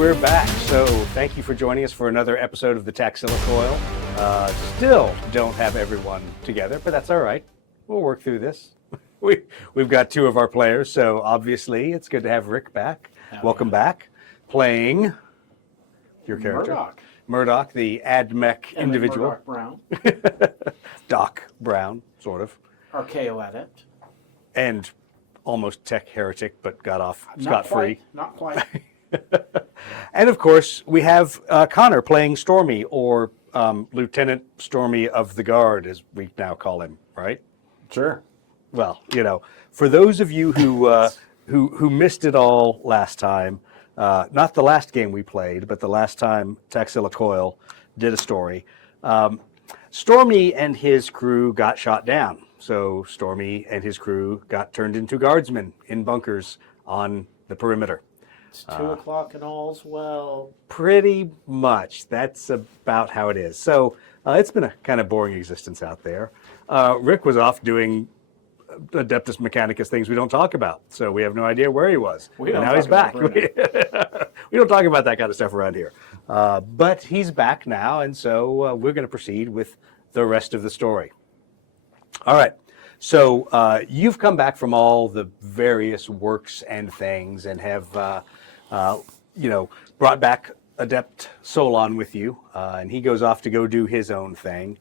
we're back. So thank you for joining us for another episode of the Taxila Coil. Still don't have everyone together, but that's all right. We'll work through this. We've got two of our players, so obviously it's good to have Rick back. Welcome back. Playing your character. Murdoch, the AdMech individual. Murdoch Brown. Doc Brown, sort of. Archaeo Adept. And almost tech heretic, but got off scot-free. Not quite. And of course, we have Connor playing Stormy, or Lieutenant Stormy of the Guard, as we now call him, right? Sure. Well, you know, for those of you who missed it all last time, not the last game we played, but the last time Taxila Coil did a story, Stormy and his crew got shot down. So Stormy and his crew got turned into guardsmen in bunkers on the perimeter. It's 2 o'clock and all's well. Pretty much. That's about how it is. So it's been a kind of boring existence out there. Rick was off doing Adeptus Mechanicus things we don't talk about. So we have no idea where he was. And now he's back. We don't talk about that kind of stuff around here. But he's back now, and so we're going to proceed with the rest of the story. All right. So you've come back from all the various works and things and have, brought back Adept Solon with you, and he goes off to go do his own thing.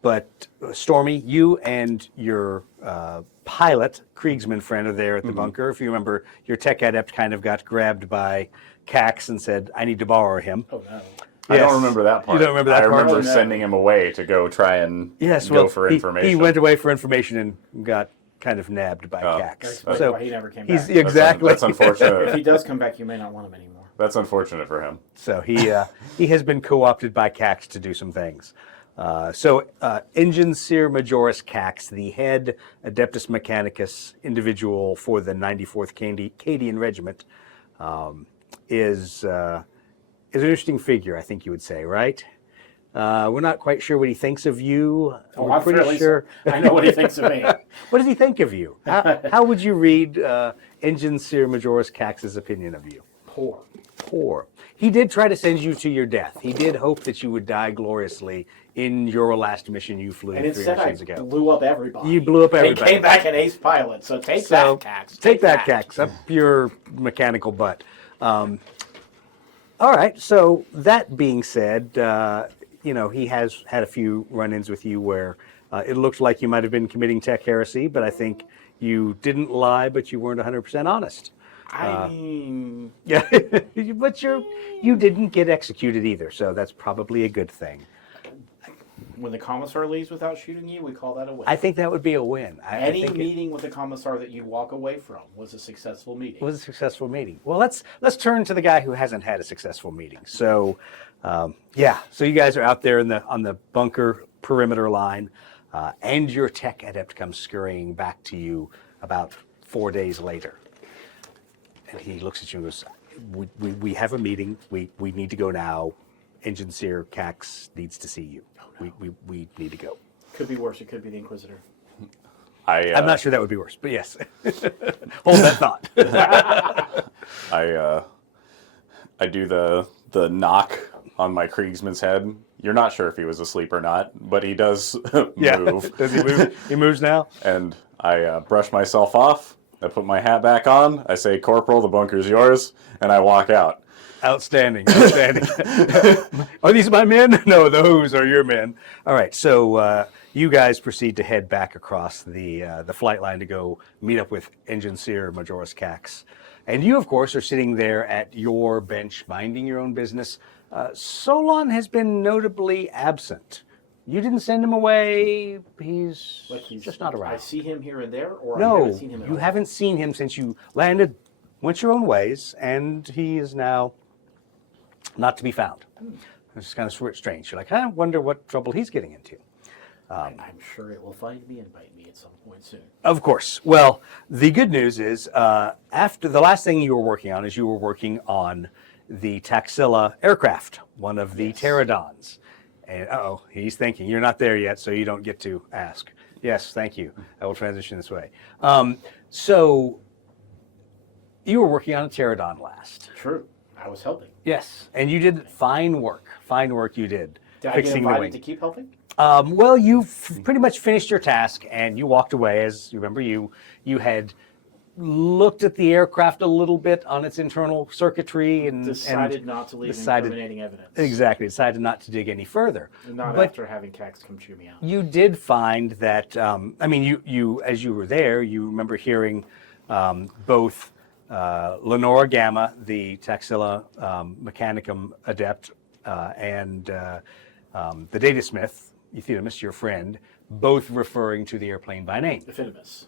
But Stormy, you and your pilot, Kriegsman friend, are there at the bunker. If you remember, your tech adept kind of got grabbed by Cax and said, I need to borrow him. Oh, no. I don't remember that part. You don't remember that part? I remember sending him away to go try and go for information. He went away for information and got kind of nabbed by Cax. So why he never came back. Exactly. That's unfortunate. If he does come back, you may not want him anymore. That's unfortunate for him. So he has been co-opted by Cax to do some things. Engine Seer Majoris Cax, the head Adeptus Mechanicus individual for the 94th Cadian Regiment, is an interesting figure, I think you would say, right? We're not quite sure what he thinks of you. I'm pretty sure. I know what he thinks of me. What does he think of you? How would you read Engine Seer Majoris Cax's opinion of you? Poor. He did try to send you to your death. He did hope that you would die gloriously in your last mission you flew 3 missions ago. Blew up everybody. You blew up everybody. He came back an ace pilot, so take that, Cax. Take that, Cax. Up your mechanical butt. All right, so that being said, he has had a few run-ins with you where it looked like you might have been committing tech heresy, but I think you didn't lie, but you weren't 100% honest. I mean... Yeah, but you didn't get executed either, so that's probably a good thing. When the commissar leaves without shooting you, we call that a win. I think that would be a win. Any meeting with the commissar that you walk away from was a successful meeting. Was a successful meeting. Well, let's turn to the guy who hasn't had a successful meeting. So, so you guys are out there on the bunker perimeter line, and your tech adept comes scurrying back to you about 4 days later. And he looks at you and goes, we have a meeting. We need to go now. Engine Seer Cax needs to see you. Oh, no. We need to go. Could be worse. It could be the Inquisitor. I'm not sure that would be worse, but yes. Hold that thought. I do the knock on my Kriegsman's head. You're not sure if he was asleep or not, but he does move. Does he move? He moves now? And I brush myself off. I put my hat back on. I say, Corporal, the bunker's yours, and I walk out. Outstanding. Are these my men? No, those are your men. All right, so you guys proceed to head back across the flight line to go meet up with Engine Seer Majoris Cax. And you, of course, are sitting there at your bench, minding your own business. Solon has been notably absent. You didn't send him away. He's just not around. I see him here and there, or no, I haven't seen him at all? You haven't seen him since you landed, went your own ways, and he is now not to be found. It's kind of strange. You're like, I wonder what trouble he's getting into. I'm sure it will find me and bite me at some point soon. Of course. Well, the good news is after the last thing you were working on is you were working on the Taxila aircraft, one of the pterodons. And he's thinking, you're not there yet, so you don't get to ask. Yes, thank you. I will transition this way. So you were working on a pterodon last. True. I was helping. Yes, and you did fine work. Fine work you did. Did I get fixing the invited wing. to keep helping? Well, you pretty much finished your task, and you walked away. As you remember, you had looked at the aircraft a little bit on its internal circuitry and Decided not to leave incriminating evidence. Exactly, decided not to dig any further. Not but after having Cax come chew me out. you did find that. I mean, you as you were there, you remember hearing both Lenora Gamma, the Taxila Mechanicum adept, and the data smith, Euthydemus, your friend, both referring to the airplane by name. Euthydemus.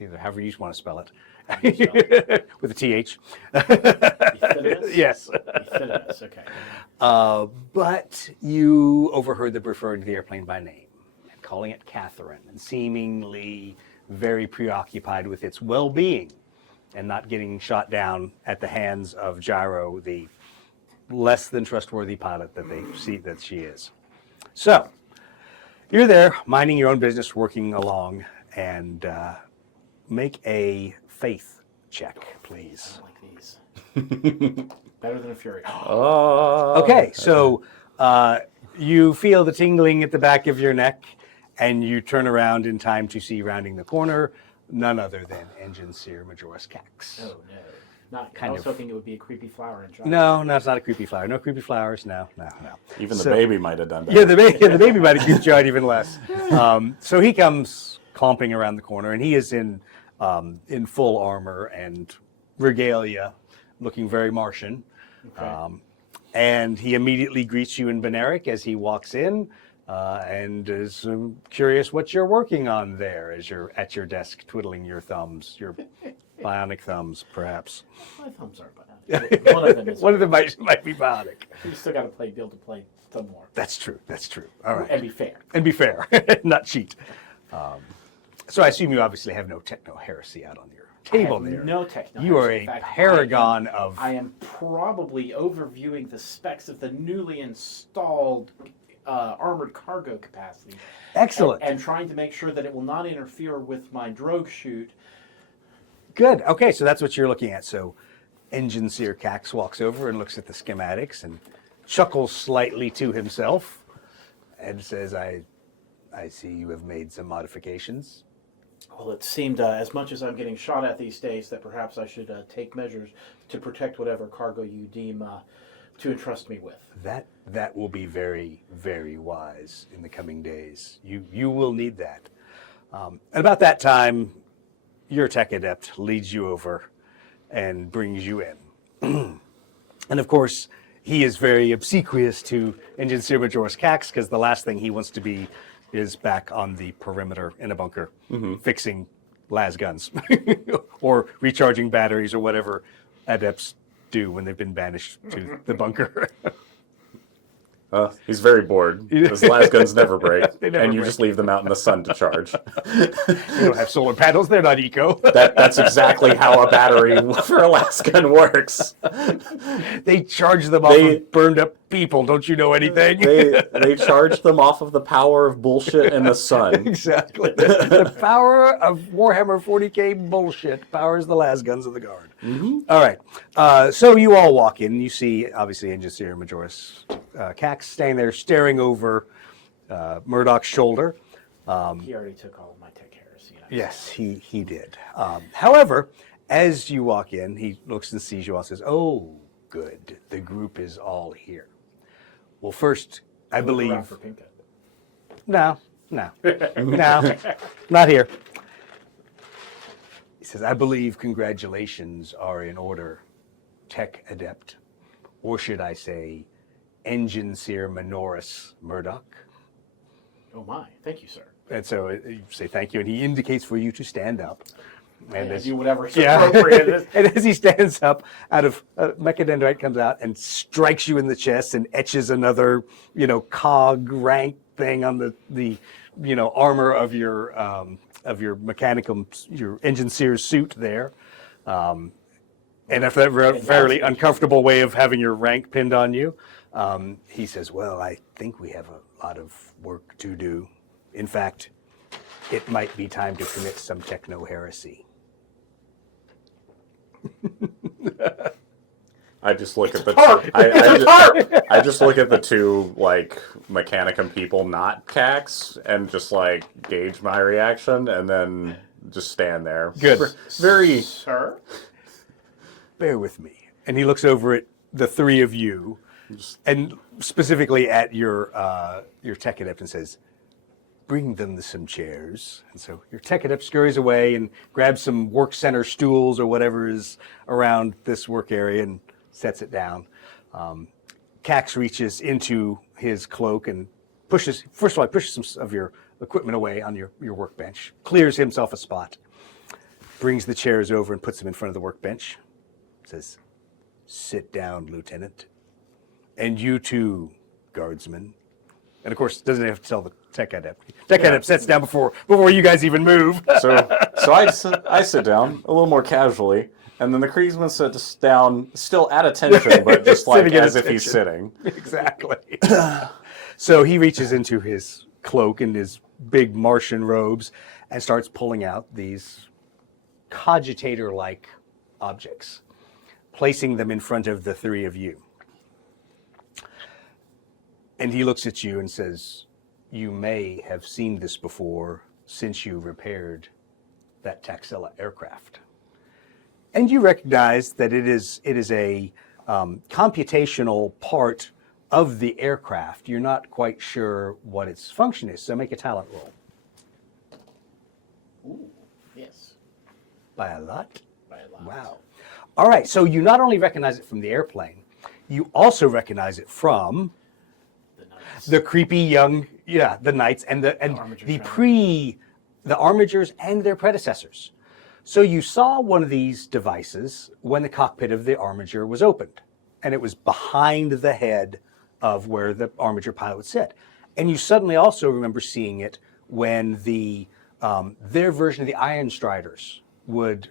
Either however you want to spell it. With a TH. Euthydemus? Yes. Euthydemus, okay. But you overheard them referring to the airplane by name and calling it Catherine and seemingly very preoccupied with its well-being and not getting shot down at the hands of Gyro, the less than trustworthy pilot that they see that she is. So, you're there, minding your own business, working along, and make a faith check, please. I like these. Better than a Fury. Okay, so you feel the tingling at the back of your neck, and you turn around in time to see rounding the corner none other than Engine Seer Majoris Cax. Oh, no. Not, Kind I was of. hoping it would be a creepy flower and No, it's not a creepy flower. No creepy flowers. No. Even the So- baby might have done that. Yeah, the baby might have creeped you out even less. So he comes clomping around the corner, and he is in full armor and regalia, looking very Martian. Okay. And he immediately greets you in Beneric as he walks in, and is curious what you're working on there as you're at your desk twiddling your thumbs, your bionic thumbs, perhaps. My thumbs aren't bionic. One of them is. One of them might be bionic. You still got to be able to play some more. That's true. All right. And be fair. And be fair, not cheat. So I assume you obviously have no techno heresy out on your table I have there. no technology. You are In a fact, paragon of. I am probably overviewing the specs of the newly installed armored cargo capacity. Excellent. And trying to make sure that it will not interfere with my drogue chute. Good. Okay, so that's what you're looking at. So Engine Seer Cax walks over and looks at the schematics and chuckles slightly to himself and says, I see you have made some modifications. Well, it seemed, as much as I'm getting shot at these days, that perhaps I should take measures to protect whatever cargo you deem to entrust me with. That will be very, very wise in the coming days. You will need that. And about that time, your tech adept leads you over and brings you in. And of course, he is very obsequious to Engine Seer Majoris Cax because the last thing he wants to be is back on the perimeter in a bunker fixing las guns or recharging batteries or whatever adepts do when they've been banished to the bunker. He's very bored. His las guns never break, They never and you break. just leave them out in the sun to charge. You don't have solar panels, they're not eco. That's exactly how a battery for a las gun works. They charge them off of burned up people, don't you know anything? They charge them off of the power of bullshit and the sun. Exactly. The power of Warhammer 40K bullshit powers the las guns of the guard. All right. So you all walk in. You see, obviously, Engine Seer Majoris Cax standing there staring over Murdoch's shoulder. He already took all of my tech heresy. Yes, he did. However, as you walk in, he looks and sees you all and says, "Oh, good. The group is all here." Well, first, I Around believe... for Pinka. No, not here. He says, I believe congratulations are in order, Tech Adept. Or should I say, Engine Seer Minoris Murdoch. Oh my, thank you, sir. And so you say thank you, and he indicates for you to stand up. And do whatever is appropriate. and as he stands up, out of Mechadendrite comes out and strikes you in the chest and etches another, cog rank thing on the armor of your mechanicum, your engine seer's suit there. And after that fairly uncomfortable way of having your rank pinned on you, he says, "Well, I think we have a lot of work to do. In fact, it might be time to commit some techno heresy." I just look at the tarp. I just look at the two like Mechanicum people, not Cax, and just like gauge my reaction, and then just stand there. Good. Very. Sir? Bear with me. And he looks over at the three of you, and specifically at your tech adept, and says, "Bring them some chairs." And so your tech adept scurries away and grabs some work center stools or whatever is around this work area and sets it down. Cax reaches into his cloak and pushes some of your equipment away on your workbench, clears himself a spot, brings the chairs over and puts them in front of the workbench, says, "Sit down, Lieutenant. And you too, Guardsman." And of course, doesn't have to tell the tech adept. Tech adept sits down before you guys even move. So I sit down a little more casually, and then the Kriegsman sits down, still at attention, but just like Sitting at as if he's attention. sitting. Exactly. So he reaches into his cloak and his big Martian robes and starts pulling out these cogitator-like objects, placing them in front of the three of you. And he looks at you and says, "You may have seen this before since you repaired that Taxila aircraft." And you recognize that it is a computational part of the aircraft. You're not quite sure what its function is, so make a talent roll. Ooh, yes. By a lot? By a lot. Wow. All right, so you not only recognize it from the airplane, you also recognize it from The knights. the creepy young, the knights and the Armiger the armigers and their predecessors. So you saw one of these devices when the cockpit of the armiger was opened, and it was behind the head of where the armiger pilot would sit. And you suddenly also remember seeing it when their version of the Iron Striders would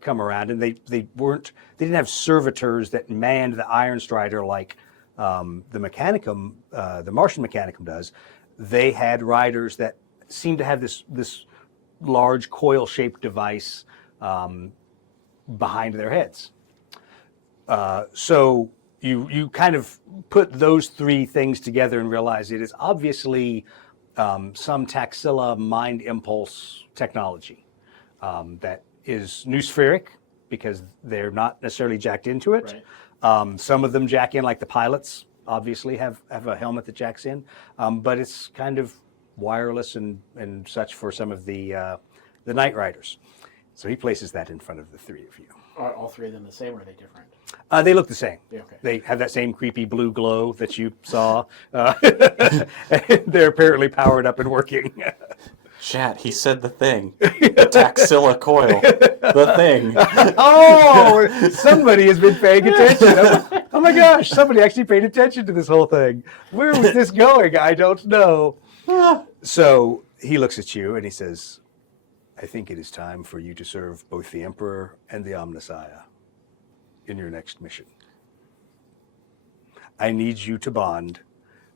come around, and they didn't have servitors that manned the Iron Strider like the Mechanicum, the Martian Mechanicum does. They had riders that seemed to have this large coil-shaped device behind their heads. So you kind of put those three things together and realize it is obviously some Taxila mind impulse technology that is noospheric because they're not necessarily jacked into it. Right. Some of them jack in, like the pilots obviously have a helmet that jacks in, but it's kind of wireless and such for some of the Night Riders. So he places that in front of the three of you. Are all three of them the same, or are they different? They look the same. Yeah, okay. They have that same creepy blue glow that you saw. They're apparently powered up and working. Chat, he said the thing. The Taxila Coil. The thing. Oh, somebody has been paying attention. Oh my gosh, somebody actually paid attention to this whole thing. Where was this going? I don't know. So he looks at you and he says, "I think it is time for you to serve both the Emperor and the Omnissiah in your next mission. I need you to bond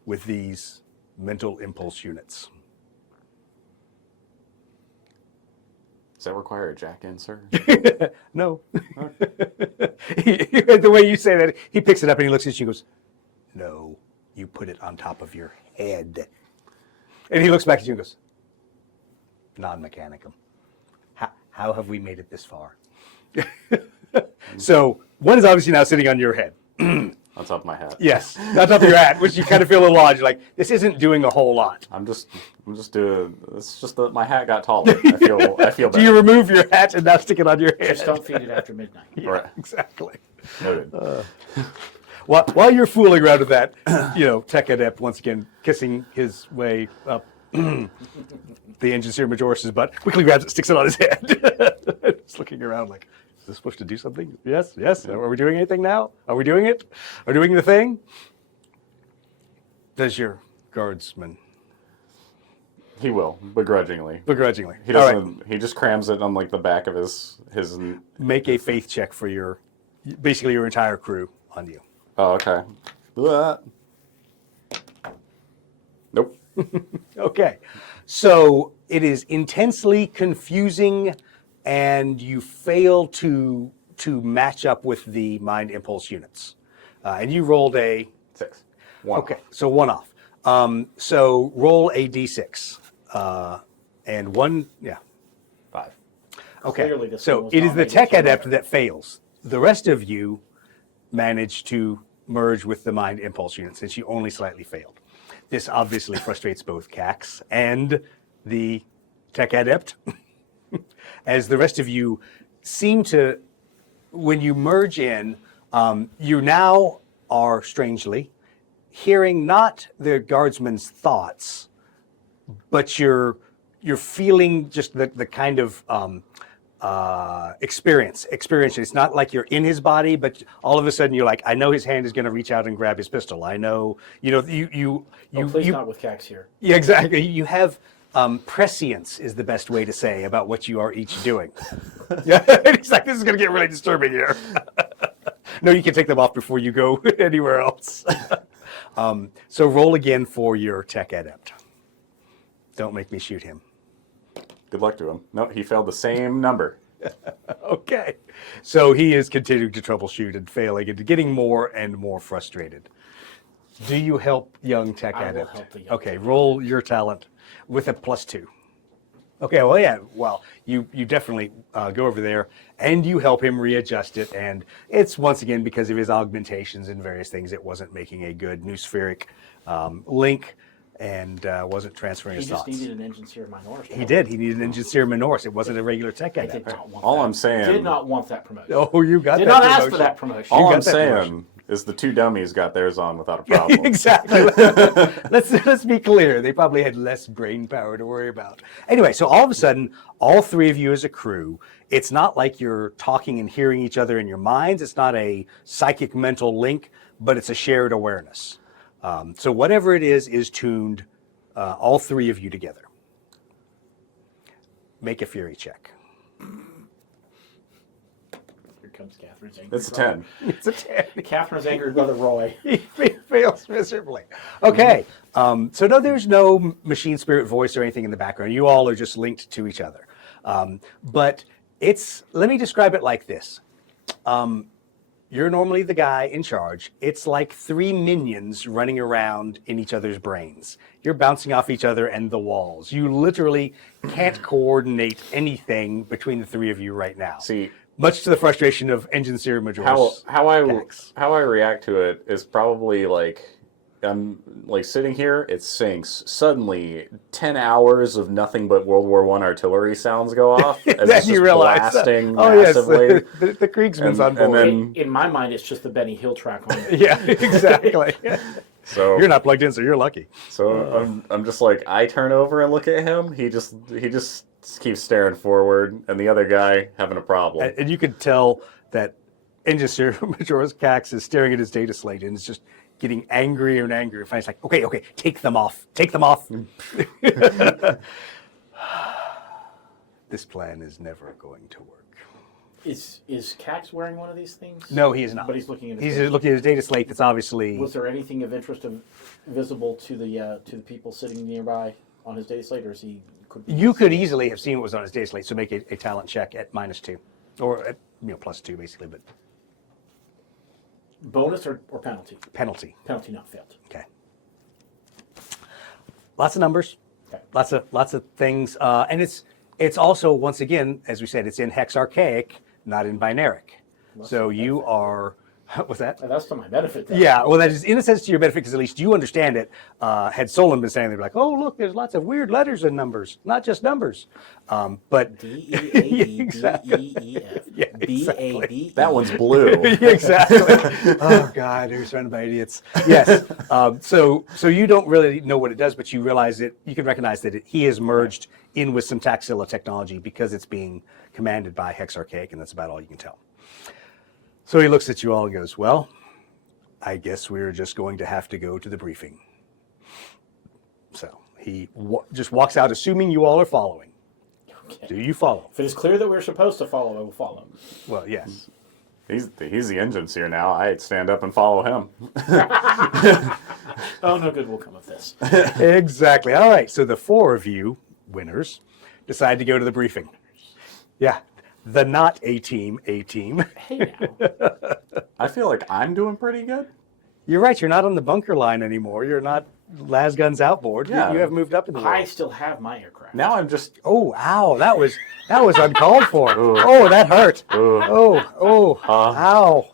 with these mental impulse units." Does that require a jack-in, sir? No. The way you say that, he picks it up and he looks at you and goes, "No, you put it on top of your head." And he looks back at you and goes, "Non-mechanicum. How have we made it this far?" So one is obviously now sitting on your head. On top of my hat. Yes, on top of your hat, which you kind of feel a little odd. You're like, this isn't doing a whole lot. I'm just doing. It's just that my hat got taller. I feel better. Do you remove your hat and now stick it on your head? Just don't feed it after midnight. Yeah, Right. exactly. Noted. While you're fooling around with that, Tech Adept once again kissing his way up the Engineer Majoris's butt, quickly grabs it, sticks it on his head. Just looking around like, is this supposed to do something? Yes. Are we doing anything now? Are we doing it? Are we doing the thing? Does your guardsman He will, begrudgingly. begrudgingly? He All right. doesn't. He just crams it on like the back of his. Make a faith check for basically your entire crew on you. Oh, okay. Nope. Okay. So it is intensely confusing, and you fail to to match up with the mind impulse units. And you rolled a 6. 1. Okay, so 1 off. So roll a d6. And 1, yeah. 5. Okay, Clearly this one so was it is the nominated tech for adept better. that fails. The rest of you manage to merge with the mind impulse unit since you only slightly failed. This obviously frustrates both Cax and the tech adept, as the rest of you seem to, when you merge in, you now are strangely hearing not the guardsman's thoughts, but you're feeling just the kind of experience. It's not like you're in his body, but all of a sudden you're like, I know his hand is going to reach out and grab his pistol. I know, Please not with Cax here. yeah, exactly. You have prescience is the best way to say about what you are each doing. Yeah, he's like, this is going to get really disturbing here. No, you can take them off before you go anywhere else. So roll again for your tech adept. Don't make me shoot him. Good luck to him. No, he failed the same number. Okay. So he is continuing to troubleshoot and failing and getting more and more frustrated. Do you help young tech I will adept? help the young Okay, roll your talent with a +2. Okay, well, yeah, well, you definitely go over there and you help him readjust it. And it's once again because of his augmentations and various things, it wasn't making a good noospheric link and wasn't transferring He his just thoughts. needed an engine seer minoris. He did. He needed an engine seer minoris. It wasn't a regular tech I did adept. not want All that. I'm saying- Did not want that promotion. Oh, you got Did that not promotion. ask for that promotion. All got I'm that saying promotion. is the 2 dummies got theirs on without a problem. Exactly. Let's be clear. They probably had less brain power to worry about. Anyway, so all of a sudden, all 3 of you as a crew, it's not like you're talking and hearing each other in your minds. It's not a psychic mental link, but it's a shared awareness. So whatever it is tuned all 3 of you together. Make a fury check. Here comes Catherine's angry It's a brother. 10. It's a 10. Catherine's angry brother Roy. He fails miserably. Okay, so no, there's no machine spirit voice or anything in the background. You all are just linked to each other. But let me describe it like this. You're normally the guy in charge. It's like 3 minions running around in each other's brains. You're bouncing off each other and the walls. You literally can't coordinate anything between the 3 of you right now. See, much to the frustration of Engine Seer Majoris. how I Cax. react to it is probably like I'm like sitting here, it sinks. Suddenly, 10 hours of nothing but World War I artillery sounds go off as Then it's you just realize, blasting oh yes, massively. the Kriegsman's on And board. then- In my mind, it's just the Benny Hill track on it. Yeah, exactly. So You're not plugged in, so you're lucky. So I'm just like, I turn over and look at him. He just keeps staring forward, and the other guy having a problem. And you could tell that Engine Seer Majoris Cax is staring at his data slate and it's just getting angrier and angrier. And finally, it's like, okay, take them off. This plan is never going to work. Is Cax wearing one of these things? No, he is not. But he's looking at his He's data. just looking at his data slate that's obviously... Was there anything of interest visible to the people sitting nearby on his data slate, or is he? You could easily have seen what was on his data slate, so make a talent check at -2. Or at, +2, basically, but Bonus or penalty? penalty. Penalty not failed. Okay. Lots of numbers, Okay. lots of things, and it's also, once again, as we said, it's in hex archaic, not in binaric. So you are, what's that? That's to my benefit. Then. Yeah, well, that is in a sense to your benefit because at least you understand it. Had Solon been standing there, like, oh, look, there's lots of weird letters and numbers, not just numbers. But D-E-A-D, Exactly. D-E-E-F, Yeah, exactly. B-A-D. That one's blue. Exactly. Oh God, you're surrounded by idiots. Yes. So you don't really know what it does, but you realize it. You can recognize that he has merged in with some Taxila technology because it's being commanded by Hex Archaic, and that's about all you can tell. So he looks at you all and goes, "Well, I guess we're just going to have to go to the briefing." So he just walks out, assuming you all are following. Okay. Do you follow? If it is clear that we're supposed to follow, I will follow. Well, yes. He's the engine seer now. I'd stand up and follow him. Oh, no good will come of this. Exactly. All right. So the 4 of you winners decide to go to the briefing. Yeah. the not A-team A-team. Hey now. I feel like I'm doing pretty good. You're right. You're not on the bunker line anymore. You're not las guns outboard. Yeah. You have moved up in the I world. still have my aircraft. Now I'm just. Oh, ow! That was uncalled for. Ooh. Oh, that hurt. Ooh. Oh, ow!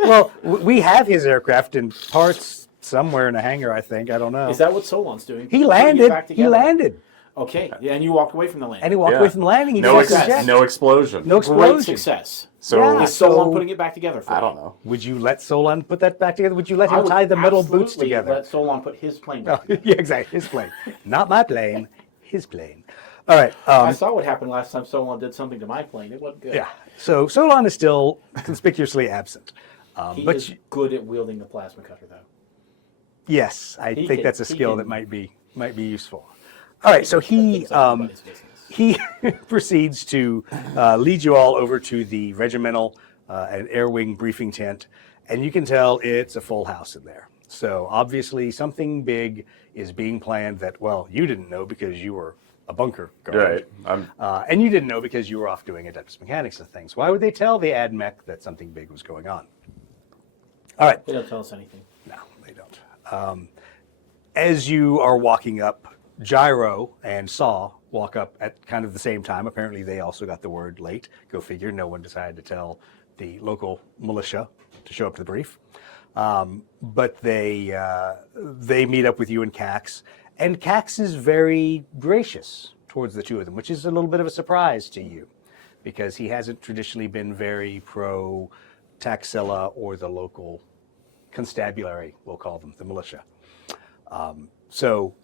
Well, we have his aircraft in parts somewhere in a hangar. I think. I don't know. Is that what Solon's doing? He Putting it landed. back He together? landed, Okay, yeah, and you walked away from the landing. and he walked Yeah. away from the landing. He No, didn't eject. no explosion. No Great explosion. success. So Yeah. Is Solon So- putting it back together for I you? don't know. Would you let Solon put that back together? Would you let I him would tie the metal boots absolutely together? Let Solon put his plane Oh, back together. yeah, exactly. His plane, not my plane. His plane. All right. I saw what happened last time Solon did something to my plane. It wasn't good. Yeah. So Solon is still conspicuously absent. He But is good at wielding the plasma cutter, though. yes, I He think can- that's a he skill can- that might be useful. All right. So It's everybody's business. he proceeds to lead you all over to the regimental and air wing briefing tent, and you can tell it's a full house in there. So obviously something big is being planned that, well, you didn't know because you were a bunker guard. Right. And you didn't know because you were off doing Adeptus Mechanics and things. Why would they tell the AdMech that something big was going on? All right. They don't tell us anything. No, they don't. As you are walking up, Gyro and Saw walk up at kind of the same time. Apparently, they also got the word late. Go figure. No one decided to tell the local militia to show up to the brief. But they meet up with you and Cax, and Cax is very gracious towards the two of them, which is a little bit of a surprise to you, because he hasn't traditionally been very pro Taxila or the local constabulary, we'll call them, the militia. So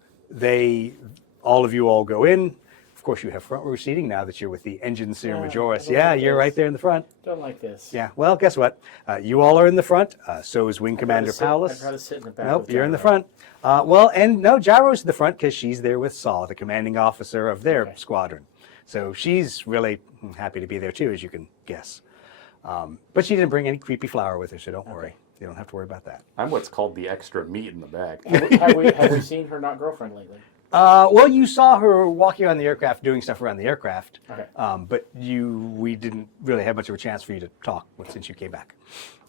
all of you all go in. Of course, you have front row seating now that you're with the Engineer Yeah, Majoris. I don't Yeah, like you're this. right there in the front. Don't like this. Yeah, well, guess what? You all are in the front. So is Wing Commander I'd Paulus. rather sit in the back. Nope, with you're in the Gyro. front. Well, and no, Gyro's in the front because she's there with Saw, the commanding officer of their Okay. squadron. So she's really happy to be there too, as you can guess. But she didn't bring any creepy flower with her, so don't worry. You don't have to worry about that. I'm what's called the extra meat in the back. Have we seen her not girlfriend lately? Well, you saw her walking around the aircraft, doing stuff around the aircraft. Okay. But we didn't really have much of a chance for you to talk since you came back.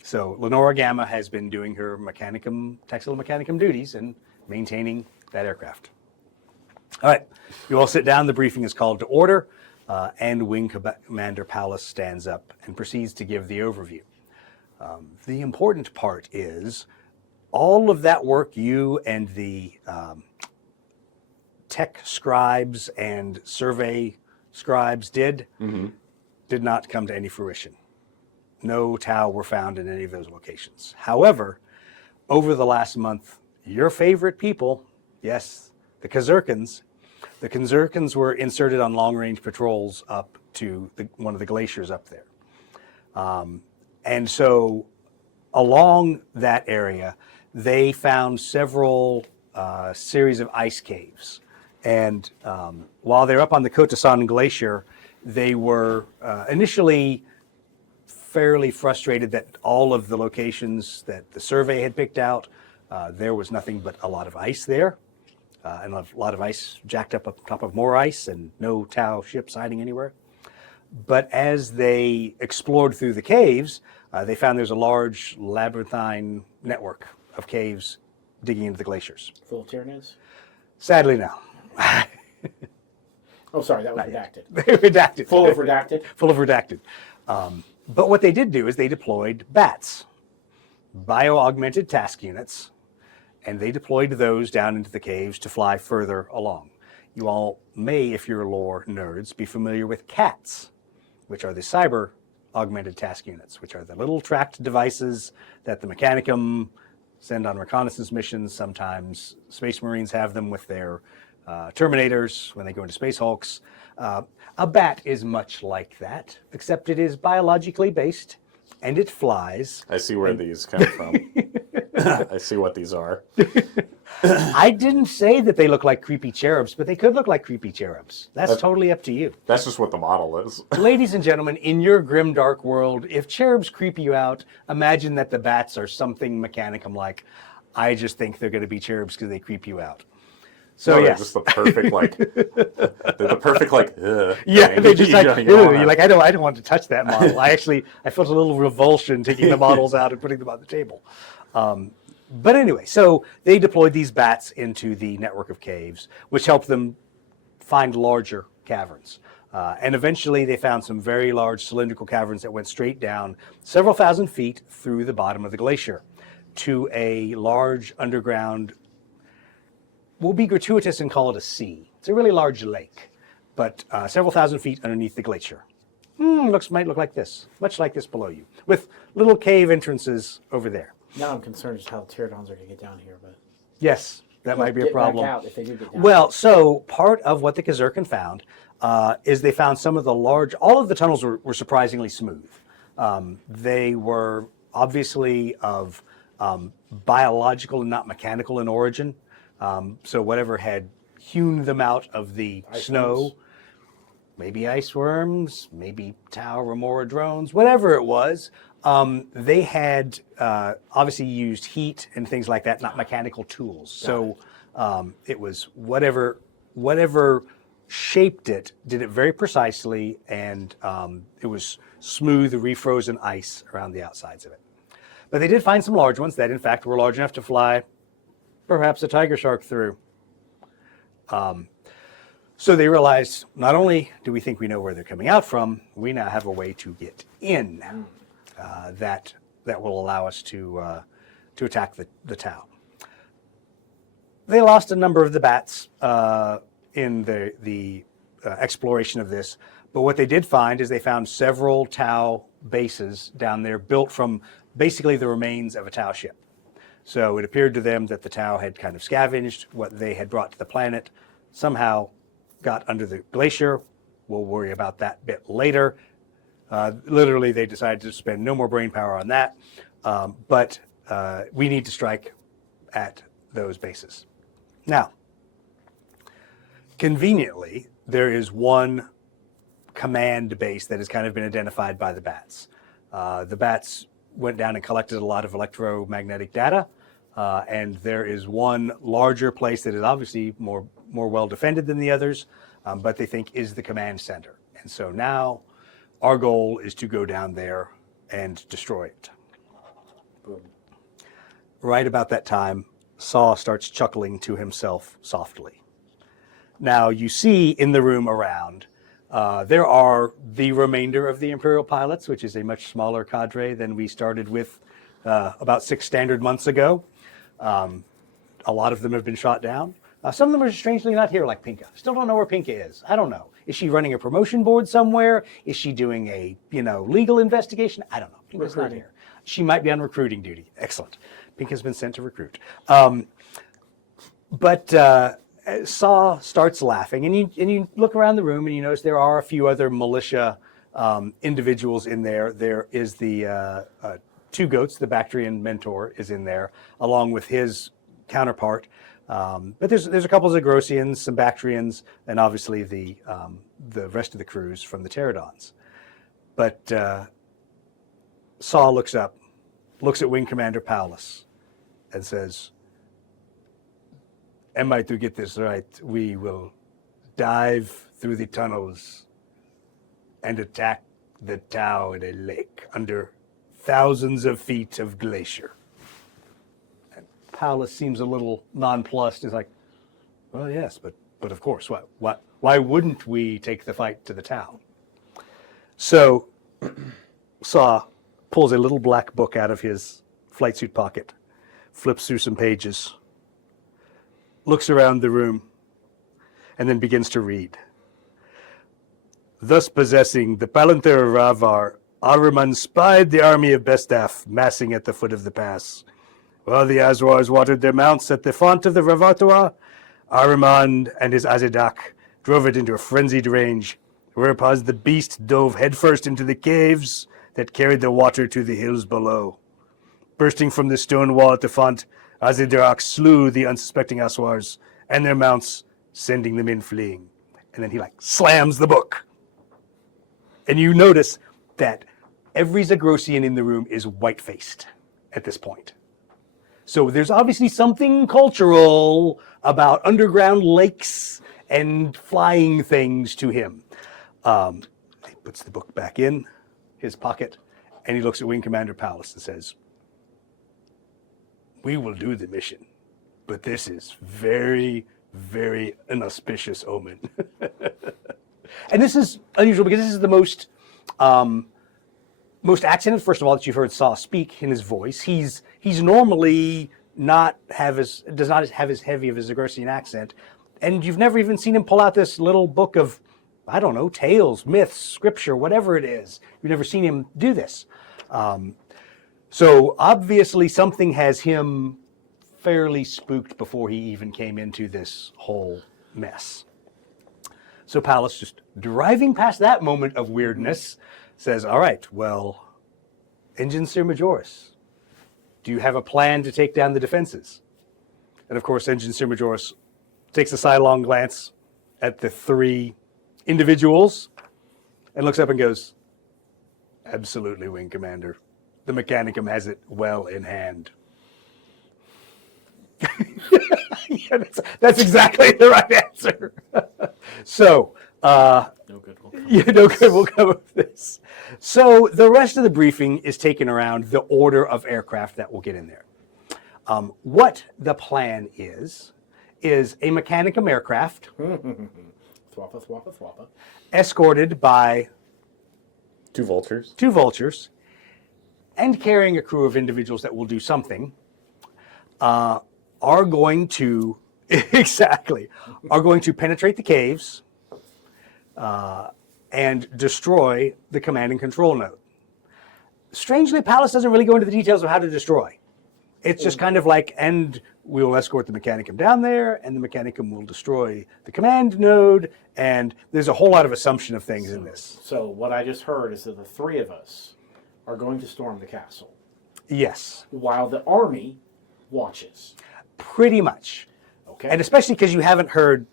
So Lenora Gamma has been doing her Taxila Mechanicum duties and maintaining that aircraft. All right, you all sit down. The briefing is called to order, and Wing Commander Paulus stands up and proceeds to give the overview. The important part is all of that work you and the tech scribes and survey scribes did not come to any fruition. No Tau were found in any of those locations. However, over the last month, your favorite people, yes, the Kasrkins were inserted on long-range patrols up to one of the glaciers up there. And so along that area, they found several series of ice caves. And while they're up on the Khorasan Glacier, they were initially fairly frustrated that all of the locations that the survey had picked out, there was nothing but a lot of ice there, and a lot of ice jacked up top of more ice and no Tau ships hiding anywhere. But as they explored through the caves, they found there's a large labyrinthine network of caves digging into the glaciers. Full of Tyranids? Sadly, no. Oh, sorry, that was Not yet. redacted. Redacted. Full of redacted? Full of redacted. But what they did do is they deployed BATs, bio-augmented task units, and they deployed those down into the caves to fly further along. You all may, if you're lore nerds, be familiar with CATs, which are the cyber augmented task units, which are the little tracked devices that the Mechanicum send on reconnaissance missions. Sometimes Space Marines have them with their Terminators when they go into Space Hulks. A BAT is much like that, except it is biologically based, and it flies. I see where these come from. I see what these are. I didn't say that they look like creepy cherubs, but they could look like creepy cherubs. That's totally up to you. That's just what the model is. Ladies and gentlemen, in your grim dark world, if cherubs creep you out, imagine that the bats are something Mechanicum like. I just think they're going to be cherubs because they creep you out. So they're yes. just the perfect like they're the perfect like Yeah, thing. they just like, You don't wanna- you're like, I don't want to touch that model. I felt a little revulsion taking the models out and putting them on the table. But anyway, so they deployed these bats into the network of caves, which helped them find larger caverns. And eventually they found some very large cylindrical caverns that went straight down several thousand feet through the bottom of the glacier to a large underground, we'll be gratuitous and call it a sea. It's a really large lake, but several thousand feet underneath the glacier. Might look like this, much like this below you, with little cave entrances over there. Now I'm concerned just how the pterodons are going to get down here, but Yes, that might be a get back problem. out if they do get down. Well, so part of what the Kasrkin found is they found some of all of the tunnels were surprisingly smooth. They were obviously of biological and not mechanical in origin. So whatever had hewn them out of the snow, worms. maybe ice worms, maybe tau remora drones, whatever it was, they had obviously used heat and things like that, not mechanical tools. So it was whatever shaped it, did it very precisely, and it was smooth, refrozen ice around the outsides of it. But they did find some large ones that, in fact, were large enough to fly perhaps a tiger shark through. So they realized, not only do we think we know where they're coming out from, we now have a way to get in that will allow us to attack the tau. They lost a number of the bats in the exploration of this, but what they did find is they found several tau bases down there built from basically the remains of a tau ship. So it appeared to them that the tau had kind of scavenged what they had brought to the planet, somehow got under the glacier. We'll worry about that bit later. Literally, they decided to spend no more brain power on that, but we need to strike at those bases. Now, conveniently, there is one command base that has kind of been identified by the bats. The bats went down and collected a lot of electromagnetic data, and there is one larger place that is obviously more well defended than the others, but they think is the command center. And so now our goal is to go down there and destroy it. Boom. Right about that time, Saw starts chuckling to himself softly. Now you see in the room around, there are the remainder of the Imperial pilots, which is a much smaller cadre than we started with about 6 standard months ago. A lot of them have been shot down. Some of them are strangely not here, like Pinka. Still don't know where Pinka is. I don't know. Is she running a promotion board somewhere? Is she doing a legal investigation? I don't know. Pinka's not here. She might be on recruiting duty. Excellent. Pinka's been sent to recruit. But Saw starts laughing, and you look around the room and you notice there are a few other militia individuals in there. There is the Two Goats, the Bactrian mentor, is in there, along with his counterpart. But there's a couple of Zagrosians, some Bactrians, and obviously the rest of the crews from the Pterodons. But Saw looks up, looks at Wing Commander Paulus, and says, "Am I to get this right? We will dive through the tunnels and attack the Tau in a lake under thousands of feet of glacier." And Paulus seems a little nonplussed. He's like, "Well, yes, but of course, why wouldn't we take the fight to the Tau?" So Saw pulls a little black book out of his flight suit pocket, flips through some pages, looks around the room, and then begins to read. "Thus possessing the Palantir of Ravar, Ahriman spied the army of Bestaf massing at the foot of the pass. While the Azwars watered their mounts at the font of the Ravatua, Ahriman and his Azedak drove it into a frenzied range, whereupon the beast dove headfirst into the caves that carried the water to the hills below. Bursting from the stone wall at the font, Azedak slew the unsuspecting Aswars and their mounts, sending them in fleeing." And then he slams the book. And you notice that every Zagrosian in the room is white-faced at this point. So there's obviously something cultural about underground lakes and flying things to him. He puts the book back in his pocket, and he looks at Wing Commander Pallas and says, "We will do the mission, but this is very, very inauspicious omen." And this is unusual because this is the most accented, first of all, that you've heard Saw speak in his voice. He's normally does not have as heavy of a Zagrean accent, and you've never even seen him pull out this little book of, I don't know, tales, myths, scripture, whatever it is. You've never seen him do this. So obviously something has him fairly spooked before he even came into this whole mess. So Pallas, just driving past that moment of weirdness, says, "All right, well, Engineer Majoris, do you have a plan to take down the defenses?" And of course, Engineer Majoris takes a sidelong glance at the three individuals and looks up and goes, "Absolutely, Wing Commander. The Mechanicum has it well in hand." Yeah, that's exactly the right answer. So, No good will come. yeah, no good will come of this. So the rest of the briefing is taken around the order of aircraft that will get in there. What the plan is a Mechanicum aircraft Thwappa, thwappa, thwappa. escorted by 2 vultures. 2 vultures and carrying a crew of individuals that will do something, are going to penetrate the caves and destroy the command and control node. Strangely, Pallas doesn't really go into the details of how to destroy. It's just kind of like, and we will escort the Mechanicum down there, and the Mechanicum will destroy the command node, and there's a whole lot of assumption of things in this. So what I just heard is that the three of us are going to storm the castle Yes, while the army watches. pretty much. Okay. And especially because you haven't heard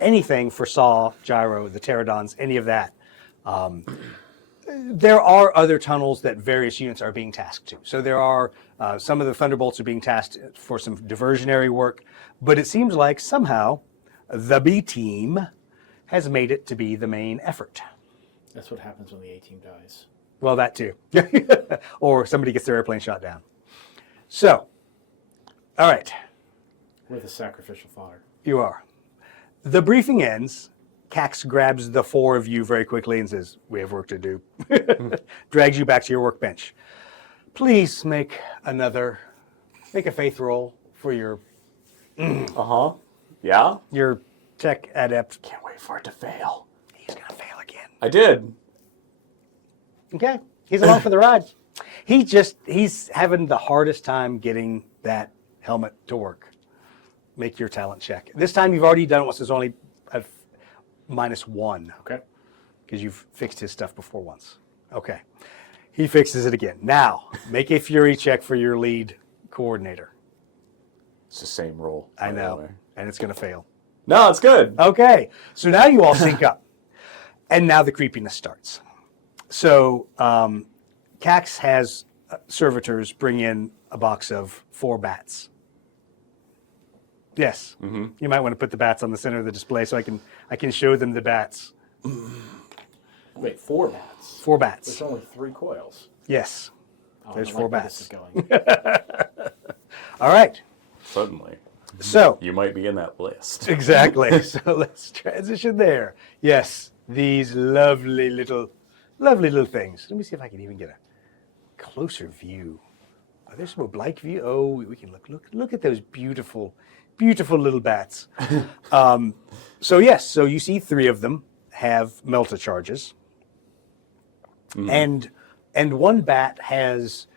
anything for Saw, Gyro, the Pterodons, any of that. There are other tunnels that various units are being tasked to. So there are, some of the Thunderbolts are being tasked for some diversionary work, but it seems like somehow the B team has made it to be the main effort. That's what happens when the A team dies. Well, that too. Or somebody gets their airplane shot down. So, all right, With a sacrificial fodder. you are. The briefing ends. Cax grabs the 4 of you very quickly and says, "We have work to do." Drags you back to your workbench. "Please make a faith roll for your Yeah? tech adept." Can't wait for it to fail. He's gonna fail again. I did. Okay, he's along for the ride. He's having the hardest time getting that helmet to work. Make your talent check. This time you've already done it once. There's only a -1 Okay. because you've fixed his stuff before once. Okay, he fixes it again. Now make a fury check for your lead coordinator. It's the same roll. I by the know, way. and it's gonna fail. No, it's good. Okay, so now you all sync up, and now the creepiness starts. So Cax has servitors bring in a box of 4 bats. Yes, you might want to put the bats on the center of the display so I can show them the bats. Wait, 4 bats. 4 bats. There's only 3 coils. Yes. Oh, There's I 4 like where bats. This is going. All right. Suddenly. So You might be in that list. exactly. So let's transition there. Yes, these lovely little things. Let me see if I can even get a closer view. Are there some oblique view? Oh, we can look at those beautiful little bats. So yes, so you see 3 of them have melta charges, and 1 bat has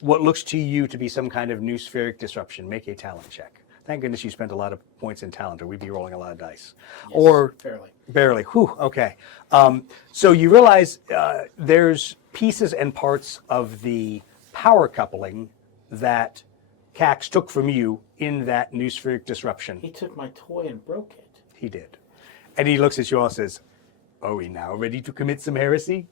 what looks to you to be some kind of new spheric disruption. Make a talent check. Thank goodness you spent a lot of points in talent, or we'd be rolling a lot of dice. Yes, Or fairly. barely. Whew, okay. So you realize there's pieces and parts of the power coupling that Cax took from you in that new spheric disruption. He took my toy and broke it. He did. And he looks at you all and says, "Are we now ready to commit some heresy?"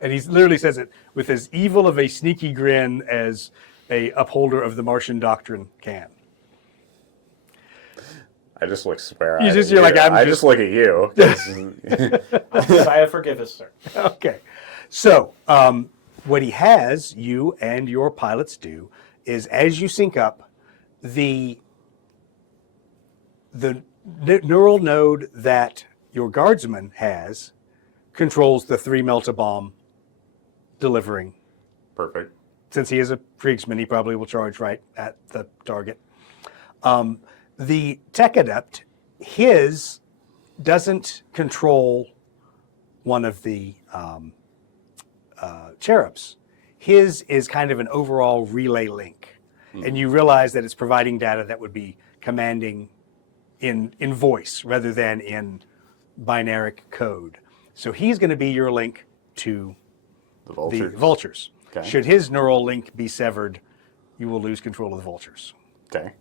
And he literally says it with as evil of a sneaky grin as a upholder of the Martian doctrine can. I just look swear. You're like, I just look at you. Messiah, forgive us, sir. Okay. So, what he has you and your pilots do is, as you sync up, the neural node that your guardsman has controls the 3 melta-bomb delivering. Perfect. Since he is a Kriegsman, he probably will charge right at the target. The tech adept, his doesn't control one of the cherubs. His is kind of an overall relay link. And you realize that it's providing data that would be commanding in voice rather than in binary code. So he's going to be your link to the Vultures. Okay. Should his neural link be severed, you will lose control of the Vultures. Okay.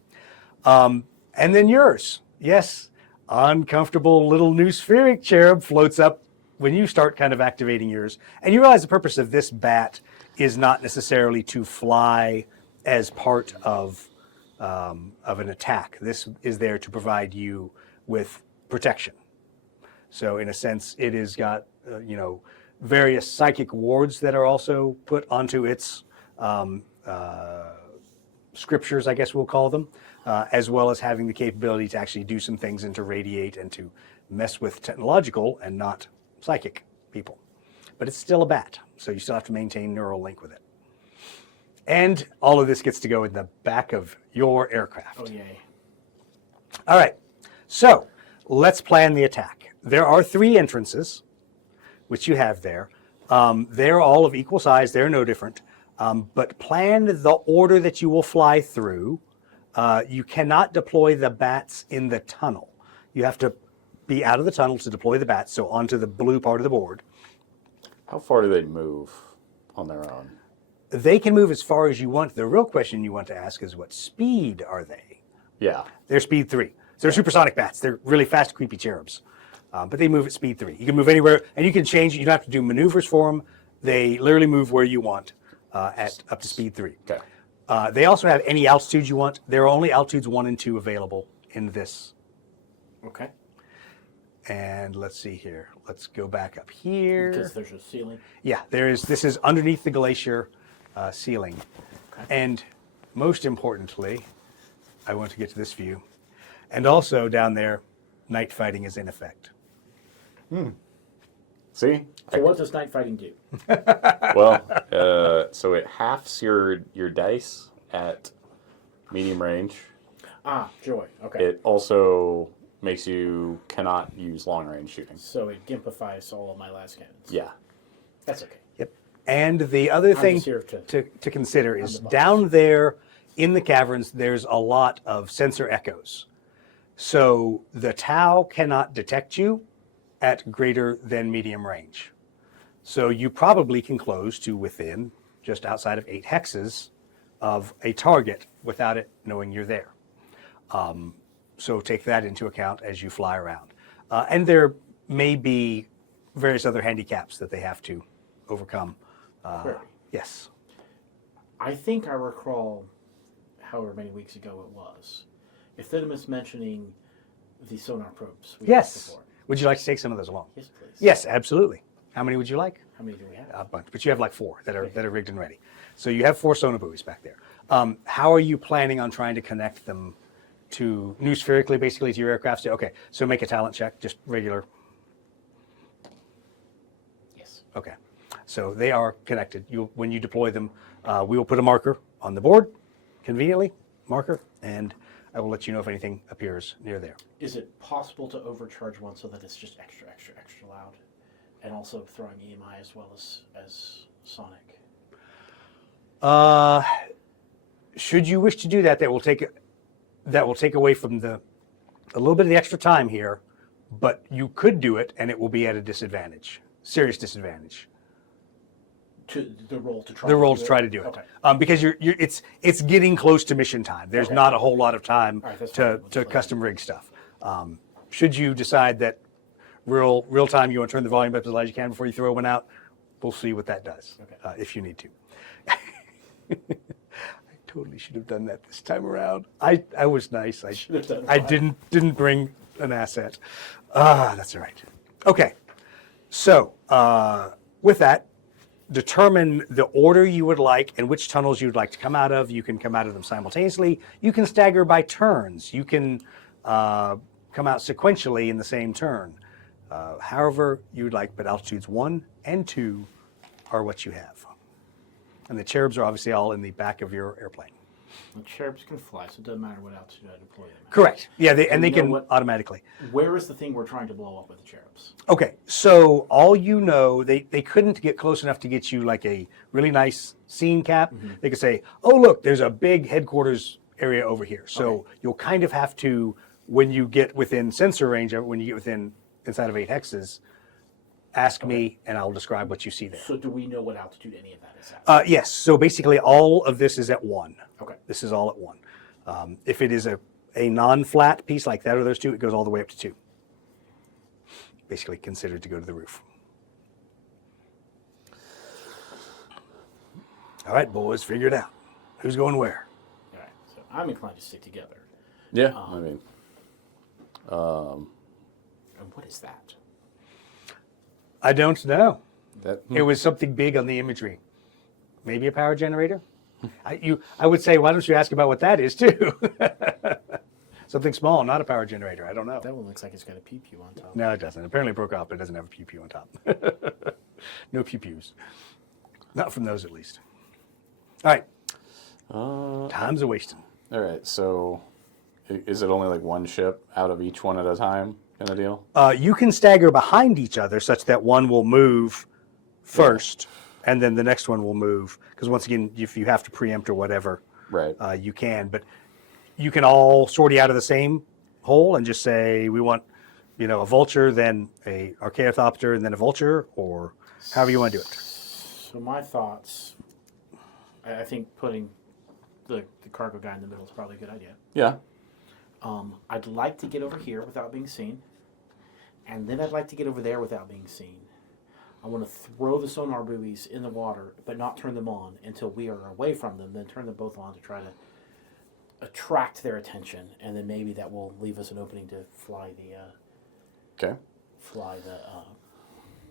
And then yours. Yes, uncomfortable little new spheric cherub floats up when you start kind of activating yours. And you realize the purpose of this bat is not necessarily to fly as part of an attack. This is there to provide you with protection. So in a sense, it has got, various psychic wards that are also put onto its scriptures, I guess we'll call them, as well as having the capability to actually do some things and to radiate and to mess with technological and not psychic people. But it's still a bat, so you still have to maintain neural link with it. And all of this gets to go in the back of your aircraft. Oh, yay. All right, so let's plan the attack. There are 3 entrances, which you have there. They're all of equal size. They're no different. But plan the order that you will fly through. You cannot deploy the bats in the tunnel. You have to be out of the tunnel to deploy the bats, so onto the blue part of the board. How far do they move on their own? They can move as far as you want. The real question you want to ask is, what speed are they? Yeah. They're speed 3. So they're supersonic bats. They're really fast, creepy cherubs. But they move at speed 3. You can move anywhere, and you can change it. You don't have to do maneuvers for them. They literally move where you want at up to speed 3. Okay. They also have any altitudes you want. There are only altitudes 1 and 2 available in this. Okay. And let's see here. Let's go back up here. Because there's a ceiling. Yeah, there is. This is underneath the glacier ceiling. Okay. And most importantly, I want to get to this view. And also down there, night fighting is in effect. See? So what does night fighting do? Well, so it halves your dice at medium range. Ah, joy. Okay. It also makes you cannot use long range shooting. So it gimpifies all of my last cannons. Yeah. That's okay. Yep. And the other thing just here to consider is the boss. down there in the caverns, there's a lot of sensor echoes. So the Tau cannot detect you at greater than medium range. So you probably can close to within just outside of 8 hexes of a target without it knowing you're there. So take that into account as you fly around. And there may be various other handicaps that they have to overcome. Very. Yes. I think I recall, however many weeks ago it was, Euthydemus mentioning the sonar probes we had Yes. before. Would you like to take some of those along? Yes, please. Yes, absolutely. How many would you like? How many do we have? A bunch, but you have like 4 that are rigged and ready. So you have 4 sonar buoys back there. How are you planning on trying to connect them to new spherically, basically to your aircraft? Okay, so make a talent check, just regular. Yes. Okay, so they are connected. When you deploy them, we will put a marker on the board, conveniently, marker, and I will let you know if anything appears near there. Is it possible to overcharge one so that it's just extra loud? And also throwing EMI as well as sonic? Should you wish to do that, that will take away from a little bit of the extra time here, but you could do it and it will be at a disadvantage, serious disadvantage. To the roll to try. The roll to try to do it, Okay. because it's getting close to mission time. There's Okay. not a whole lot of time All right, that's to fine. custom rig stuff. Should you decide that real time you want to turn the volume up as loud as you can before you throw one out, we'll see what that does. Okay. If you need to. totally should have done that this time around. I was nice. Should have done I fine. didn't bring an asset. That's all right. Okay. So with that, determine the order you would like and which tunnels you would like to come out of. You can come out of them simultaneously. You can stagger by turns. You can come out sequentially in the same turn. However you would like, but altitudes 1 and 2 are what you have. And the cherubs are obviously all in the back of your airplane. The cherubs can fly, so it doesn't matter what altitude I deploy them at. Correct. Yeah, they you know can what? automatically. Where is the thing we're trying to blow up with the cherubs? Okay, so all you know, they couldn't get close enough to get you like a really nice scene cap. They could say, oh, look, there's a big headquarters area over here. So you'll kind of have to, when you get within sensor range, when you get within inside of 8 hexes, ask me and I'll describe what you see there. So do we know what altitude any of that is at? Yes, so basically all of this is at 1. Okay. This is all at 1. If it is a non-flat piece like that or those two, it goes all the way up to 2. Basically considered to go to the roof. All right, boys, figure it out. Who's going where? All right, so I'm inclined to stick together. Yeah, I mean, And what is that? I don't know. that It was something big on the imagery. Maybe a power generator? I would say, why don't you ask about what that is too? Something small, not a power generator. I don't know. That one looks like it's got a pew-pew on top. No, it doesn't. Apparently it broke off, but it doesn't have a pew-pew on top. No pew-pews. Not from those, at least. All right. Time's a wasting. all right. So, is it only like one ship out of each one at a time, kind of deal? You can stagger behind each other such that one will move first, and then the next one will move. Because once again, if you have to preempt or whatever, Right. you can. But you can all sortie out of the same hole and just say, we want, a vulture, then a archaeothopter, and then a vulture, or however you want to do it. So my thoughts, I think putting the cargo guy in the middle is probably a good idea. Yeah. I'd like to get over here without being seen, and then I'd like to get over there without being seen. I want to throw the sonar buoys in the water, but not turn them on until we are away from them, then turn them both on to try to attract their attention, and then maybe that will leave us an opening to fly Okay.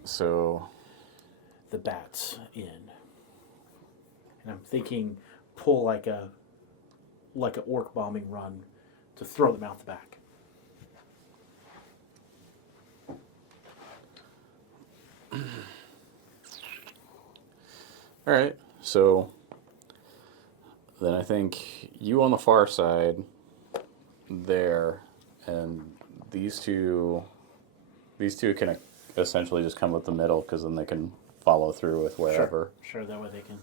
So, the bats in. And I'm thinking pull like a orc bombing run to throw them out the back. all right. So, then I think you on the far side there, and these two can essentially just come up the middle because then they can follow through with wherever. Sure, that way they can.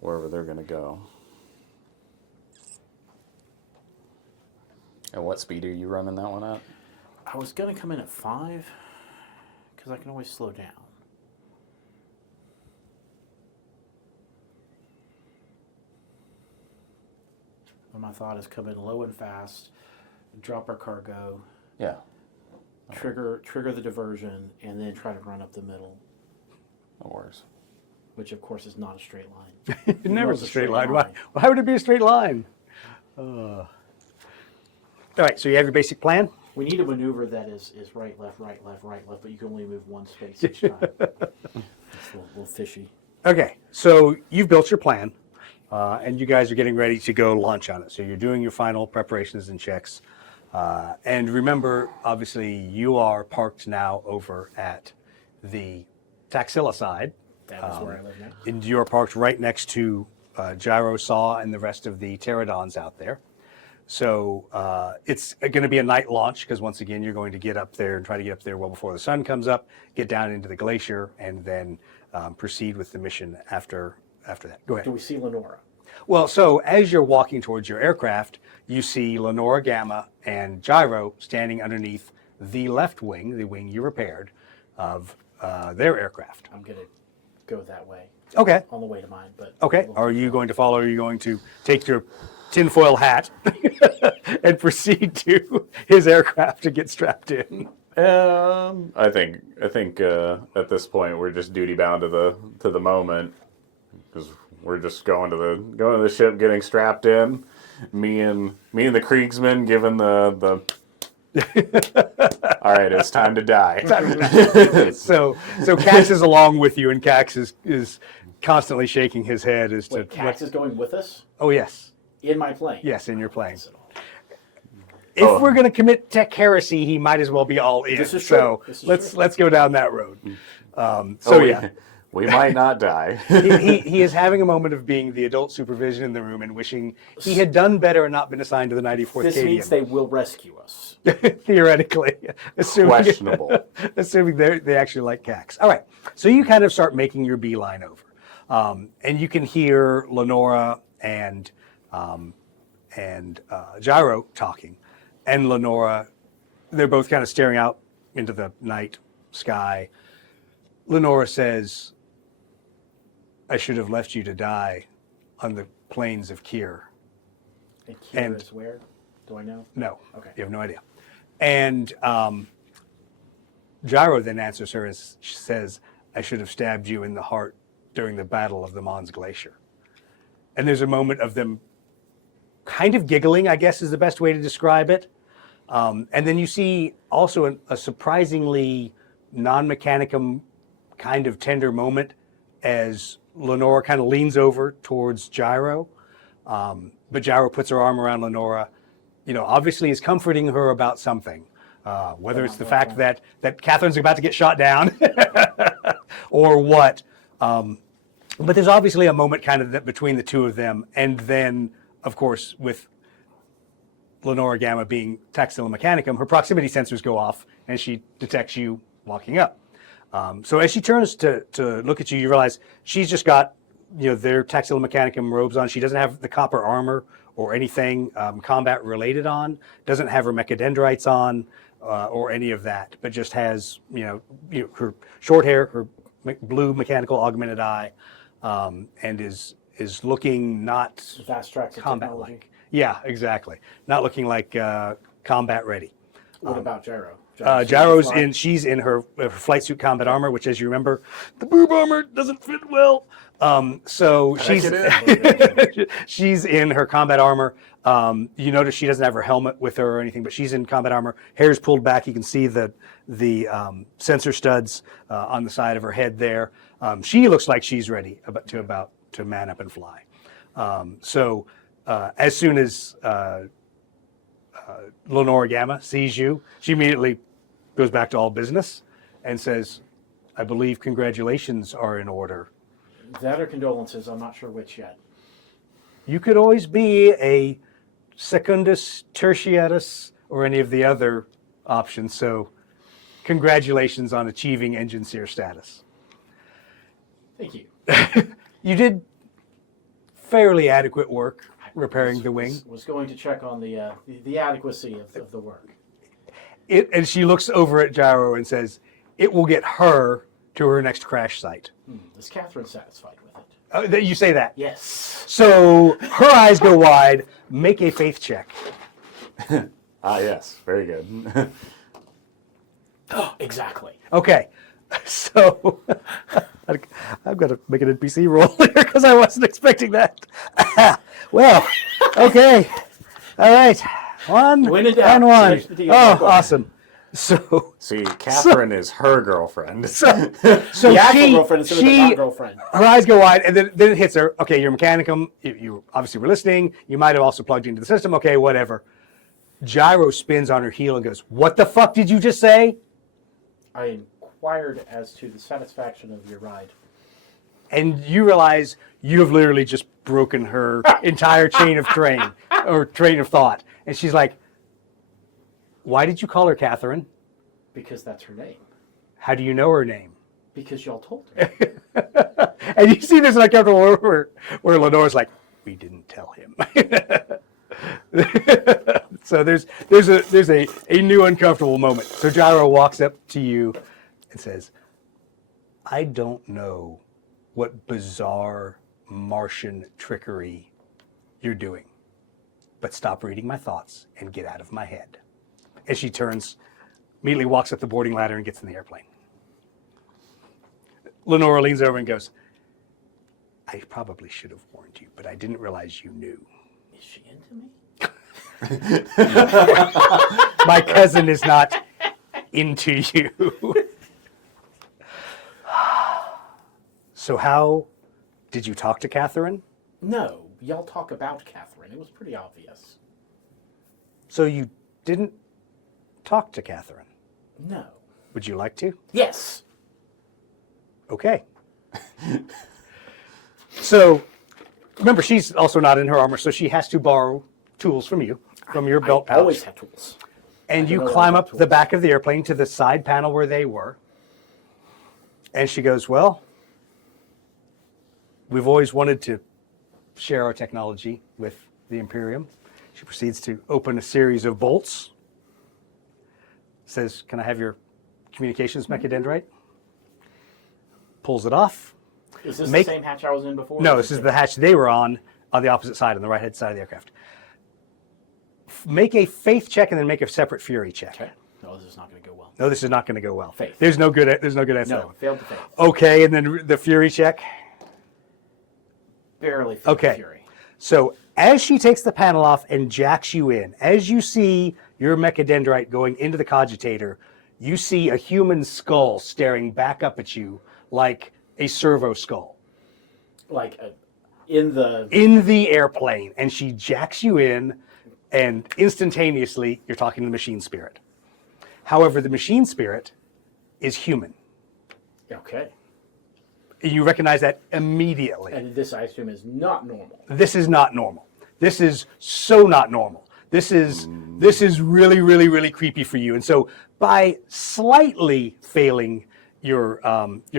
Wherever they're going to go. And what speed are you running that one at? I was going to come in at 5 because I can always slow down. But my thought is come in low and fast, drop our cargo, Yeah. trigger the diversion, and then try to run up the middle, No worries. which of course is not a straight line. It never is was a straight line. Why would it be a straight line? All right, so you have your basic plan? We need a maneuver that is right, left, right, left, right, left, but you can only move one space each time. It's a little fishy. Okay, so you've built your plan, and you guys are getting ready to go launch on it. So you're doing your final preparations and checks. And remember, obviously, you are parked now over at the Taxila side. That is where I live now. And you're parked right next to Gyro Saw and the rest of the pterodons out there. So it's going to be a night launch because once again, you're going to get up there and try to get up there well before the sun comes up, get down into the glacier, and then proceed with the mission after that. Go ahead. Do we see Lenora? Well, so as you're walking towards your aircraft, you see Lenora Gamma and Gyro standing underneath the left wing, the wing you repaired, of their aircraft. I'm going to go that way Okay. on the way to mine. But Okay. Are you going to follow? Or are you going to take your tinfoil hat and proceed to his aircraft to get strapped in? I think at this point we're just duty bound to the moment because we're just going to the ship, getting strapped in. Me and the Kriegsman giving the all right, it's time to die. So Cax is along with you, and Cax is constantly shaking his head as to Wait, Cax is going with us Oh yes, in my plane. yes, in your plane. So, If we're going to commit tech heresy, he might as well be all in. This is so true. This is let's true. let's go down that road. So yeah, we might not die. he is having a moment of being the adult supervision in the room and wishing he had done better and not been assigned to the 94th this KDM. means they will rescue us. Theoretically, assuming Questionable. assuming they actually like Cax. All right, so you kind of start making your beeline over, and you can hear Lenora and Gyro talking, and Lenora, they're both kind of staring out into the night sky. Lenora says, "I should have left you to die on the plains of Kier." And Kira And- is where? Do I know? No, Okay. you have no idea. And Gyro then answers her and says, "I should have stabbed you in the heart during the Battle of the Mons Glacier." And there's a moment of them kind of giggling, I guess is the best way to describe it. And then you see also a surprisingly non-mechanicum kind of tender moment as Lenora kind of leans over towards Gyro. But Gyro puts her arm around Lenora, obviously is comforting her about something. Whether it's the fact that Catherine's about to get shot down or what. But there's obviously a moment kind of between the two of them. And then, of course, with Lenora Gamma being Taxila Mechanicum, her proximity sensors go off and she detects you walking up. So as she turns to look at you, you realize she's just got their Taxila Mechanicum robes on. She doesn't have the copper armor or anything combat related on, doesn't have her mechadendrites on or any of that, but just has her short hair, her blue mechanical augmented eye, and is looking not Fast tracks of combat technology. like. Yeah, exactly. Not looking like combat ready. What about Gyro? Gyro's she's in her flight suit combat armor, which, as you remember, the boob armor doesn't fit well. So she's in her combat armor. You notice she doesn't have her helmet with her or anything, but she's in combat armor. Hair's pulled back. You can see the sensor studs on the side of her head there. She looks like she's ready to man up and fly. So as soon as Lenora Gamma sees you, she immediately goes back to all business and says, "I believe congratulations are in order. That or condolences, I'm not sure which yet. You could always be a secundus tertiatus or any of the other options, so congratulations on achieving engine seer status. Thank you. You did fairly adequate work repairing the wing." Was going to check on the adequacy of the work. And she looks over at Gyro and says, "It will get her to her next crash site." Is Catherine satisfied with it? You say that. Yes. So her eyes go wide. Make a faith check. Yes, very good. Exactly. Okay. So I've got to make an NPC roll here because I wasn't expecting that. Well, okay. All right. One When in doubt, and one. select the deal. Oh, awesome. So See, Catherine is her girlfriend. so The actual she, girlfriend instead of the not girlfriend. her eyes go wide, and then it hits her. Okay, you're Mechanicum. You obviously were listening. You might have also plugged into the system. Okay, whatever. Gyro spins on her heel and goes, "What the fuck did you just say?" I inquired as to the satisfaction of your ride. And you realize you have literally just broken her entire chain of train of thought. And she's like, "Why did you call her Catherine? Because that's her name. How do you know her name?" Because y'all told her. And you see this uncomfortable where Lenore's like, "We didn't tell him." So there's a new uncomfortable moment. So Gyro walks up to you and says, "I don't know what bizarre Martian trickery you're doing, but stop reading my thoughts and get out of my head." And she turns, immediately walks up the boarding ladder and gets in the airplane. Lenora leans over and goes, I probably should have warned you, but I didn't realize you knew. Is she into me? My cousin is not into you. So how did you talk to Catherine? No, y'all talk about Catherine. It was pretty obvious. So you didn't talk to Catherine? No. Would you like to? Yes. Okay. So remember, she's also not in her armor, so she has to borrow tools from you, from your belt I pouch. always have tools. And I you don't know climb about up the tools. back of the airplane to the side panel where they were. And she goes, well, we've always wanted to share our technology with the Imperium. She proceeds to open a series of bolts. Says, can I have your communications mechadendrite? Pulls it off. Is this the same hatch I was in before? No, this is the hatch they were on the opposite side, on the right-hand side of the aircraft. Make a faith check and then make a separate fury check. Okay. No, this is not going to go well. No, this is not going to go well. Faith. There's no good answer. No, failed the faith. Okay, and then the fury check. Barely failed Okay. the fury. So as she takes the panel off and jacks you in, as you see your mechadendrite going into the cogitator, you see a human skull staring back up at you like a servo skull. Like in the... In the airplane, and she jacks you in, and instantaneously you're talking to the machine spirit. However, the machine spirit is human. Okay. You recognize that immediately. And this, I assume, is not normal. This is not normal. This is so not normal. This is really, really, really creepy for you. And so by slightly failing your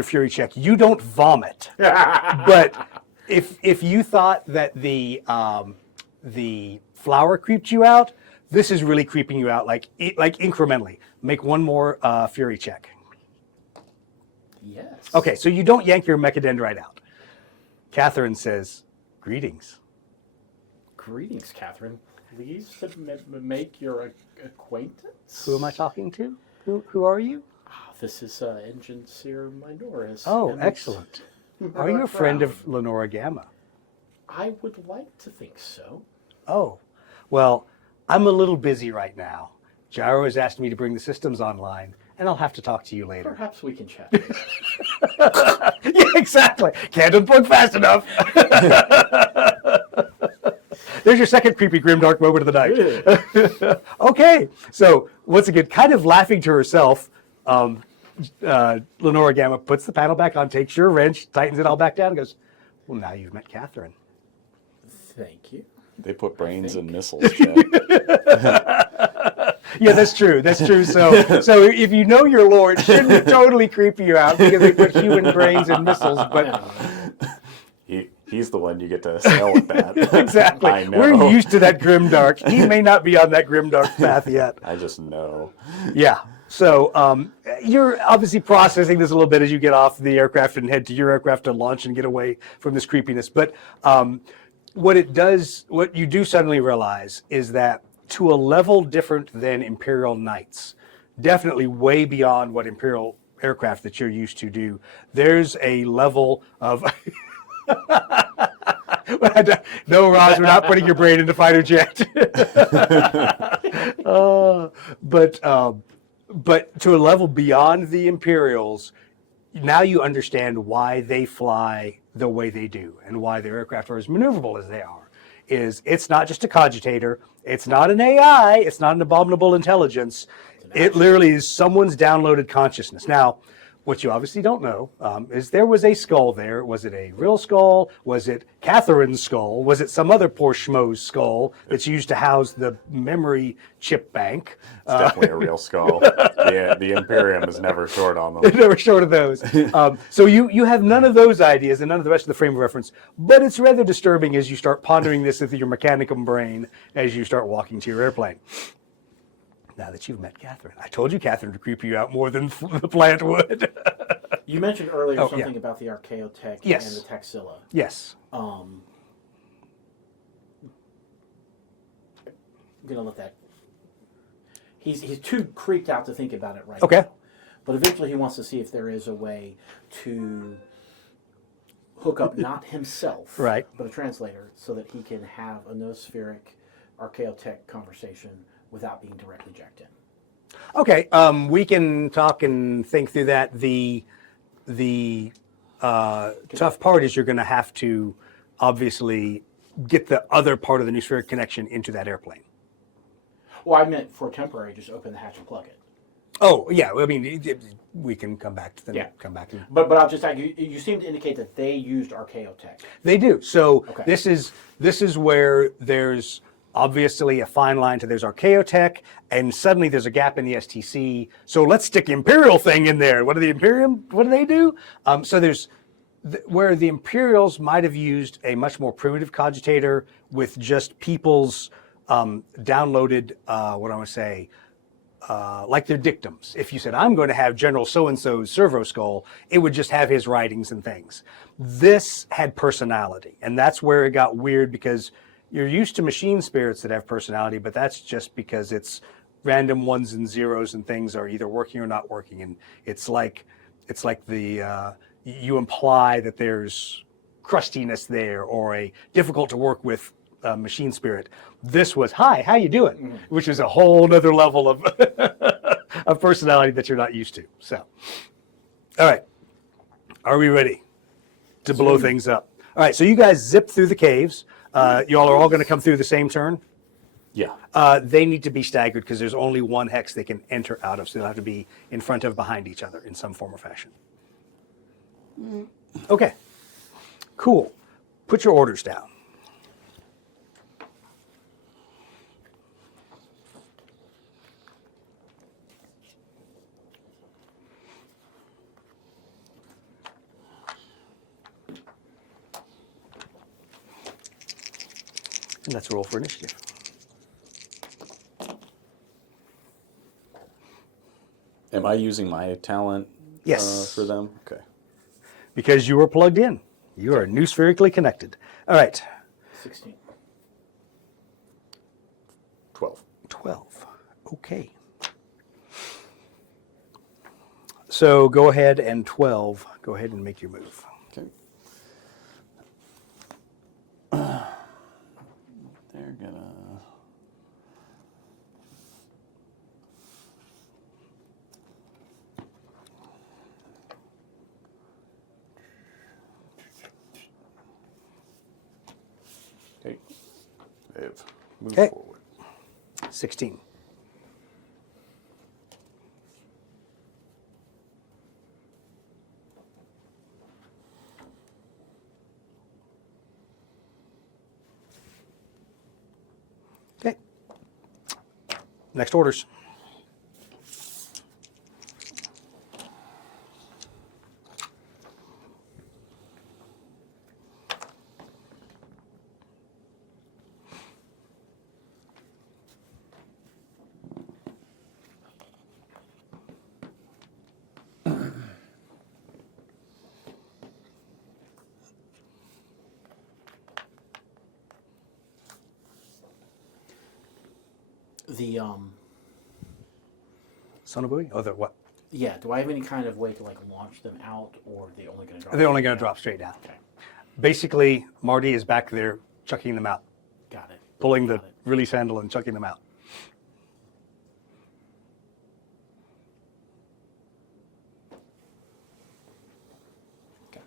fury check, you don't vomit. But if you thought that the flower creeped you out, this is really creeping you out, like incrementally. Make one more fury check. Yes. Okay, so you don't yank your mechadendrite out. Catherine says, greetings. Greetings, Catherine. Pleased to make your acquaintance. Who am I talking to? Who are you? This is Engine Seer Minoris. Oh, and excellent. Are you a friend of Lenora Gamma? I would like to think so. Oh, well, I'm a little busy right now. Gyro has asked me to bring the systems online, and I'll have to talk to you later. Perhaps we can chat. Yeah, exactly. Can't unplug fast enough. There's your second creepy grimdark moment of the night. Okay, so once again, kind of laughing to herself, Lenora Gamma puts the panel back on, takes your wrench, tightens it all back down, and goes, well, now you've met Catherine. Thank you. They put brains in missiles, Jack. Yeah, that's true. That's true. So if you know your lore, it shouldn't totally creep you out because they put human brains in missiles. But He's the one you get to sell at that. exactly, I know. we're used to that grimdark. He may not be on that grimdark path yet. I just know. Yeah. So you're obviously processing this a little bit as you get off the aircraft and head to your aircraft to launch and get away from this creepiness. But what you do suddenly realize is that to a level different than Imperial Knights, definitely way beyond what Imperial aircraft that you're used to do, there's a level of... No, Roz, we're not putting your brain into fighter jet. But to a level beyond the Imperials, now you understand why they fly the way they do and why their aircraft are as maneuverable as they are. It's not just a cogitator, it's not an AI, it's not an abominable intelligence. It literally is someone's downloaded consciousness. Now, what you obviously don't know is there was a skull there. Was it a real skull? Was it Catherine's skull? Was it some other poor schmo's skull that's used to house the memory chip bank? It's definitely a real skull. The Imperium is never short on them. Never short of those. So you have none of those ideas and none of the rest of the frame of reference. But it's rather disturbing as you start pondering this with your mechanicum brain as you start walking to your airplane. Now that you've met Catherine. I told you Catherine would creep you out more than the plant would. You mentioned earlier something yeah. about the Archaeotech Yes. and the Taxila. Yes. I'm going to let that... he's too creeped out to think about it right Okay. now. But eventually he wants to see if there is a way to hook up not himself, Right. but a translator, so that he can have a noospheric archaeotech conversation without being directly jacked in. Okay, we can talk and think through that. The tough part is you're going to have to obviously get the other part of the noospheric connection into that airplane. Well, I meant for temporary, just open the hatch and plug it. Oh yeah, I mean we can come back to them. Yeah. Come back. But I'll just add, you seem to indicate that they used archaeotech. They do. So Okay. this is where there's obviously a fine line to there's archaeotech, and suddenly there's a gap in the STC. So let's stick Imperial thing in there. What do the Imperium? What do they do? So there's where the Imperials might have used a much more primitive cogitator with just people's downloaded what I want to say. Like their dictums. If you said, I'm going to have General so-and-so's servo skull, it would just have his writings and things. This had personality, and that's where it got weird, because you're used to machine spirits that have personality, but that's just because it's random ones and zeros and things are either working or not working. And it's like the you imply that there's crustiness there or a difficult to work with machine spirit. This was, hi, how you doing? Mm-hmm. Which is a whole other level of of personality that you're not used to. So, all right, are we ready to blow things up? All right, so you guys zip through the caves. Y'all are all going to come through the same turn. Yeah. They need to be staggered because there's only one hex they can enter out of, so they'll have to be in front of, behind each other in some form or fashion. Okay, cool. Put your orders down. And let's roll for initiative. Am I using my talent Yes. for them? Okay. Because you were plugged in. You are noospherically connected. All right. 16. 12. 12. Okay. So go ahead and 12. Go ahead and make your move. Okay. They're gonna... Okay. They've moved Okay. forward. 16. Okay. Next orders. The Sonobui? Oh, the what? yeah. Do I have any kind of way to like launch them out, or are they only going to drop? They're only straight going to down? drop straight down. Okay, Basically, Marty is back there chucking them out, got it. pulling the Got it. release handle and chucking them out. Okay.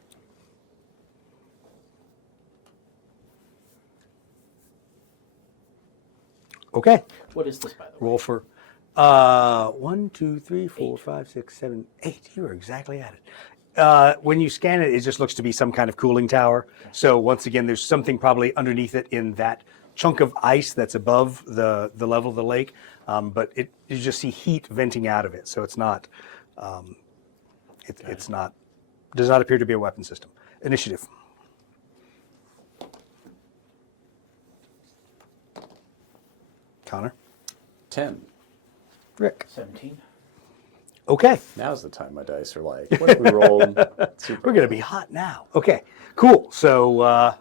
Okay. What is this, by the way? Roll for 1, 2, 3, 4, 5, 6, 7, 8. You are exactly at it. When you scan it, it just looks to be some kind of cooling tower. So once again, there's something probably underneath it in that chunk of ice that's above the level of the lake. But you just see heat venting out of it. So it's not, it's not, does not appear to be a weapon system. Initiative. Connor. 10. Rick. 17. Okay. Now's the time my dice are like, what if we rolled super? We're going to be hot now. Okay, cool. So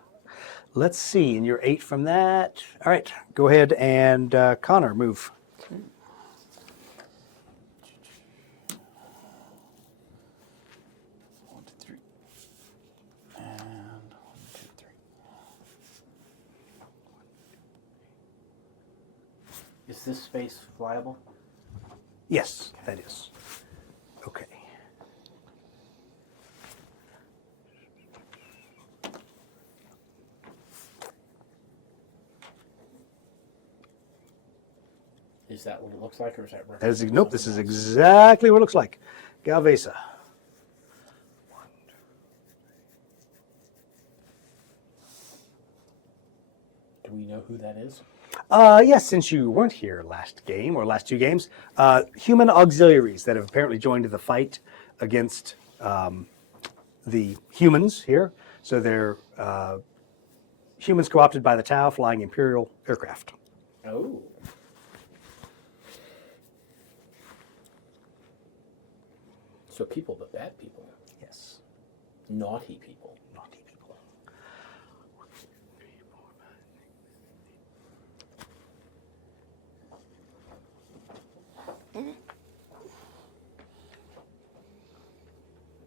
let's see. And you're 8 from that. All right, go ahead and Connor, move. Is this space flyable? Yes, that is. Okay. Is that what it looks like, or is that That is, nope, this is exactly what it looks like. Galvesa. Do we know who that is? Yes, since you weren't here last game, or last two games, human auxiliaries that have apparently joined the fight against the humans here. So they're humans co-opted by the Tau flying Imperial aircraft. Oh. So people, but bad people. Yes. Naughty people. Naughty people.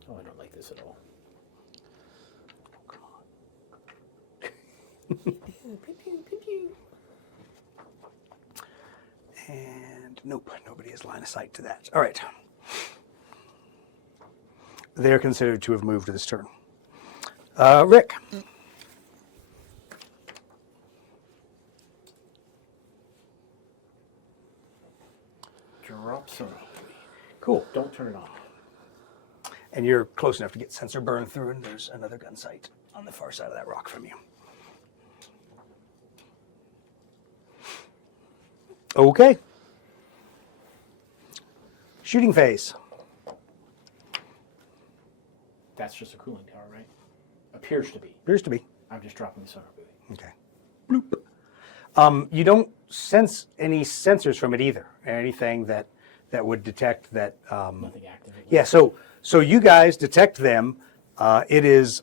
Oh, I don't like this at all. Pew, pew, pew, pew. And nope, nobody has line of sight to that. All right. They're considered to have moved this turn. Rick. Drop some. Cool. Don't turn it on. And you're close enough to get sensor burn through, and there's another gun sight on the far side of that rock from you. Okay. Shooting phase. That's just a cooling tower, right? Appears to be. Appears to be. I'm just dropping the sonar buoy. Okay. Bloop. You don't sense any sensors from it either. Anything that would detect that. Nothing active. Yeah. So you guys detect them. It is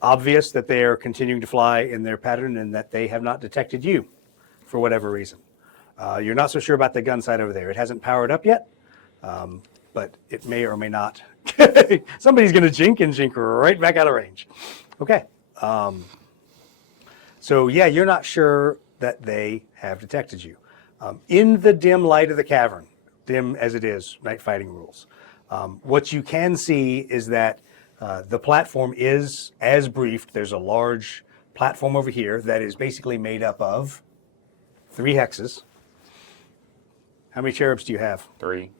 obvious that they are continuing to fly in their pattern and that they have not detected you for whatever reason. You're not so sure about the gun sight over there. It hasn't powered up yet, but it may or may not. Somebody's going to jink right back out of range. Okay. So yeah, you're not sure that they have detected you. In the dim light of the cavern, dim as it is, night fighting rules, what you can see is that the platform is as briefed. There's a large platform over here that is basically made up of 3 hexes. How many cherubs do you have? 3.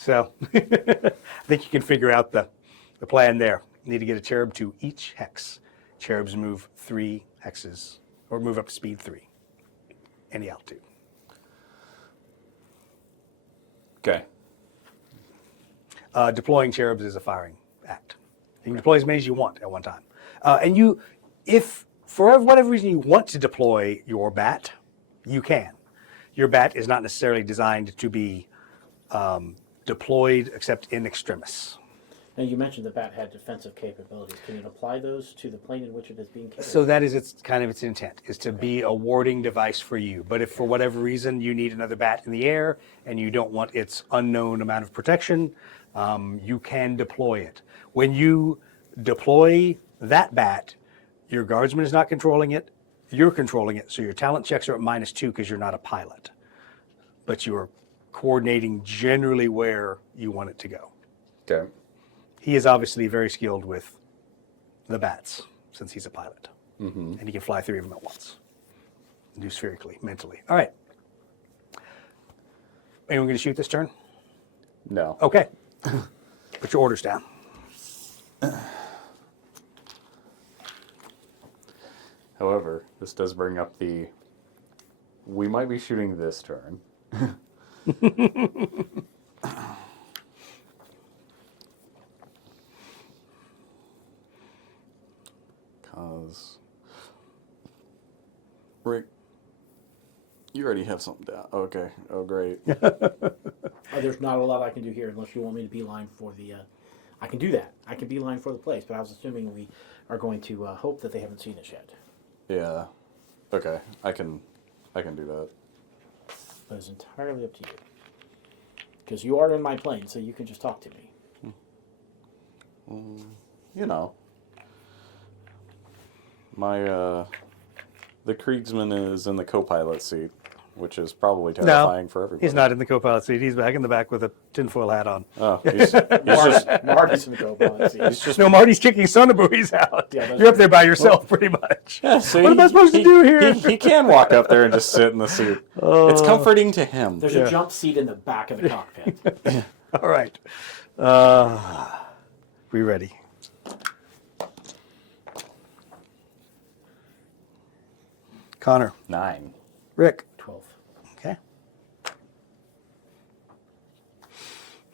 So I think you can figure out the plan there. You need to get a cherub to each hex. Cherubs move 3 hexes, or move up to speed 3, any altitude. Okay. Deploying cherubs is a firing act. You can deploy as many as you want at one time. And if for whatever reason you want to deploy your bat, you can. Your bat is not necessarily designed to be deployed except in extremis. Now, you mentioned the bat had defensive capabilities. Can it apply those to the plane in which it is being carried? So that is its intent, is to be a warding device for you. But if for whatever reason you need another bat in the air and you don't want its unknown amount of protection, you can deploy it. When you deploy that bat, your guardsman is not controlling it, you're controlling it. So your talent checks are at -2 because you're not a pilot. But you're coordinating generally where you want it to go. Okay. He is obviously very skilled with the bats since he's a pilot. And he can fly 3 of them at once. Do spherically, mentally. All right. Anyone going to shoot this turn? No. Okay. Put your orders down. However, this does bring up we might be shooting this turn. Because, Rick, you already have something down. Okay. Oh, great. There's not a lot I can do here unless you want me to beeline for the... I can do that. I can beeline for the place, but I was assuming we are going to hope that they haven't seen us yet. Yeah. Okay. I can do that. But it's entirely up to you. Because you are in my plane, so you can just talk to me. You know. My, the Kriegsman is in the co-pilot seat. which is probably terrifying for everybody. He's not in the co-pilot seat. He's back in the back with a tinfoil hat on. Oh, he's just Marty's in the co-pilot seat. he's just No, Marty's kicking sonobuoys out. Yeah, that's You're up there by yourself, pretty much. yeah, see, What am I supposed to do here? He can walk up there and just sit in the seat. It's comforting to him. There's a jump seat in the back of the cockpit. All right. We ready? Connor. 9. Rick. 12. Okay.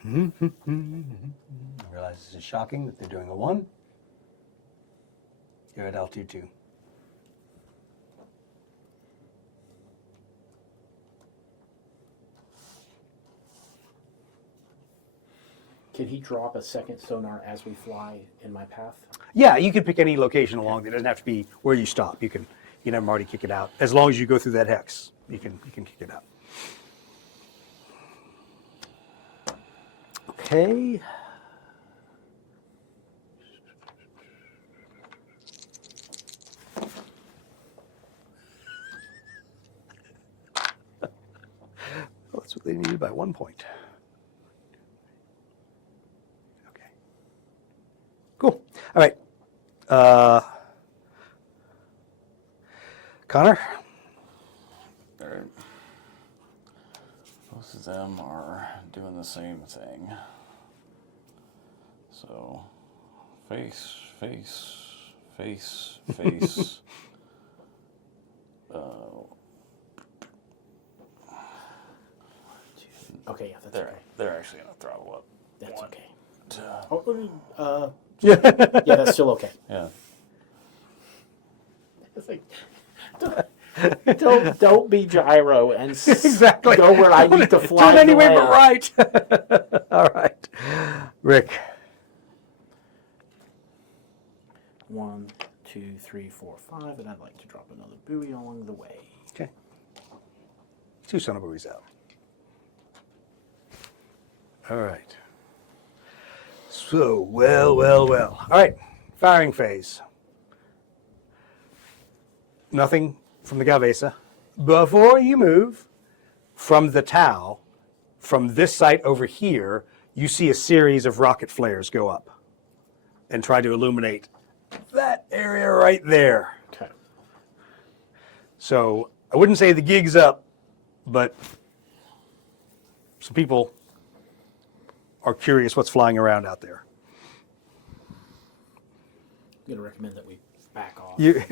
I realize this is shocking that they're doing a 1. You're at altitude 2. Can he drop a second sonar as we fly in my path? Yeah, you can pick any location along there. It doesn't have to be where you stop. You can have Marty kick it out. As long as you go through that hex, you can kick it out. Okay. Well, that's what they needed by 1 point. Okay. Cool. All right. Connor? All right. Both of them are doing the same thing. So, face, face, face, face. Okay, yeah, that's okay. They're actually going to throttle up. That's One, okay. two. Yeah, that's still okay. Yeah. It's like, don't be gyro and Exactly. go where I need to fly. Turn anyway the but right. All right. Rick. 1, 2, 3, 4, 5, and I'd like to drop another buoy along the way. Okay. 2 sonobuoys out. All right. So, well. All right. Firing phase. Nothing from the Galvesa. Before you move from the Tau, from this site over here, you see a series of rocket flares go up and try to illuminate that area right there. Okay. So I wouldn't say the gig's up, but some people are curious what's flying around out there. I'm going to recommend that we back off. You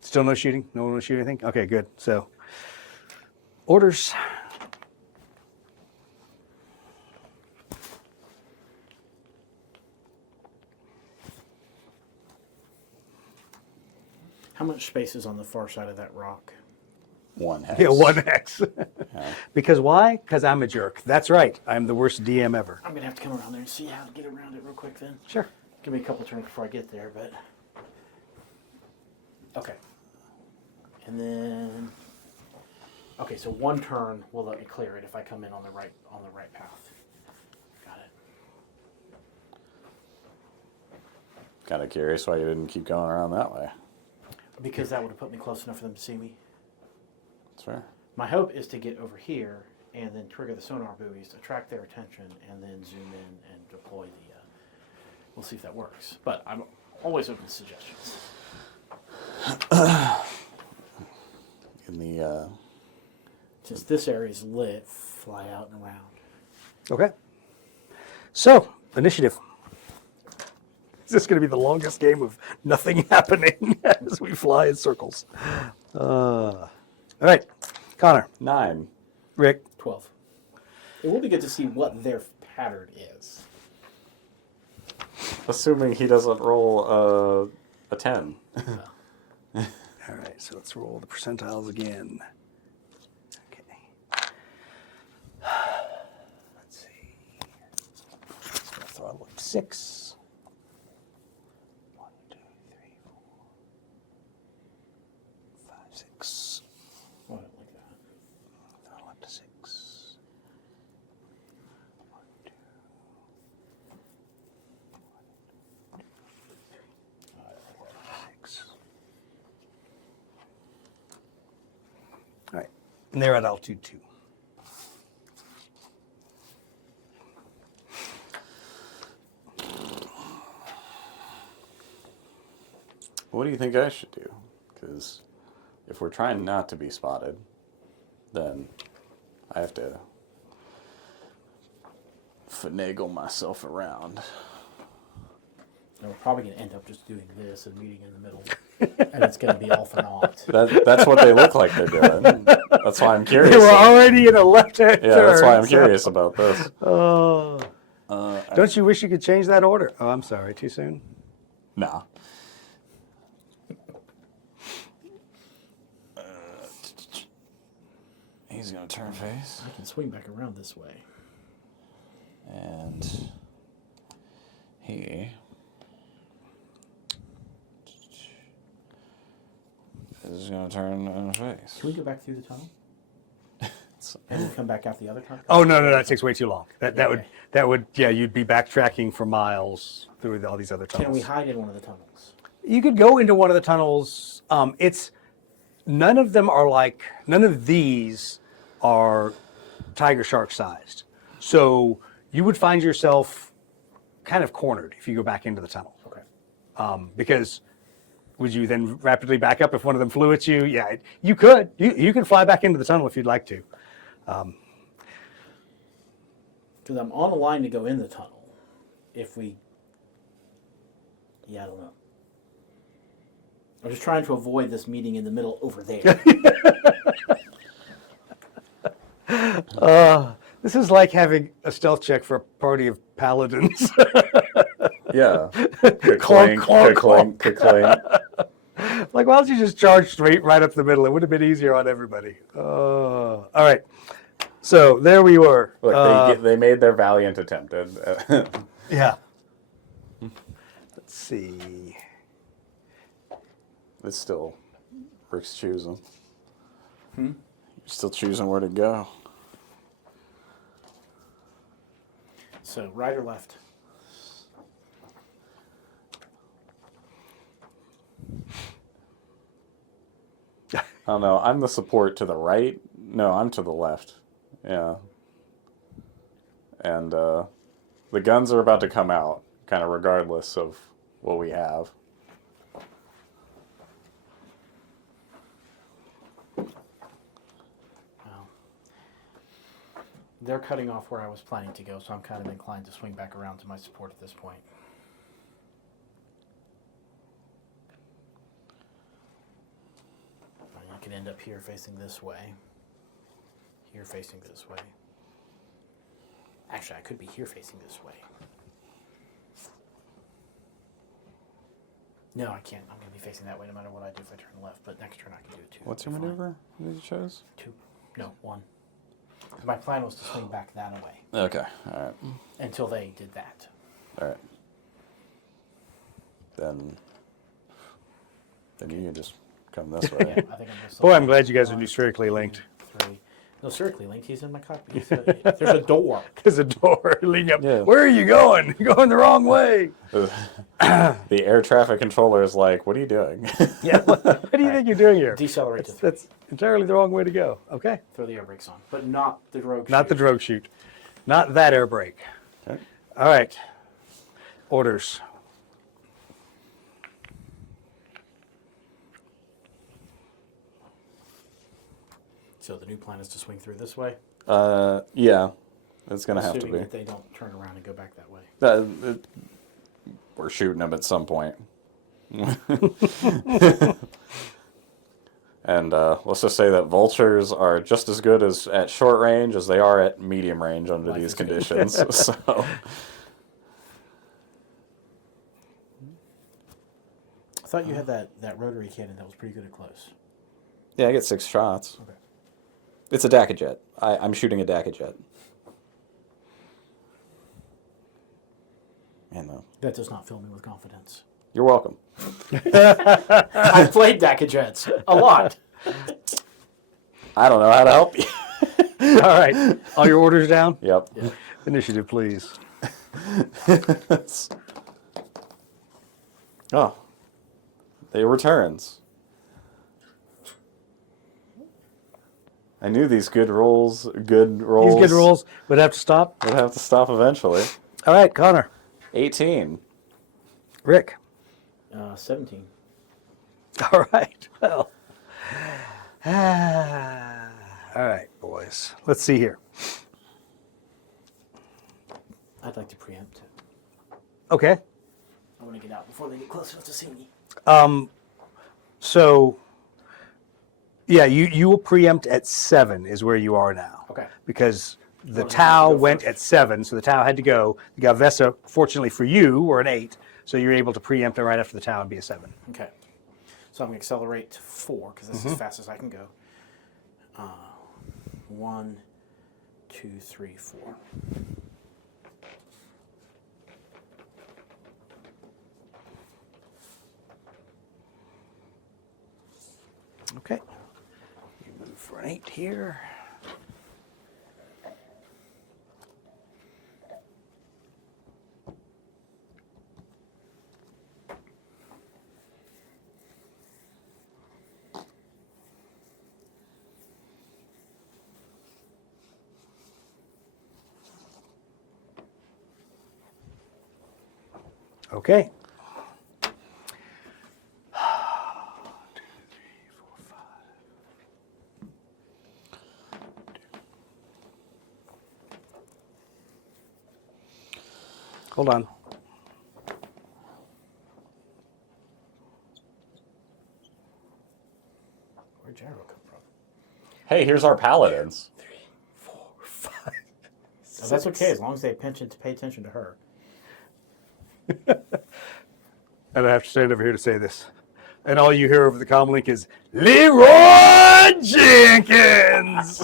Still no shooting? No one will shoot anything? Okay, good. So, orders. How much space is on the far side of that rock? 1 hex. Yeah, 1x. Yeah. Because why? Because I'm a jerk. That's right. I'm the worst DM ever. I'm going to have to come around there and see how to get around it real quick then. Sure. Give me a couple turns before I get there, but... Okay. And then... Okay, so 1 turn will let me clear it if I come in on the right path. Got it. Kind of curious why you didn't keep going around that way. Because that would have put me close enough for them to see me. That's fair. My hope is to get over here and then trigger the sonar buoys, attract their attention, and then zoom in and deploy the... we'll see if that works. But I'm always open to suggestions. In the Since this area is lit, fly out and around. Okay. So, initiative. Is this going to be the longest game of nothing happening as we fly in circles? All right. Connor. 9. Rick. 12. It will be good to see what their pattern is. Assuming he doesn't roll a 10. All right, so let's roll the percentiles again. Okay. Let's see. Let's go throttle up 6. 1, 2, 3, 4, 5, 6. Oh, I don't like that. Throttle up to 6. 1, 2. 6. And they're at altitude 2. What do you think I should do? Because if we're trying not to be spotted, then I have to finagle myself around. And we're probably going to end up just doing this and meeting in the middle. And it's going to be all for naught. That's what they look like they're doing. That's why I'm curious. They were already in a left-hand turn. Yeah, that's why I'm so- curious about this. Oh. Don't you wish you could change that order? Oh, I'm sorry. Too soon? Nah. He's going to turn face. I can swing back around this way. And he is going to turn on face. Can we go back through the tunnel? And then come back out the other tunnel? Oh, no, that takes way too long. That Okay. would, you'd be backtracking for miles through all these other tunnels. Can we hide in one of the tunnels? You could go into one of the tunnels. None of these are tiger shark sized. So you would find yourself kind of cornered if you go back into the tunnel. Okay. Because would you then rapidly back up if one of them flew at you? Yeah, you could. You can fly back into the tunnel if you'd like to. Because I'm on a line to go in the tunnel. If we... Yeah, I don't know. I'm just trying to avoid this meeting in the middle over there. This is like having a stealth check for a party of paladins. Yeah. Clunk, clunk, clunk, clunk. Like, why don't you just charge straight right up the middle? It would have been easier on everybody. All right. So there we were. Look, they made their valiant attempt. Yeah. Let's see. It's still Rick's choosing. You're still choosing where to go. So, right or left? I don't know. I'm the support to the right. No, I'm to the left. Yeah. And the guns are about to come out, kind of regardless of what we have. Well, they're cutting off where I was planning to go, so I'm kind of inclined to swing back around to my support at this point. I could end up here facing this way. Here facing this way. Actually, I could be here facing this way. No, I can't. I'm going to be facing that way no matter what I do if I turn left, but next turn I can do it too. What's your It'll be fine. maneuver that you chose? 2. No, 1. 'Cause my plan was to swing back that way Okay. All right. until they did that. All right. Then you can just come this Yeah, way. I think I'm going to. Boy, I'm glad you guys are numerically linked. 3. No, circally linked. He's in my copy. There's a door. There's a door leading up. Yeah. Where are you going? You're going the wrong way. The air traffic controller is like, "What are you doing?" Yeah. What do you think you're doing here? Decelerate to 3. That's entirely the wrong way to go. Okay. Throw the air brakes on, but not the drogue. Not the drogue chute. Not that air brake. Okay. All right. Orders. So the new plan is to swing through this way, Yeah, it's gonna have to assuming be. that they don't turn around and go back that way. We're shooting them at some point. And let's just say that vultures are just as good as at short range as they are at medium range under Life these is good. conditions. So I thought you had that rotary cannon that was pretty good at close. yeah, I get 6 shots. Okay. It's a Dakajet. I'm shooting a Dakajet. Man, though. That does not fill me with confidence. You're welcome. I've played Dakajets a lot. I don't know how to help you. All right. All your orders down? Yep. Yeah. Initiative, please. Oh. They returns. I knew these good rolls. These good rolls would have to stop. Would have to stop eventually. All right, Connor. 18. Rick. 17. All right. Well. All right, boys. Let's see here. I'd like to preempt. Okay. I want to get out before they get close enough to see me. So, yeah, you will preempt at 7 is where you are now. Okay. Because the Well, Tau you go went first. at 7, so the Tau had to go. The Galvesa, fortunately for you, were an 8, so you're able to preempt right after the Tau and be a 7. Okay. So I'm going to accelerate to 4 because that's as fast as I can go. 1, 2, 3, 4. Okay. You move for an 8 here. Okay. 1, 2, 3, 4, 5. Hold on. Where'd Gyro come from? Hey, here's our paladins. 3, 4, 5. Oh, that's okay as long as they pay attention to her. And I have to stand over here to say this. And all you hear over the comm link is Leroy Jenkins.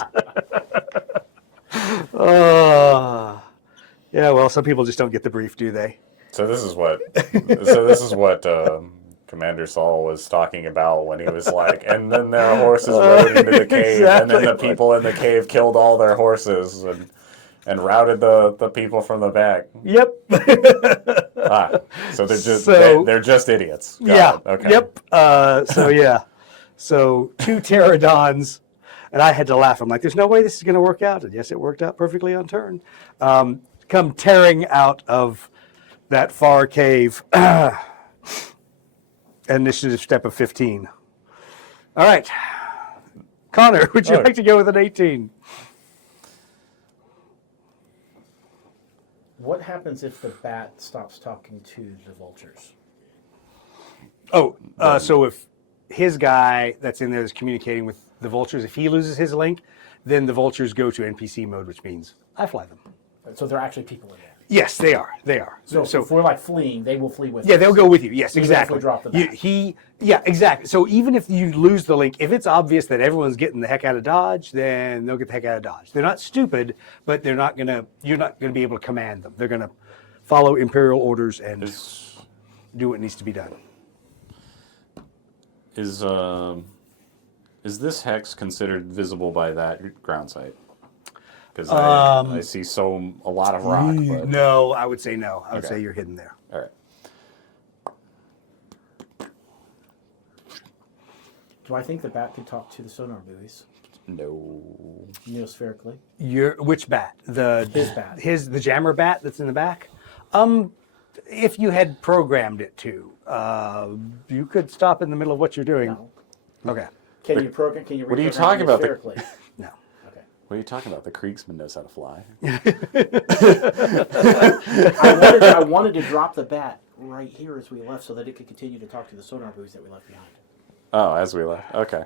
Yeah, well, some people just don't get the brief, do they? So this is what Commander Saul was talking about when he was like, and then their horses rode into the cave, and then the Exactly. people in the cave killed all their horses and routed the people from the back. Yep. So they're just So- they're just idiots. Got Yeah. it. Okay. Yep. So yeah. So 2 pterodons, and I had to laugh. I'm like, "There's no way this is going to work out." And yes, it worked out perfectly on turn. Come tearing out of that far cave. Initiative step of 15. All right, Connor, would you Oh. like to go with an 18? What happens if the bat stops talking to the vultures? Oh, so if his guy that's in there is communicating with the vultures, if he loses his link, then the vultures go to NPC mode, which means I fly them. So there are actually people in there. Yes, they are. They are. So if we're like fleeing, they will flee with us. Yeah, they'll go with you. Yes, Even if we exactly. drop the bat. Yeah, exactly. So even if you lose the link, if it's obvious that everyone's getting the heck out of Dodge, then they'll get the heck out of Dodge. They're not stupid, but you're not gonna be able to command them. They're gonna follow Imperial orders and do what needs to be done. Is this hex considered visible by that ground site? Because I see a lot of rock. But, No, I would say no. I would Okay. say you're hidden there. all right. Do I think the bat could talk to the sonar buoys No. neospherically? Which bat? His bat. The jammer bat that's in the back. If you had programmed it to, you could stop in the middle of what you're doing. No. Okay. Can you program? Can you? What are you reprogram talking about? neospherically? No. Okay. What are you talking about? The Kriegsman knows how to fly. I wanted to drop the bat right here as we left, so that it could continue to talk to the sonar buoys that we left behind. Oh, as we left. Okay.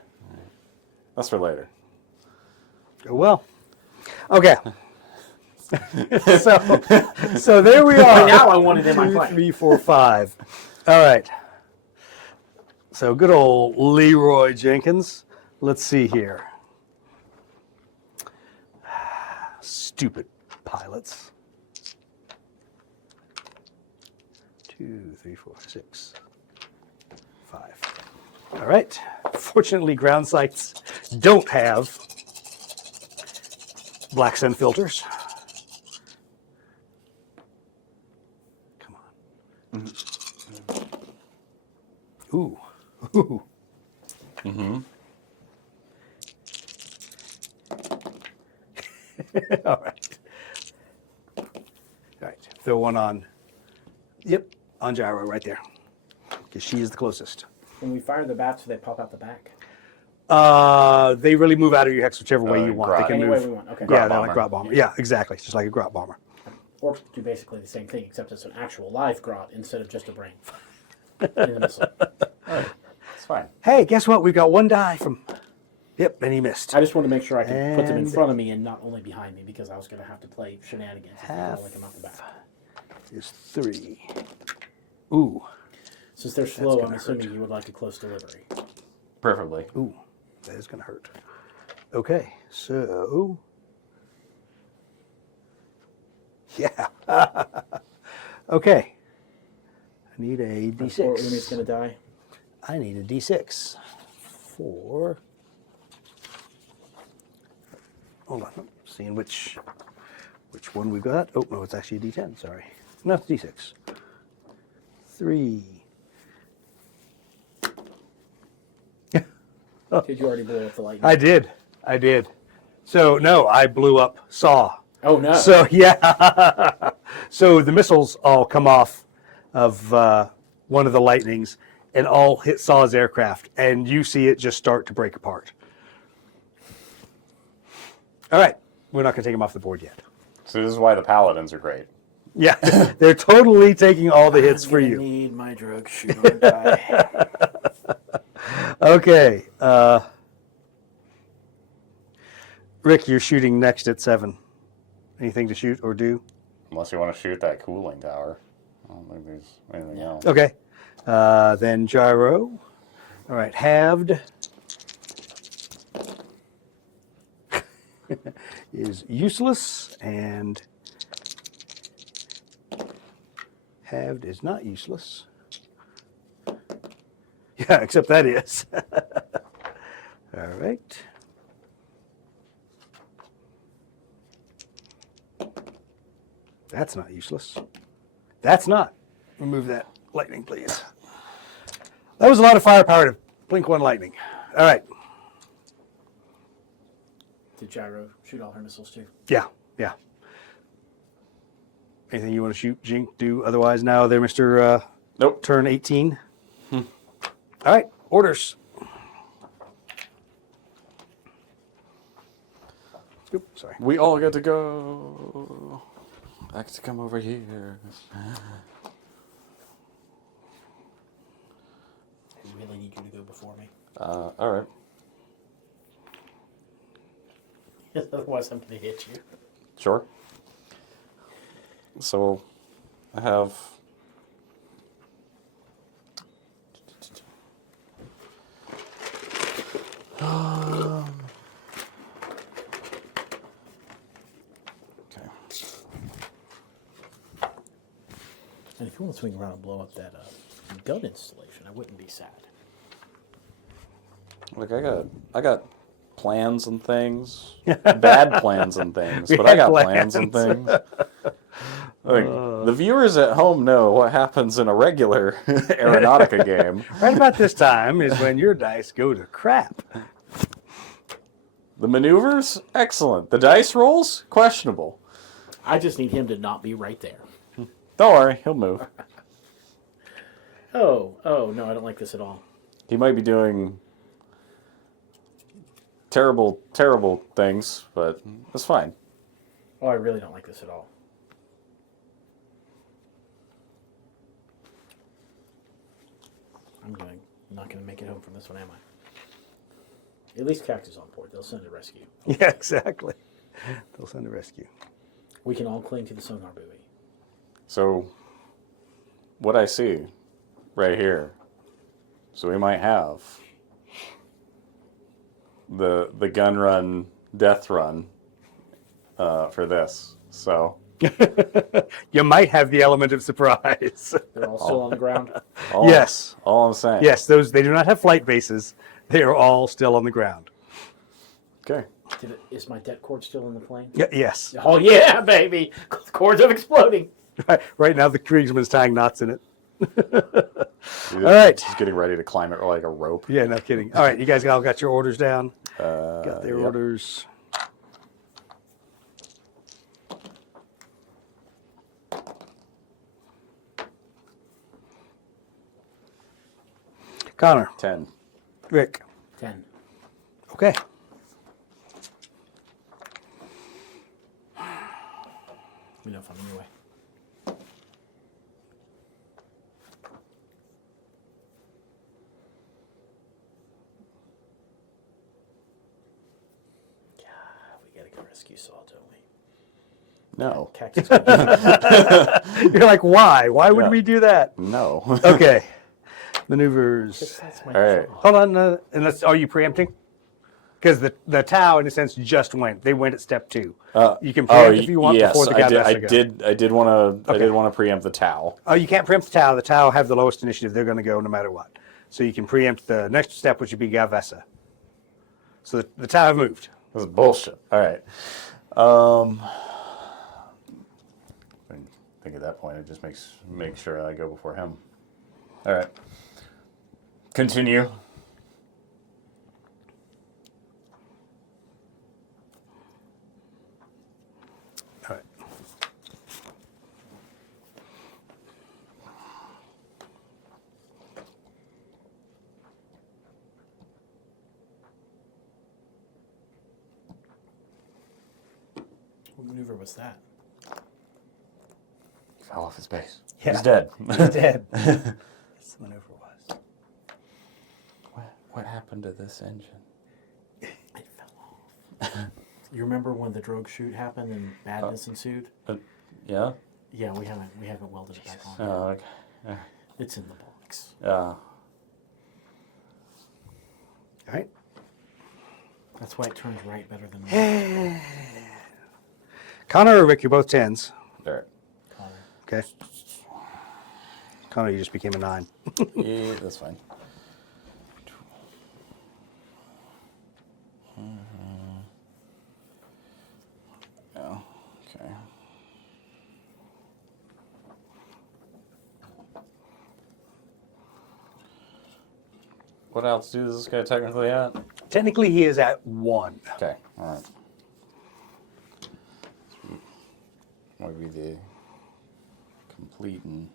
That's for later. Well, okay. so there we are. Now I want it in my 2, plan. 3, 4, 5. All right. So good old Leroy Jenkins. Let's see here. Stupid pilots. 2, 3, 4, 6, 5. All right. Fortunately, ground sites don't have black sun filters. Come on. Ooh. Ooh. All right. All right. Throw one on. Yep, on Gyro right there, because she is the closest. When we fire the bats, do they pop out the back? They really move out of your hex whichever way you want. They grot. can Any move. way we want. Okay. Yeah, Grot they're like bomber. grot bomber. Yeah, exactly. Just like a grot bomber. Or do basically the same thing, except it's an actual live grot instead of just a brain in the missile. It's fine. Hey, guess what? We've got one die from. Yep, and he missed. I just want to make sure I can put them in And- front of me and not only behind me, because I was going to have to play shenanigans if Half. I like them out the back. Is 3. Ooh, Since they're slow, I'm gonna assuming you would like a close delivery. Preferably. ooh, that is gonna hurt. Okay, so. Yeah. Okay. I need a Or D6. enemy's going to die. I need a D6 for. Hold on, seeing which one we've got. Oh no, it's actually a D10. Sorry, no, it's D6. 3. Did you already blow up the lightning? I did. So no, I blew up Saw. Oh, no. So yeah, so the missiles all come off of one of the lightnings and all hit Saw's aircraft, and you see it just start to break apart. All right, we're not going to take him off the board yet. So this is why the paladins are great. Yeah, they're totally taking all the hits for I you. need my drug shoot or die. Okay, Rick, you're shooting next at 7. Anything to shoot or do? Unless you want to shoot that cooling tower. I don't think there's anything else. Okay, then Gyro. All right, halved is useless, and halved is not useless. Yeah, except that is. All right. That's not useless. That's not. Remove that lightning, please. That was a lot of firepower to blink one lightning. All right. Did Gyro shoot all her missiles too? Yeah, yeah. Anything you want to shoot, Jink, do otherwise now there, Mr. Nope. Turn 18? All right, orders. Oop, sorry. We all get to go. I get to come over here. I really need you to go before me. All right. Otherwise, I'm going to hit you. Sure. So, I have. Okay. And if you want to swing around and blow up that gun installation, I wouldn't be sad. Look, I got plans and things, bad plans and things, We but I had got plans and things. Like, the viewers at home know what happens in a regular Aeronautica game. Right about this time is when your dice go to crap. The maneuvers, excellent. The dice rolls, questionable. I just need him to not be right there. Don't worry, he'll move. Oh, no, I don't like this at all. He might be doing terrible, terrible things, but it's fine. Oh, I really don't like this at all. I'm not going to make it home from this one, am I? At least Cax is on board. They'll send a rescue. Yeah, exactly. They'll send a rescue. We can all cling to the sonar buoy. So, what I see right here, so we might have the gun run, death run for this. So, You might have the element of surprise. They're all still on the ground. Yes. All I'm saying. Yes, they do not have flight bases. They are all still on the ground. Okay. Is my det cord still in the plane? Yes. Oh, yeah, baby. Cords of exploding. Right now, the Regiment's tying knots in it. All right. He's getting ready to climb it like a rope. Yeah, no kidding. All right, you guys all got your orders down? Got their Yep. orders. Connor. 10. Rick. 10. Okay. We know if I'm anyway. Yeah, we gotta go rescue Saul, don't we? No. Cactus. You're like, why? Why would Yeah. we do that? No. Okay. Maneuvers. That's my All right. job. Hold on. And let's. Are you preempting? Because the Tau, in a sense, just went. They went at step 2. You can preempt if you want yes, before the I Gavessa go. did want to preempt the Tau. Oh, you can't preempt the Tau. The Tau have the lowest initiative. They're going to go no matter what. So you can preempt the next step, which would be Gavessa. So the Tau have moved. This is bullshit. All right. I think at that point it just make sure I go before him. All right. Continue. All right. What maneuver was that? He fell off his base. Yeah. He's dead. He's dead. That's the maneuver was. What happened to this engine? It fell off. You remember when the drogue shoot happened and badness ensued? Yeah. Yeah, we haven't welded it back on. Oh, okay. It's in the box. Yeah. All right. That's why it turns right better than left. Connor or Rick, you're both 10s. All right. Connor. Okay. Connor, you just became a 9. Yeah, that's fine. Yeah. Okay. What altitude is this guy technically at? Technically, he is at 1. Okay. All right. Might be the complete and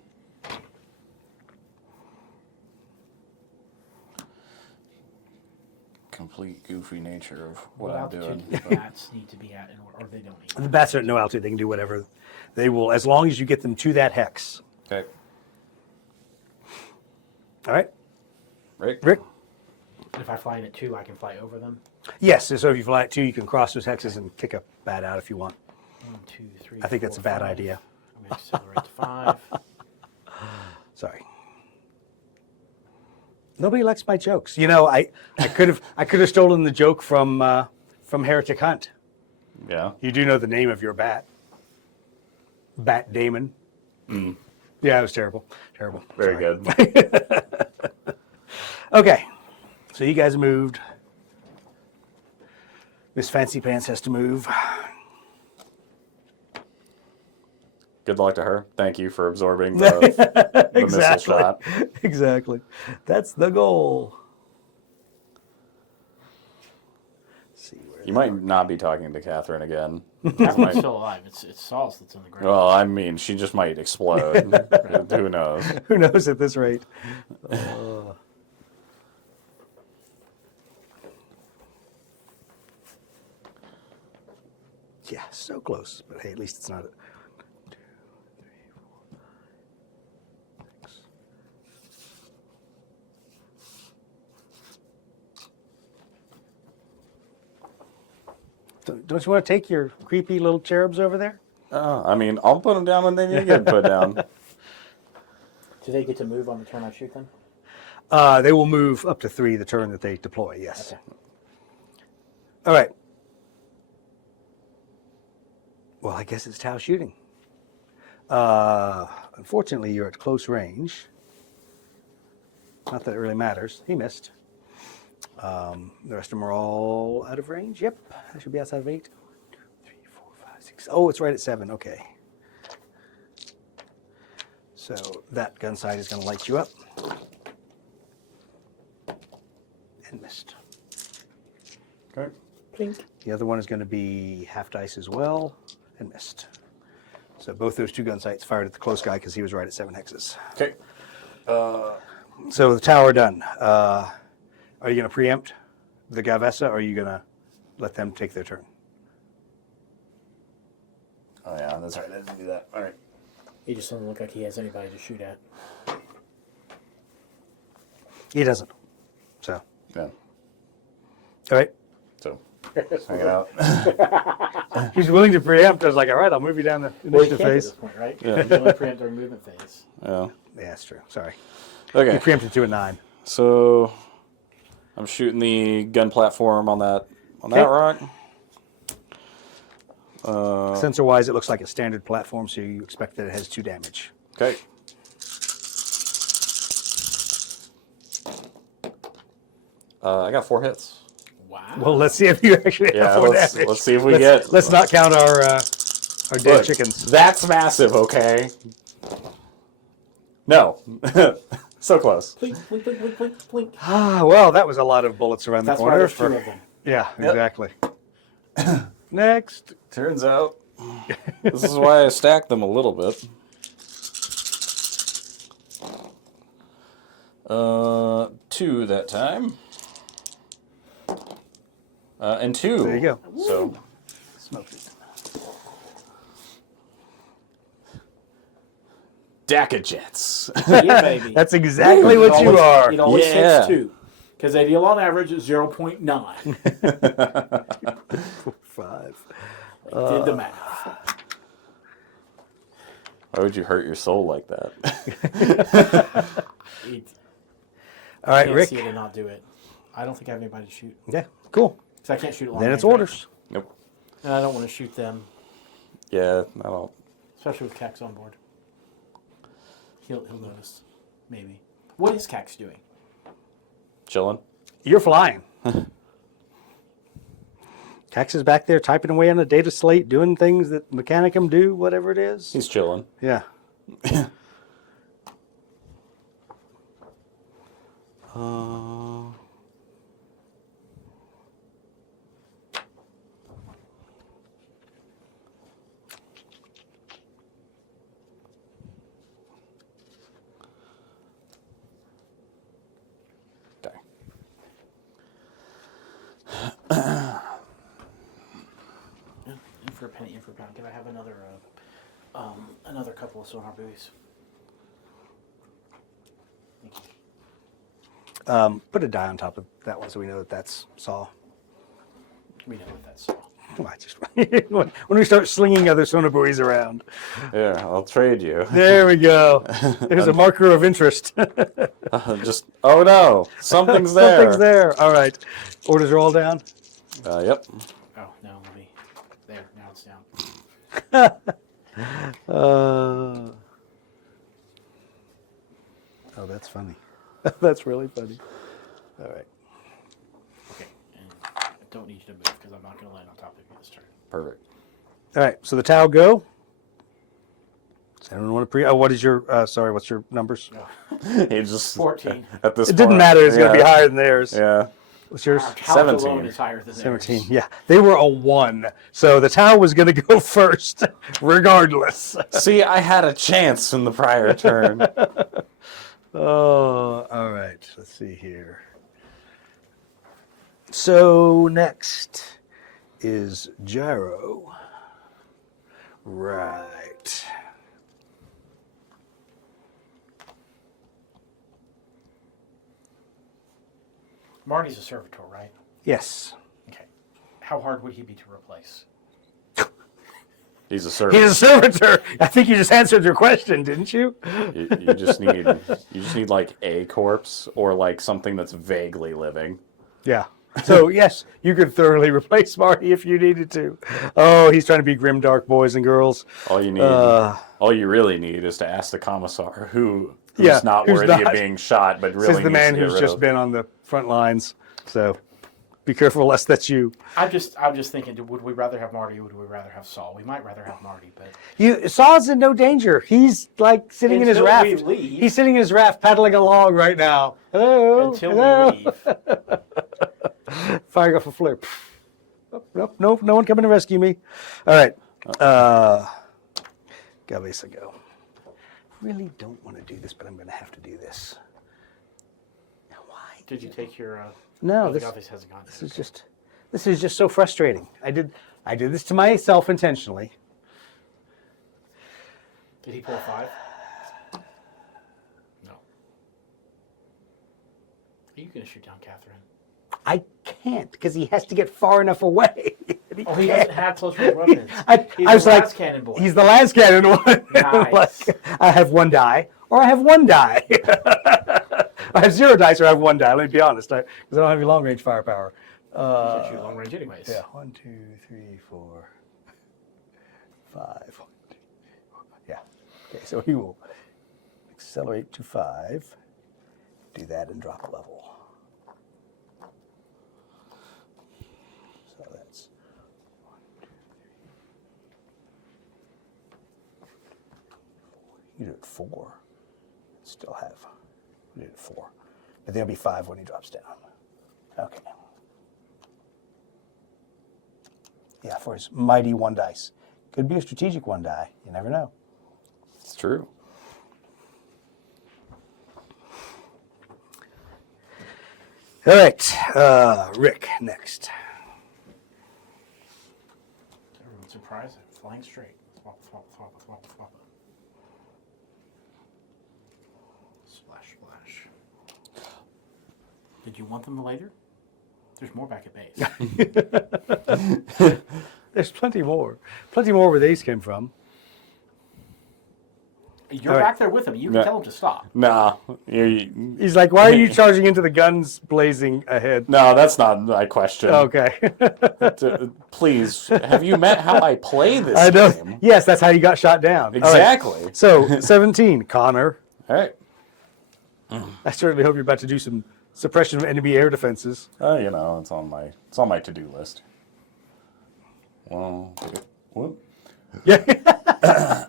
goofy nature of what I'm altitude doing. do the bats need to be at, or they don't need? The bats are at no altitude. They can do whatever. They will, as long as you get them to that hex. Okay. All right. Rick? Rick? If I fly in at 2, I can fly over them. Yes. So if you fly at 2, you can cross those hexes and kick a bat out if you want. 1, 2, 3. I think that's 4, a bad 5. idea. I'm going to accelerate to 5. Sorry. Nobody likes my jokes. You know, I could have stolen the joke from Heretic Hunt. Yeah. You do know the name of your bat. Bat Damon. Yeah, it was terrible. Terrible. Very Sorry. good. Okay. So you guys moved. Miss Fancy Pants has to move. Good luck to her. Thank you for absorbing the missile shot. Exactly. That's the goal. Let's see where You might not be talking to Catherine again. Catherine's still alive. It's Saul's that's on the ground. Well, I mean, she just might explode. Who knows? Who knows at this rate? Yeah, so close. But hey, at least it's not. 1, 2, 3, 4, 6. Don't you want to take your creepy little cherubs over there? I mean, I'll put them down when they need to get put down. Do they get to move on the turn I shoot them? They will move up to 3 the turn that they deploy, yes. Okay. All right. Well, I guess it's Tau shooting. Unfortunately, you're at close range. Not that it really matters. He missed. The rest of them are all out of range. Yep, that should be outside of 8. 1, 2, 3, 4, 5, 6. Oh, it's right at 7. Okay. So that gun sight is going to light you up. And missed. Okay. Blink. The other one is going to be half dice as well, and missed. So both those 2 gun sights fired at the close guy because he was right at 7 hexes. Okay. So the tower done. Are you going to preempt the Gavessa, or are you going to let them take their turn? Oh yeah, that's right. I didn't do that. All right. He just doesn't look like he has anybody to shoot at. He doesn't. So, Yeah. all right. So, hang it out. He's willing to preempt. I was like, all right, I'll move you down the Well, he initiative can't at phase. this point, right? Yeah. He's only preempt during movement phase. Yeah. Yeah, that's true. Sorry. Okay. He preempted to a 9. So, I'm shooting the gun platform on that Okay. rock. Sensor-wise, it looks like a standard platform, so you expect that it has 2 damage. Okay. I got 4 hits. Wow. Well, let's see if you actually have Yeah, 4 let's damage. see if we get. Let's not count our dead Look, chickens. That's massive. Okay. No. So close. Blink, blink, blink, blink, blink, blink. Ah, well, that was a lot of bullets around That's the why corner. there's 2 of them. Yeah, Yep. exactly. Next. Turns out, this is why I stacked them a little bit. 2 that time. And 2. There you go. So, Smoked it. DACA jets. Yeah, baby. That's exactly what you are. It always Yeah. takes 2. Because they deal on average at 0.9. 5. Did the math. Why would you hurt your soul like that? All right, Can't Rick. see it and not do it. I don't think I have anybody to shoot. Yeah, cool. Because I can't shoot long Then it's range, right? orders. Nope. And I don't want to shoot them, Yeah, I don't. especially with Cax on board. He'll notice. Maybe. What is Cax doing? Chilling. You're flying. Cax is back there typing away on the data slate, doing things that Mechanicum do, whatever it is. He's chilling. Yeah. Okay. In for a penny, in for a pound. Can I have another couple of sonar buoys? Thank you. Put a die on top of that one so we know that that's saw. We know what that's. Well, I just when we start slinging other sonar buoys around. Yeah, I'll trade you. There we go. There's a marker of interest. Just, oh no, something's there. Something's there. All right. Orders are all down. Yep. Oh, no, let me. There, now it's down. Oh, that's funny. That's really funny. All right. Okay, and I don't need you to move because I'm not going to land on top of you this turn. Perfect. All right. So the Tau go. Does anyone want to pre? Oh, what is your? Sorry, what's your numbers? He just 14. at this. It didn't point, matter. It's going to be yeah. higher than theirs. Yeah. What's yours? Our couch 17. alone is higher than 17. theirs. Yeah, they were a 1, so the Tau was going to go first, regardless. See, I had a chance in the prior turn. Oh, all right. Let's see here. So next is Gyro. Right. Marty's a servitor, right? Yes. Okay. How hard would he be to replace? He's a servant. He's a servitor. I think you just answered your question, didn't you? You just need like a corpse or like something that's vaguely living. Yeah. So yes, you could thoroughly replace Marty if you needed to. Oh, he's trying to be grimdark, boys and girls. All you need, all you really need, is to ask the commissar who's not who's worthy not. of being shot, but really Says the needs man to get who's rid just of. been on the front lines. So be careful lest that's you. I'm just thinking, would we rather have Marty or would we rather have Saul? We might rather have Marty, but Saw's in no danger. He's like sitting in his Until we raft. leave. He's sitting in his raft paddling along right now. Hello. until hello. we leave. Firing off a flare. Nope, no one coming to rescue me. All right. Gavesa go. Really don't want to do this, but I'm going to have to do this. Did you take your? No, oh, this hasn't gone. this is just so frustrating. I did this to myself intentionally. Did he pull a 5? No. Are you going to shoot down Catherine? I can't because he has to get far enough away. Oh, he doesn't have close range weapons. I was the like, last cannon boy. he's the last cannon one. Nice. Like, I have 1 die, or I have 1 die. I have 0 dice, or I have 1 die. Let me be honest, because I don't have any long range firepower. You can shoot long range anyways. Yeah, 1, 2, 3, 4, 5. 1, 2, 3, 4. Yeah. Okay, so he will accelerate to 5. Do that and drop a level. So that's 1, 2, 3. You do it 4. Still have. You do it 4. But there'll be 5 when he drops down. Okay. Yeah, for his mighty 1 dice. Could be a strategic 1 die. You never know. It's true. All right, Rick next. Everyone's surprised. Flying straight. Swap, swap, swap, swap, swap. Splash, splash. Did you want them later? There's more back at base. There's plenty more. Plenty more where these came from. You're All right. back there with him. You can tell him to stop. Nah. He's like, why are you charging into the guns blazing ahead? No, that's not my question. Okay. Please, have you met how I play this I know. game? Yes, that's how you got shot down. All right. Exactly. So, 17, Connor. All right. I certainly hope you're about to do some suppression of enemy air defenses. You know, it's on my to-do list. Well, whoop. Yeah.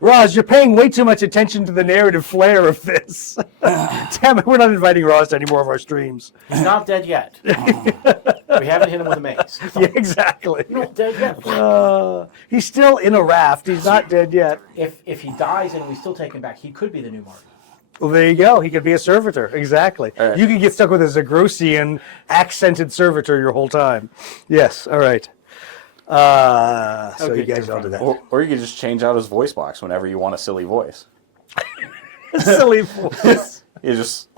Roz, you're paying way too much attention to the narrative flair of this. Damn it, we're not inviting Roz to any more of our streams. He's not dead yet. We haven't hit him with a mace. Yeah, exactly. He's not dead yet. He's still in a raft. He's not dead yet. If he dies and we still take him back, he could be the new Marty. Well, there you go. He could be a servitor. Exactly. Right. You could get stuck with a Zagrosian accented servitor your whole time. Yes. All right. So Okay, you guys all do that. Or you could just change out his voice box whenever you want a silly voice. Silly voice. You just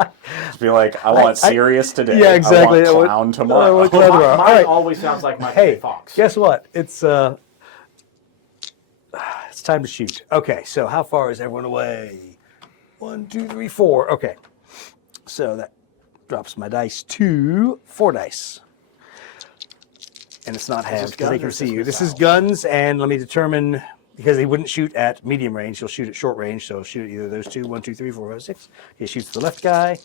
be like, I want serious today. Yeah, exactly. I want clown tomorrow. I clown tomorrow. Mine All right. always sounds like Michael Hey, J. Fox. guess what? It's time to shoot. Okay, so how far is everyone away? 1, 2, 3, 4. Okay, so that drops my dice to 4 dice. And it's not halved because they guns can or see is you. this This is missiles? guns, and let me determine, because he wouldn't shoot at medium range, he'll shoot at short range, so shoot at either of those two. 1, 2, 3, 4, 5, 6. He shoots the left guy.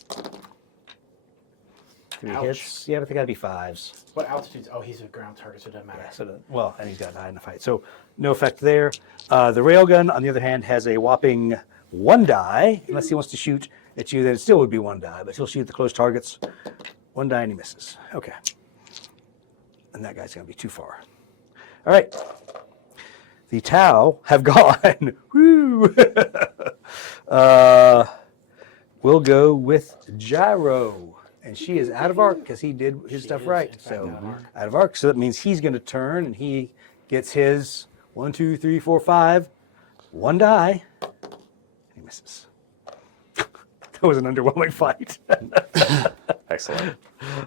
3 Ouch. hits. Yeah, but they gotta be 5s. What altitude? Oh, he's a ground target, so it doesn't matter. Well, and he's got to die in the fight. So no effect there. The railgun, on the other hand, has a whopping 1 die. Unless he wants to shoot at you, then it still would be 1 die, but he'll shoot at the close targets. 1 die and he misses. Okay. And that guy's going to be too far. All right. The Tau have gone. Woo! We'll go with Gyro. And she is out of arc because he did his stuff is, right. in fact, So out of arc. out of arc. So that means he's going to turn and he gets his 1, 2, 3, 4, 5. 1 die. And he misses. That was an underwhelming fight. Excellent.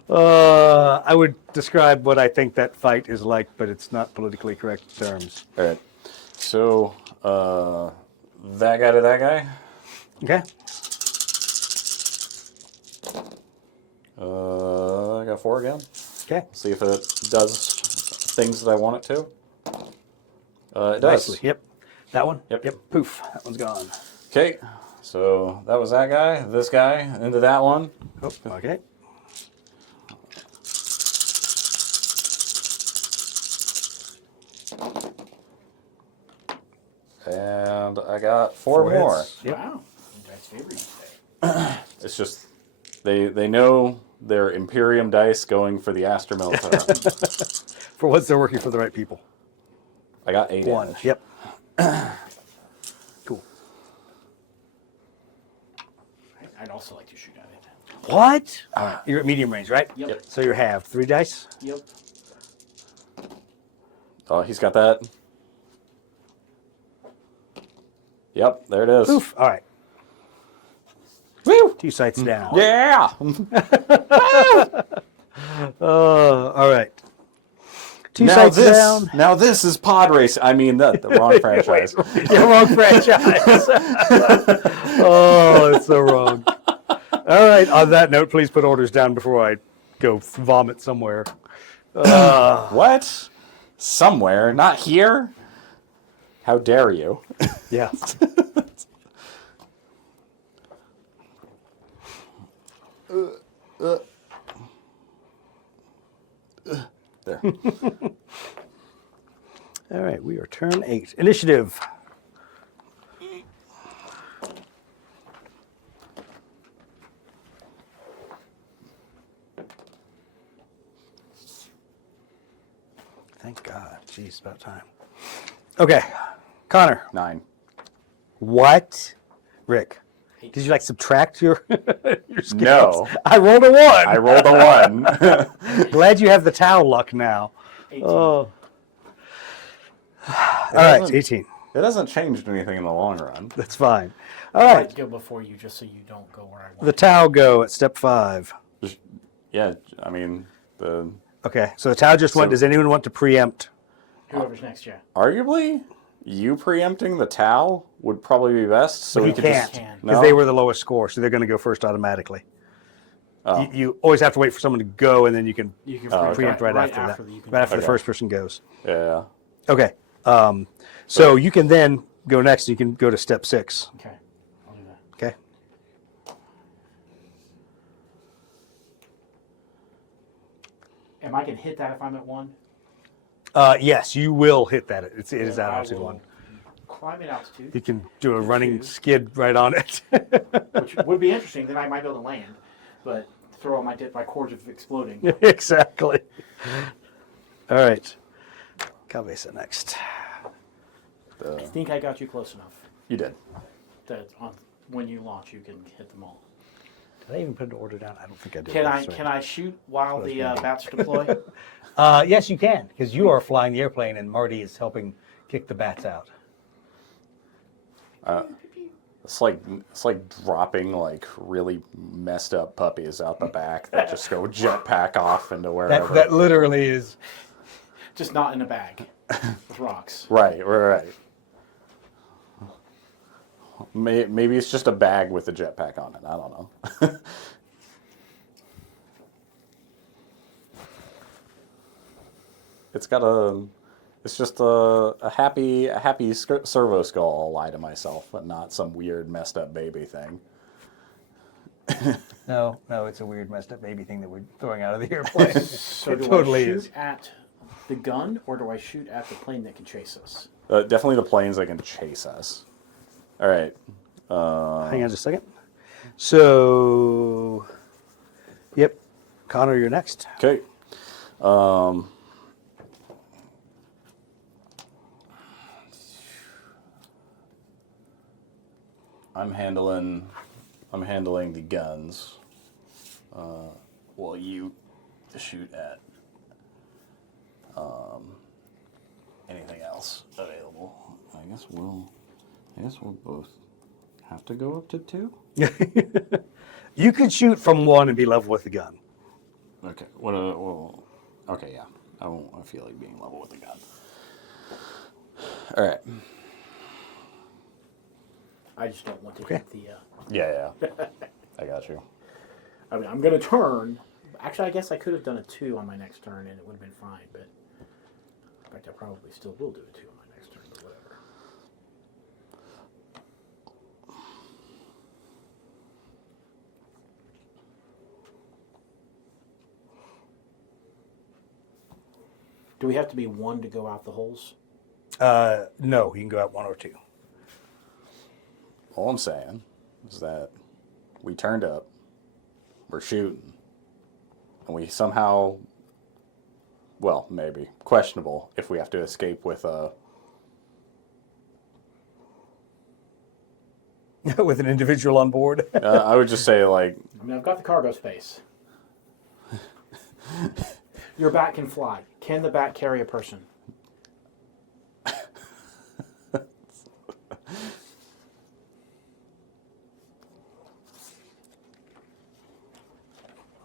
I would describe what I think that fight is like, but it's not politically correct terms. All right. So, that guy to that guy. Okay. I got 4 again. Okay. See if it does things that I want it to. It does. Nicely. Yep. That one? Yep. Poof. That one's gone. Okay. So that was that guy. This guy into that one. Oh, okay. And I got 4 more. hits. Yep. Wow. That's favorite. It's just they know their Imperium dice going for the Astra Militarum. For once, they're working for the right people. I got 8 1. damage. Yep. Cool. I'd also like to shoot at it. What? You're at medium range, right? Yep. So you have 3 dice. Yep. Oh, he's got that. Yep, there it is. Oof. All right. Woo! 2 sights down. Yeah! All right. 2 now sights this, down. Now this is pod racing. I mean, the wrong franchise. You're wrong franchise. Oh, it's so wrong. All right. On that note, please put orders down before I go vomit somewhere. What? Somewhere, not here? How dare you? Yeah. There. All right. We are turn 8. Initiative. Thank God. Jeez, about time. Okay. Connor. 9. What? Rick. Did you like subtract your skills? No. I rolled a 1. I rolled a 1. Glad you have the towel luck now. 18. Oh. All right, 18. It hasn't changed anything in the long run. That's fine. All I'd like right. to go before you just so you don't go where I want. The Tau go at step 5. Yeah, I mean, the Okay, so the Tau just went. So- Does anyone want to preempt? Whoever's next, yeah. arguably you preempting the Tau would probably be best. So But we he could can't, just Can. because no? they were the lowest score, so they're going to go first automatically. Oh. You always have to wait for someone to go, and then you can You can preempt right after that. you can Right after the Okay. first person goes. Yeah. Okay. So you can then go next. You can go to step 6. Okay, I'll do that. Okay. Am I going to hit that if I'm at 1? Yes, you will hit that. It is Then at I altitude will 1. Climb it altitude, You can do a running 2. skid right on it. which would be interesting. Then I might be able to land, but throw all my cords of exploding. Exactly. All right. Cabeza next. I think I got you close enough You did. that when you launch, you can hit them all. Did I even put an order down? I don't think I did. Can I shoot while the bats deploy? Yes, you can, because you are flying the airplane and Marty is helping kick the bats out. It's like dropping like really messed up puppies out the back that just go jetpack off into wherever. That literally is. Just not in a bag with rocks. Right. Maybe it's just a bag with a jetpack on it. I don't know. It's just a happy servo skull. I'll lie to myself, but not some weird messed up baby thing. No, it's a weird messed up baby thing that we're throwing out of the airplane. So It do totally I shoot is. at the gun or do I shoot at the plane that can chase us? Definitely the planes that can chase us. All right. Hang on just a second. So, yep. Connor, you're next. Okay. I'm handling the guns. While you shoot at anything else available. I guess we'll both have to go up to 2. You could shoot from 1 and be level with the gun. Okay. Well. Okay. Yeah. I feel like being level with the gun. All right. I just don't want to Okay. hit the. Yeah. I got you. I mean, I'm going to turn. Actually, I guess I could have done a 2 on my next turn and it would have been fine. But in fact, I probably still will do a 2 on my next turn. But whatever. Do we have to be 1 to go out the holes? No, you can go out 1 or 2. All I'm saying is that we turned up, we're shooting, and we somehow, well, maybe, questionable if we have to escape with a With an individual on board. I would just say like I mean, I've got the cargo space. Your bat can fly. Can the bat carry a person?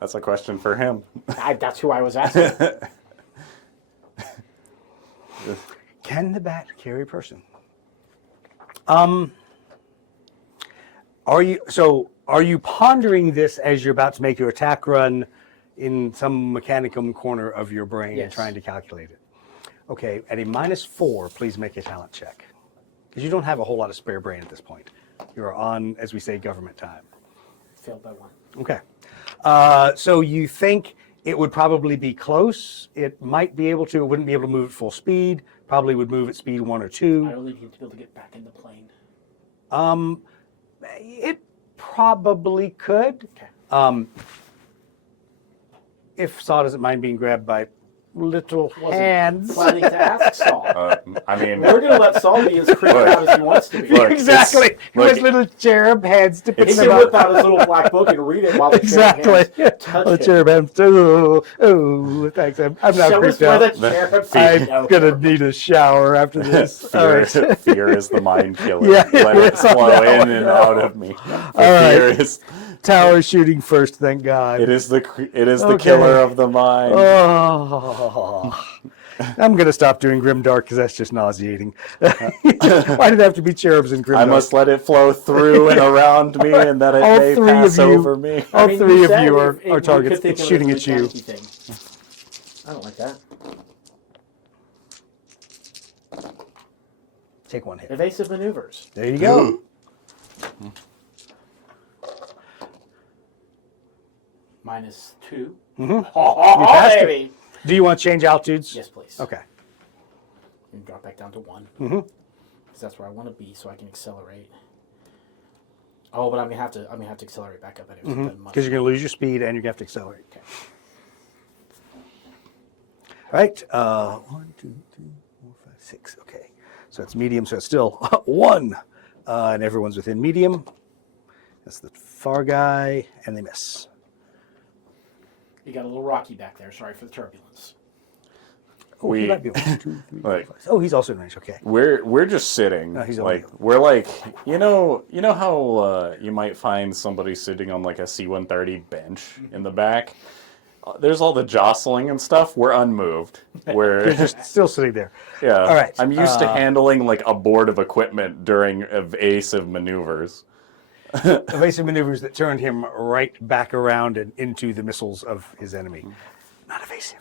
that's a question for him. That's who I was asking. Can the bat carry a person? Are you pondering this as you're about to make your attack run in some mechanicum corner of your brain and Yes. trying to calculate it? Okay, at a -4, please make a talent check. Because you don't have a whole lot of spare brain at this point. You're on, as we say, government time. Failed by 1. Okay. So you think it would probably be close. It might be able to, it wouldn't be able to move at full speed. Probably would move at speed 1 or 2. I only need to be able to get back in the plane. It probably could. Okay. If Saw doesn't mind being grabbed by little hands. Planning to ask Saul. I mean, We're going to let Saul be as creeped out as he wants to be. Look, Exactly. He has look- little cherub hands to pick He them can whip up. out his little black book and read it while the Exactly. touch The it. cherub hands. Oh, thanks. I'm not Show us creeped where out. the cherub I'm gonna need a shower after this. All right. fear is the mind killer. Yeah, Let it it's on flow that in one. and out of me. All right. Fear is Tower shooting first, thank God. it is the Okay. killer of the mind. Oh. I'm going to stop doing Grimdark because that's just nauseating. Why did it have to be cherubs in Grimdark? I must let it flow through and around me, and that it All may three pass of you- over me. All three of said you are if- if are we targets. could think It's of it shooting as at a you. mechanic-y thing. I don't like that. Take one hit. Evasive maneuvers. There you go. -2. Mhm. Oh, passed it. baby. Do you want to change altitudes? Yes, please. Okay. And drop back down to 1. Mhm. Because that's where I want to be, so I can accelerate. Oh, but I'm gonna have to accelerate back up anyway. Because you're going to lose your speed and you're going to have to accelerate. Okay. All right. 1, 2, 3, 4, 5, 6. Okay. So it's medium. So it's still 1. And everyone's within medium. That's the far guy. And they miss. You got a little rocky back there. Sorry for the turbulence. Oh, he We- might be 1, 2, 3, 4, Like, 5. Oh, he's also in range. Okay. we're just sitting. No, he's on like you. we're like you know how you might find somebody sitting on like a C-130 bench in the back. There's all the jostling and stuff. We're unmoved. We're Just still sitting there. yeah. All right, I'm used to handling like a board of equipment during evasive maneuvers. Evasive maneuvers that turned him right back around and into the missiles of his enemy. Not evasive.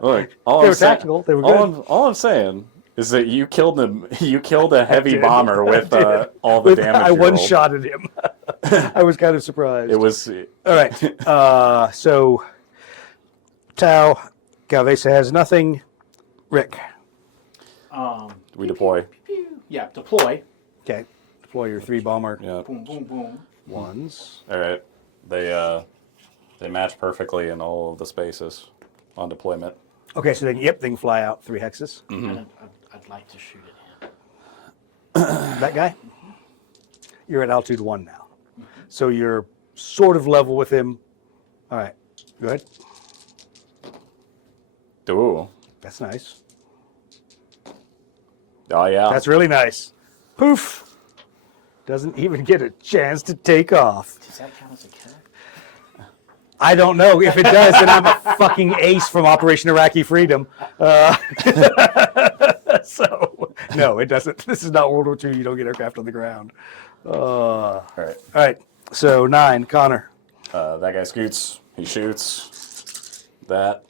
Look, all They I'm were saying- tactical, they were all good. all I'm saying is that you killed him. You killed a heavy did. bomber with all the With- damage. I you rolled. one-shotted him. I was kind of surprised. It was All right. So, Tau, Galvesa has nothing. Rick. we deploy. Pew. Yeah, deploy. Okay. Deploy your 3 bomber Yeah. Boom, boom, boom. ones. All right. They match perfectly in all of the spaces on deployment. Okay, so then, yep, they can fly out 3 hexes. And I'd like to shoot at him. That guy? You're at altitude 1 now. So you're sort of level with him. All right. Go ahead. Ooh. That's nice. Oh yeah. That's really nice. Poof. Doesn't even get a chance to take off. Does that count as a kill? I don't know. If it does, then I'm a fucking ace from Operation Iraqi Freedom. So, no, it doesn't. This is not World War II. You don't get aircraft on the ground. all right. All right. So, 9, Connor. That guy scoots. He shoots. That.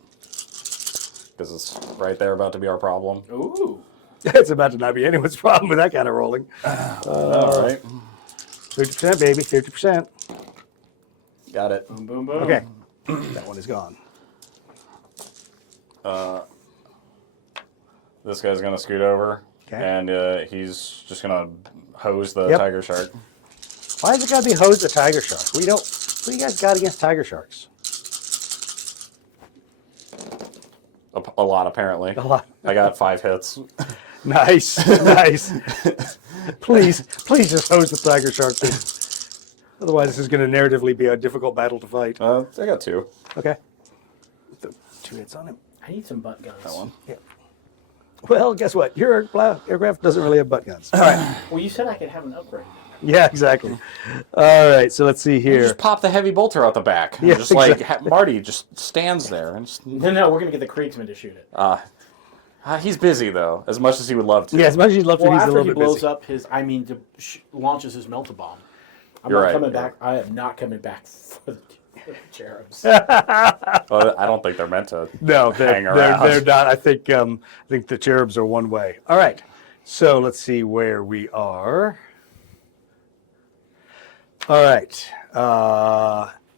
Because it's right there about to be our problem. Ooh. It's about to not be anyone's problem with that kind of rolling. All right. 50%, baby. 50%. Got it. Boom, boom, boom. Okay. That one is gone. This guy's gonna scoot over, Okay. and he's just gonna hose the Yep. tiger shark. Why has it got to be hosed to tiger sharks? What do you guys got against tiger sharks? A lot apparently. A lot. I got 5 hits. Nice. Nice. Please just hose the tiger shark thing. Otherwise, this is going to narratively be a difficult battle to fight. I got 2. Okay. Th- 2 hits on him. I need some butt guns. That one. Yeah. Well, guess what? Your aircraft doesn't really have butt guns. All right. Well, you said I could have an upgrade. Yeah, exactly. All right, so let's see You here. just pop the heavy bolter out the back. Yeah, Just like exactly. Marty just stands there and just. No, we're gonna get the Kriegsman to shoot it. He's busy though, as much as he would love to. Yeah, as much as you'd love to, Well, he's a after little he bit blows busy. up his, launches his melta bomb. I'm You're not right, coming you're back. I am not coming back for the cherubs. Well, I don't think they're meant to. No, hang they're around. not. I think the cherubs are one way. All right, so let's see where we are. All right,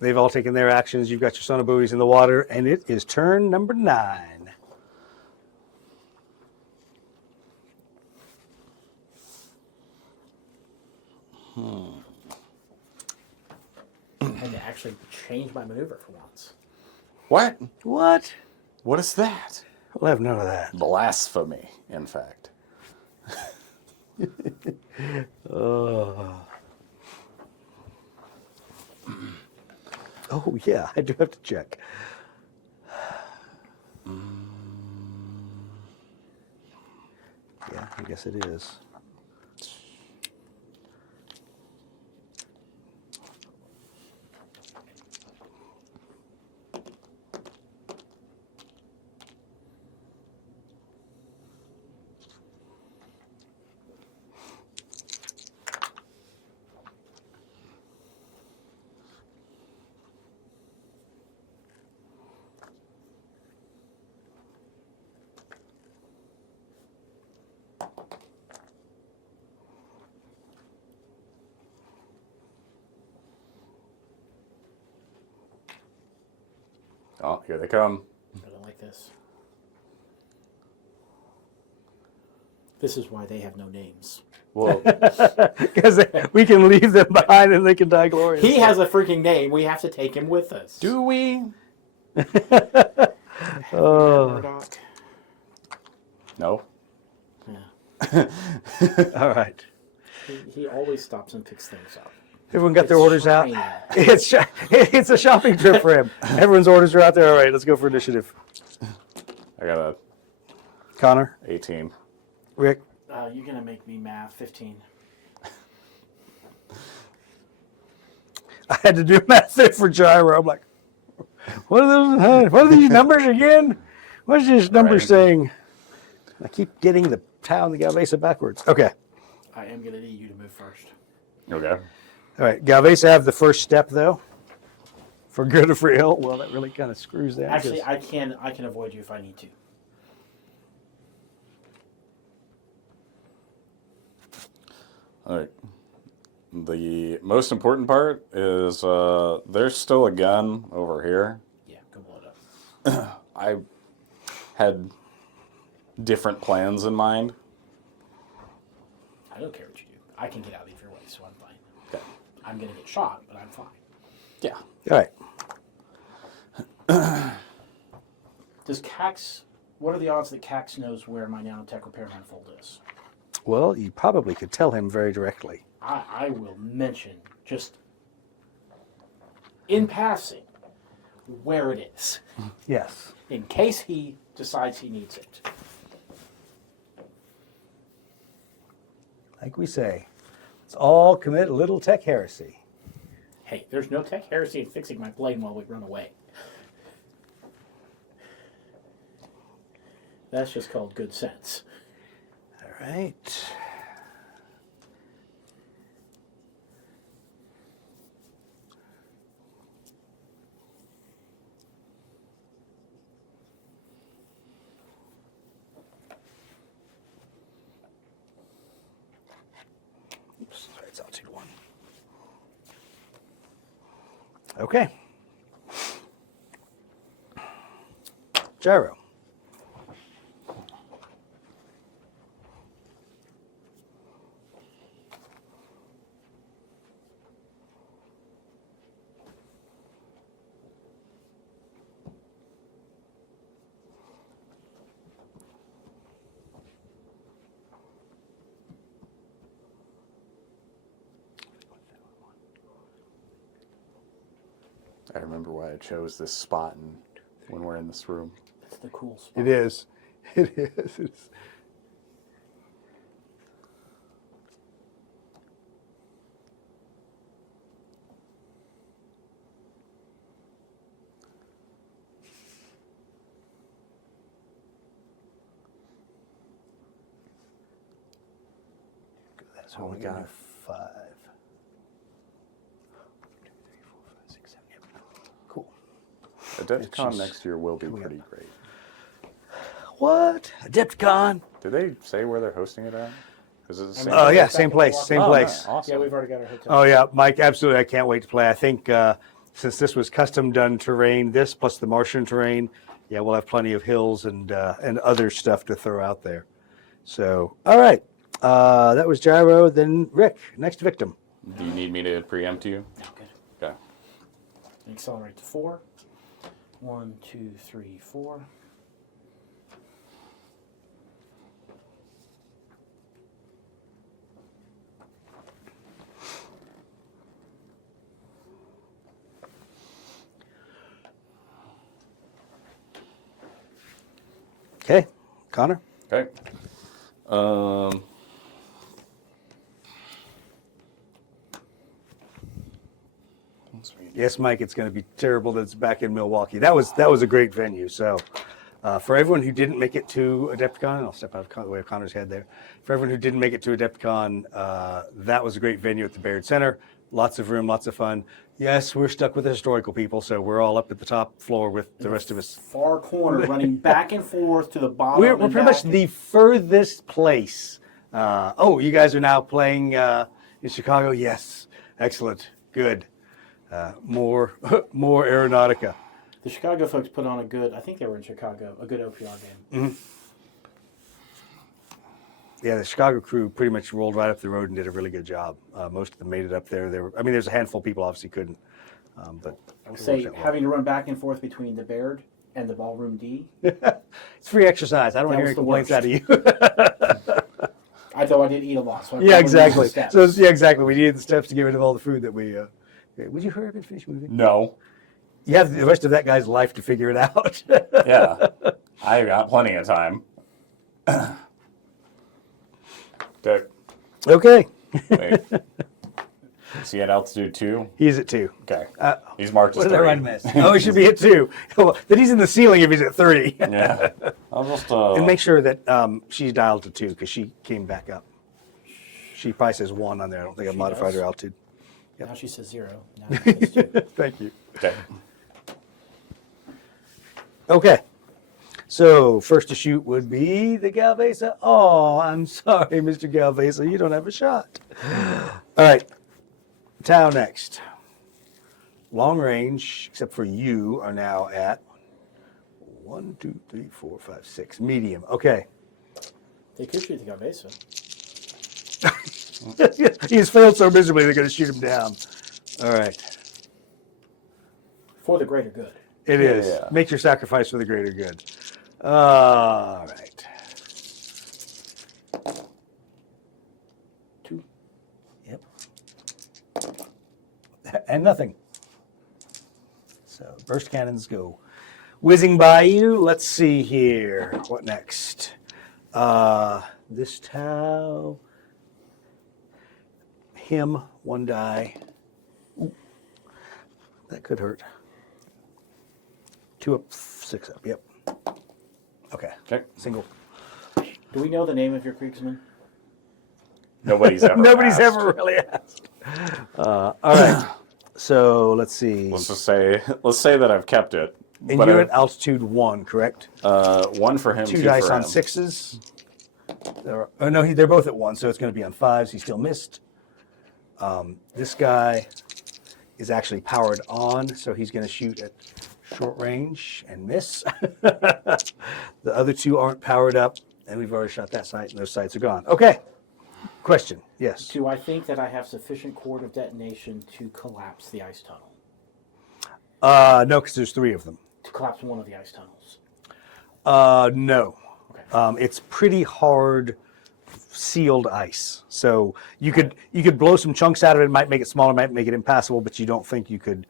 they've all taken their actions. You've got your sonobuoys in the water, and it is turn number 9. I had to actually change my maneuver for once. What? What? What is that? We'll have none of that. Blasphemy, in fact. Oh yeah, I do have to check. Yeah, I guess it is. Oh, here they come. I don't like this. This is why they have no names. Well, Because we can leave them behind and they can die glorious. He has a freaking name. We have to take him with us. do we? Murdoch. No. Yeah. All right. He always stops and picks things up. Everyone got their It's orders out. training. It's a shopping trip for him. Everyone's orders are out there. All right, let's go for initiative. I got a Connor, 18. Rick. You're going to make me math. 15. I had to do math there for Gyro. I'm like, what are those? What are these numbers again? What's this number Right. saying? I keep getting the tau and the Galvesa backwards. Okay. I am going to need you to move first. Okay. All right. Galvesa have the first step though. For good or for ill. Well, that really kind of screws that. Actually, I can avoid you if I need to. All right. The most important part is there's still a gun over here. Yeah, go blow it up. I had different plans in mind. I don't care what you do. I can get out of your way, so I'm fine. Okay. I'm going to get shot, but I'm fine. Yeah. All right. Does Cax... What are the odds that Cax knows where my nanotech repair manifold is? Well, you probably could tell him very directly. I will mention, just in passing, where it is, Yes. in case he decides he needs it. Like we say, let's all commit a little tech heresy. Hey, there's no tech heresy in fixing my plane while we run away. That's just called good sense. All right. Oops, sorry, it's altitude 1. Okay. Gyro. I remember why I chose this spot and when we're in this room. It's the cool spot. It is. It is. It's... That's Oh, only we got got it. 5. 1, 2, 3, 4, 5, 6, 7. Yep. Cool. Adepticon just- next year will be coming up. pretty great. What? Adepticon? Did they say where they're hosting it at? Is it the same? Oh, yeah, Back same in place, Milwaukee. same Oh, place. nice. Awesome. Yeah, we've already got our hotel. Oh, yeah, Mike, absolutely. I can't wait to play. I think since this was custom done terrain, this plus the Martian terrain, yeah, we'll have plenty of hills and other stuff to throw out there. So, all right. That was Gyro. Then Rick, next victim. Do you need me to preempt you? No, good. Okay. Accelerate to 4. 1, 2, 3, 4. Okay, Connor. Okay. Yes, Mike, it's going to be terrible that it's back in Milwaukee. That was a great venue. So, for everyone who didn't make it to Adepticon, I'll step out of the way of Connor's head there. For everyone who didn't make it to Adepticon, that was a great venue at the Baird Center. Lots of room, lots of fun. Yes, we're stuck with the historical people, so we're all up at the top floor with the rest of us. Far corner, running back and forth to the bottom. We're and pretty back. much the furthest place. You guys are now playing in Chicago? Yes. Excellent. Good. More aeronautica. The Chicago folks put on a good, I think they were in Chicago, a good OPR game. Yeah, the Chicago crew pretty much rolled right up the road and did a really good job. Most of them made it up there. There's a handful of people obviously couldn't, but I would it say worked out well. having to run back and forth between the Baird and the Ballroom D. It's free exercise. I don't That hear was any the complaints worst. out of you. I thought I did eat a lot, so I Yeah, probably exactly. missed the steps. So yeah, exactly. We needed the steps to get rid of all the food that we. Would you hurry up and finish moving? No. You have the rest of that guy's life to figure it out. Yeah. I got plenty of time. Okay. Okay. Wait. Is he at altitude 2? He's at 2. Okay. Uh, He's marked as What did I 3. write him as? Oh, he should be at 2. Well, then he's in the ceiling if he's at 3. Yeah. I'll just And make sure that she's dialed to 2 because she came back up. She probably says 1 on there. I don't think I She modified does. her altitude. Now she says 0. Now she says 2. Thank you. Okay. Okay. So first to shoot would be the Galvesa. Oh, I'm sorry, Mr. Galvesa. You don't have a shot. All right. Tau next. Long range, except for you, are now at 1, 2, 3, 4, 5, 6. Medium. Okay. They could shoot the Galvesa. He's failed so miserably they're going to shoot him down. All right. For the greater good. It is. Yeah. Make your sacrifice for the greater good. All right. 2. Yep. And nothing. So burst cannons go whizzing by you. Let's see here. What next? This Tau. Him, 1 die. Ooh. That could hurt. 2 up, 6 up. Yep. Okay. Okay. Single. Do we know the name of your Kriegsman? Nobody's ever Nobody's asked. ever really asked. All right. So let's see. Let's say that I've kept it. And But you're at altitude 1, correct? 1 for him, 2 2 dice for on him. 6s. They're both at 1, so it's going to be on 5s. He still missed. This guy is actually powered on, so he's going to shoot at short range and miss. The other 2 aren't powered up, and we've already shot that sight, and those sights are gone. Okay. Question. Yes. Do I think that I have sufficient cord of detonation to collapse the ice tunnel? No, because there's 3 of them. To collapse one of the ice tunnels? No. Okay. It's pretty hard sealed ice. So you could blow some chunks out of it. It might make it smaller, might make it impassable, but you don't think you could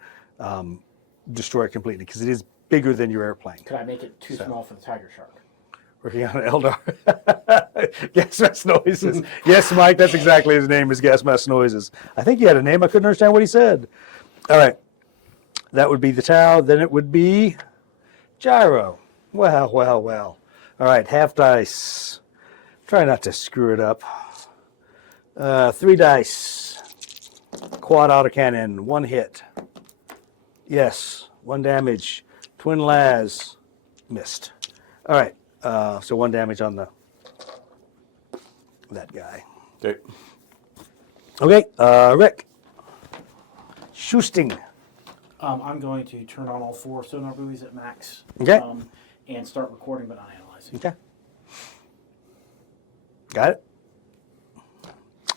destroy it completely because it is bigger than your airplane. Could I make it too small for the tiger shark? Working on an Eldar. Gas mask noises. Yes, Mike, that's exactly his name is gas mask noises. I think he had a name. I couldn't understand what he said. All right. That would be the Tau. Then it would be Gyro. Well, well, well. All right, half dice. Try not to screw it up. 3 dice. Quad autocannon. 1 hit. Yes. 1 damage. Twin las. Missed. All right. So 1 damage on that guy. Okay. Okay, Rick. Shooting. I'm going to turn on all 4 sonar buoys at max. Okay. And start recording but not analyzing. Okay. Got it.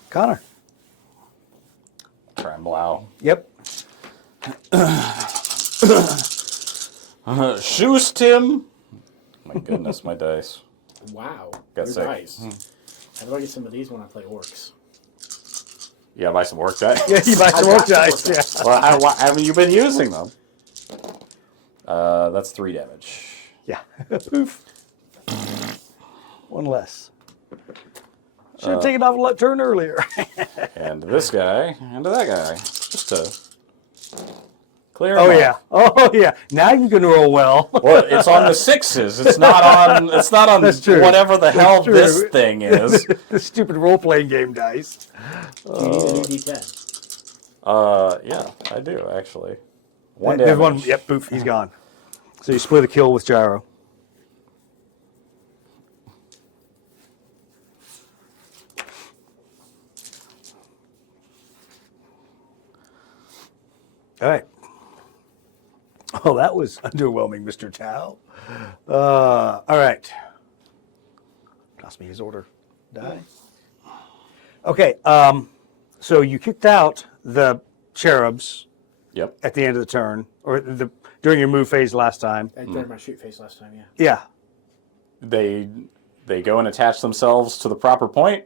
Connor. Try and blow. Yep. Shoes, Tim. My goodness, my dice. Wow. Got Your sick. dice. How do I get some of these when I play orcs? You gotta buy some work dice. Yeah, you buy some I work got some dice. work Yeah. Well, why haven't you been using them? That's 3 damage. Yeah. Poof. 1 less. Should have taken off a turn earlier. And to this guy, and to that guy. Just to clear Oh them yeah. off. Oh yeah. Now you can roll well. Well, it's on the 6s. It's not on. It's not on That's true. whatever the hell true. this thing is. The stupid role-playing game dice. Do you need a new D10? Yeah, I do actually. 1 There's damage. one. Yep. Poof. He's gone. So you split a kill with Gyro. All right. Oh, that was underwhelming, Mr. Tao. All right. Toss me his order. Die. Okay. So you kicked out the cherubs Yep. at the end of the turn, or during your move phase last time. I during my shoot phase last time, yeah. Yeah. They go and attach themselves to the proper point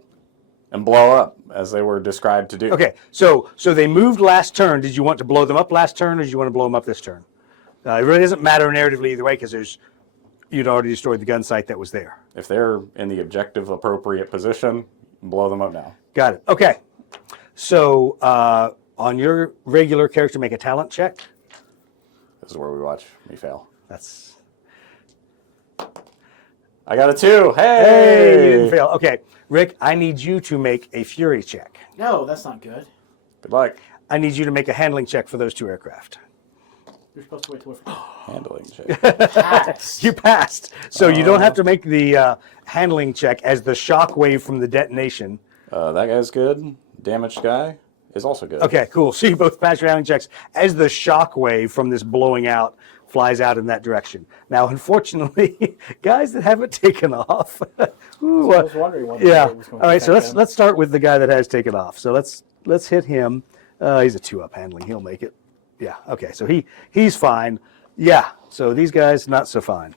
and blow up as they were described to do. Okay. So they moved last turn. Did you want to blow them up last turn, or did you want to blow them up this turn? It really doesn't matter narratively either way because you'd already destroyed the gun site that was there. If they're in the objective appropriate position, blow them up now. Got it. Okay. So on your regular character, make a talent check. This is where we watch me fail. That's I got a 2. hey, you didn't Hey! fail. Okay, Rick, I need you to make a fury check. No, that's not good. Good luck. I need you to make a handling check for those 2 aircraft. You're supposed to wait till we're Handling check. pass. You passed, so you don't have to make the handling check as the shock wave from the detonation. That guy's good. Damaged guy is also good. Okay, cool. So you both pass your handling checks as the shock wave from this blowing out flies out in that direction. Now, unfortunately, guys that haven't taken off. Ooh, I was wondering what yeah. was going All right. to So affect them. let's start with the guy that has taken off. So let's hit him. He's a 2-up handling. He'll make it. Yeah. Okay. So he's fine. Yeah. So these guys not so fine.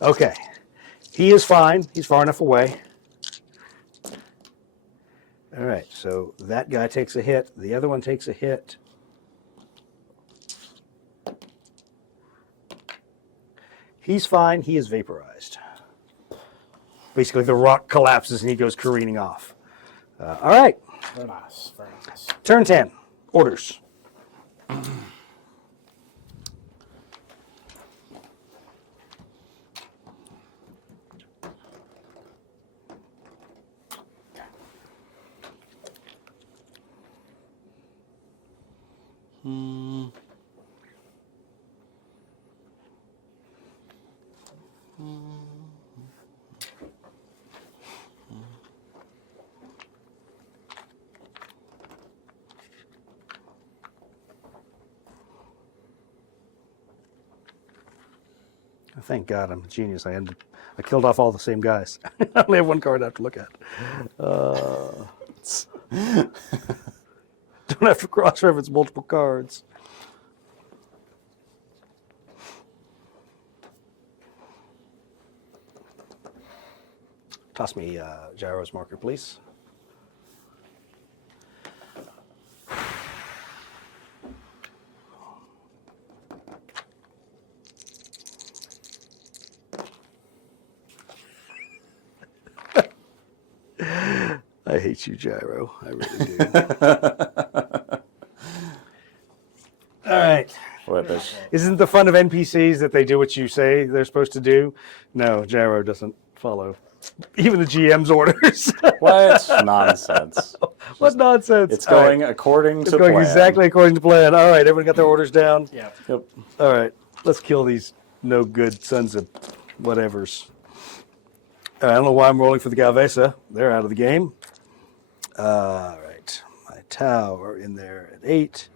Okay. He is fine. He's far enough away. All right, so that guy takes a hit. The other one takes a hit. He's fine. He is vaporized. Basically, the rock collapses and he goes careening off. All right, Very nice. Very nice. turn 10. Orders. Thank God I'm a genius. I killed off all the same guys. I only have 1 card I have to look at. Don't have to cross-reference multiple cards. Toss me Gyro's marker, please. I hate you, Gyro. I really do. All right. What is Isn't the fun of NPCs that they do what you say they're supposed to do? No, Gyro doesn't follow even the GM's orders. what nonsense? What nonsense? It's All right. going according It's to going plan. exactly according to plan. All right, everyone got their orders down? Yeah. Yep. All right, let's kill these no good sons of whatevers. I don't know why I'm rolling for the Galvesa. They're out of the game. All right, my Tau are in there at 8.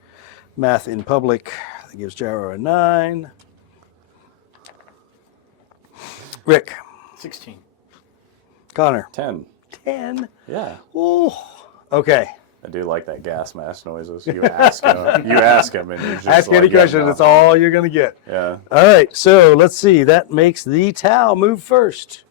Math in public, that gives Gyro a 9. Rick, 16. Connor, 10. 10. Yeah. Ooh, okay. I do like that gas mask noises. You ask him. You ask him, and you just Ask like, any question, yeah, that's all you're going to get. Yeah. All right, so let's see. That makes the Tau move first.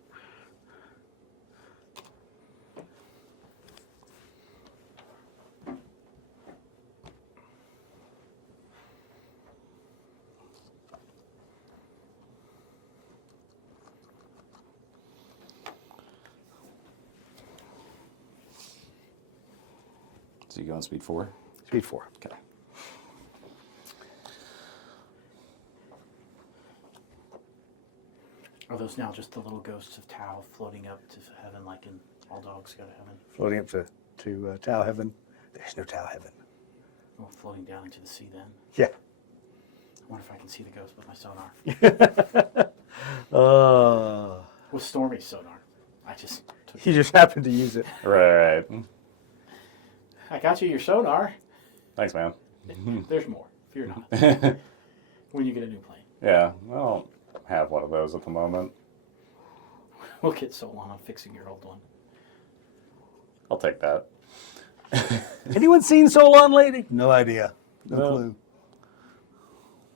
So you go on speed 4? Speed 4. Okay. Are those now just the little ghosts of Tau floating up to heaven like in All Dogs Go to Heaven? Floating up to Tau Heaven. There's no Tau Heaven. Or floating down into the sea then? Yeah. I wonder if I can see the ghost with my sonar. With Stormy's sonar. I just took You just happened to use it. Right. I got you your sonar. Thanks, man. There's more. Fear not. When you get a new plane. Yeah. I don't have one of those at the moment. We'll get so long on fixing your old one. I'll take that. Anyone seen Solon Lady? No idea. No No. clue.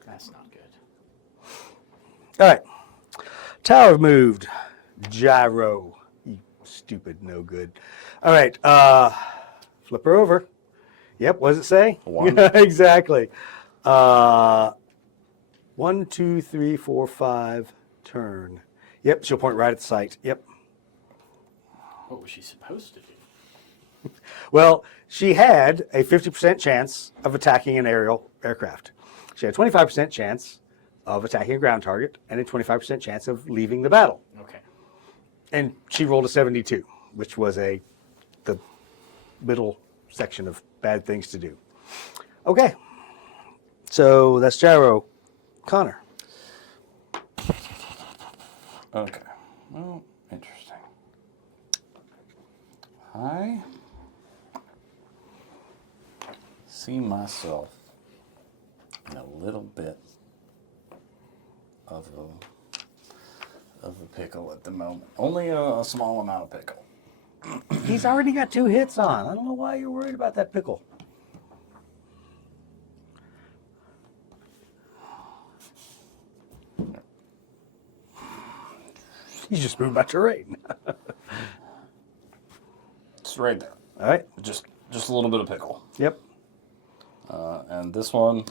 That's not good. All right. Tower moved. Gyro. You stupid, no good. All right. Flip her over. Yep. What does it say? 1. Yeah, exactly. 1, 2, 3, 4, 5. Turn. Yep. She'll point right at the site. Yep. What was she supposed to do? Well, she had a 50% chance of attacking an aerial aircraft. She had a 25% chance of attacking a ground target and a 25% chance of leaving the battle. Okay. And she rolled a 72, which was the middle section of bad things to do. Okay. So that's Gyro. Connor. Okay. Well, interesting. I see myself in a little bit of a pickle at the moment. Only a small amount of pickle. He's already got 2 hits on. I don't know why you're worried about that pickle. You just moved my terrain. It's right there. All right. Just a little bit of pickle. Yep. And this one,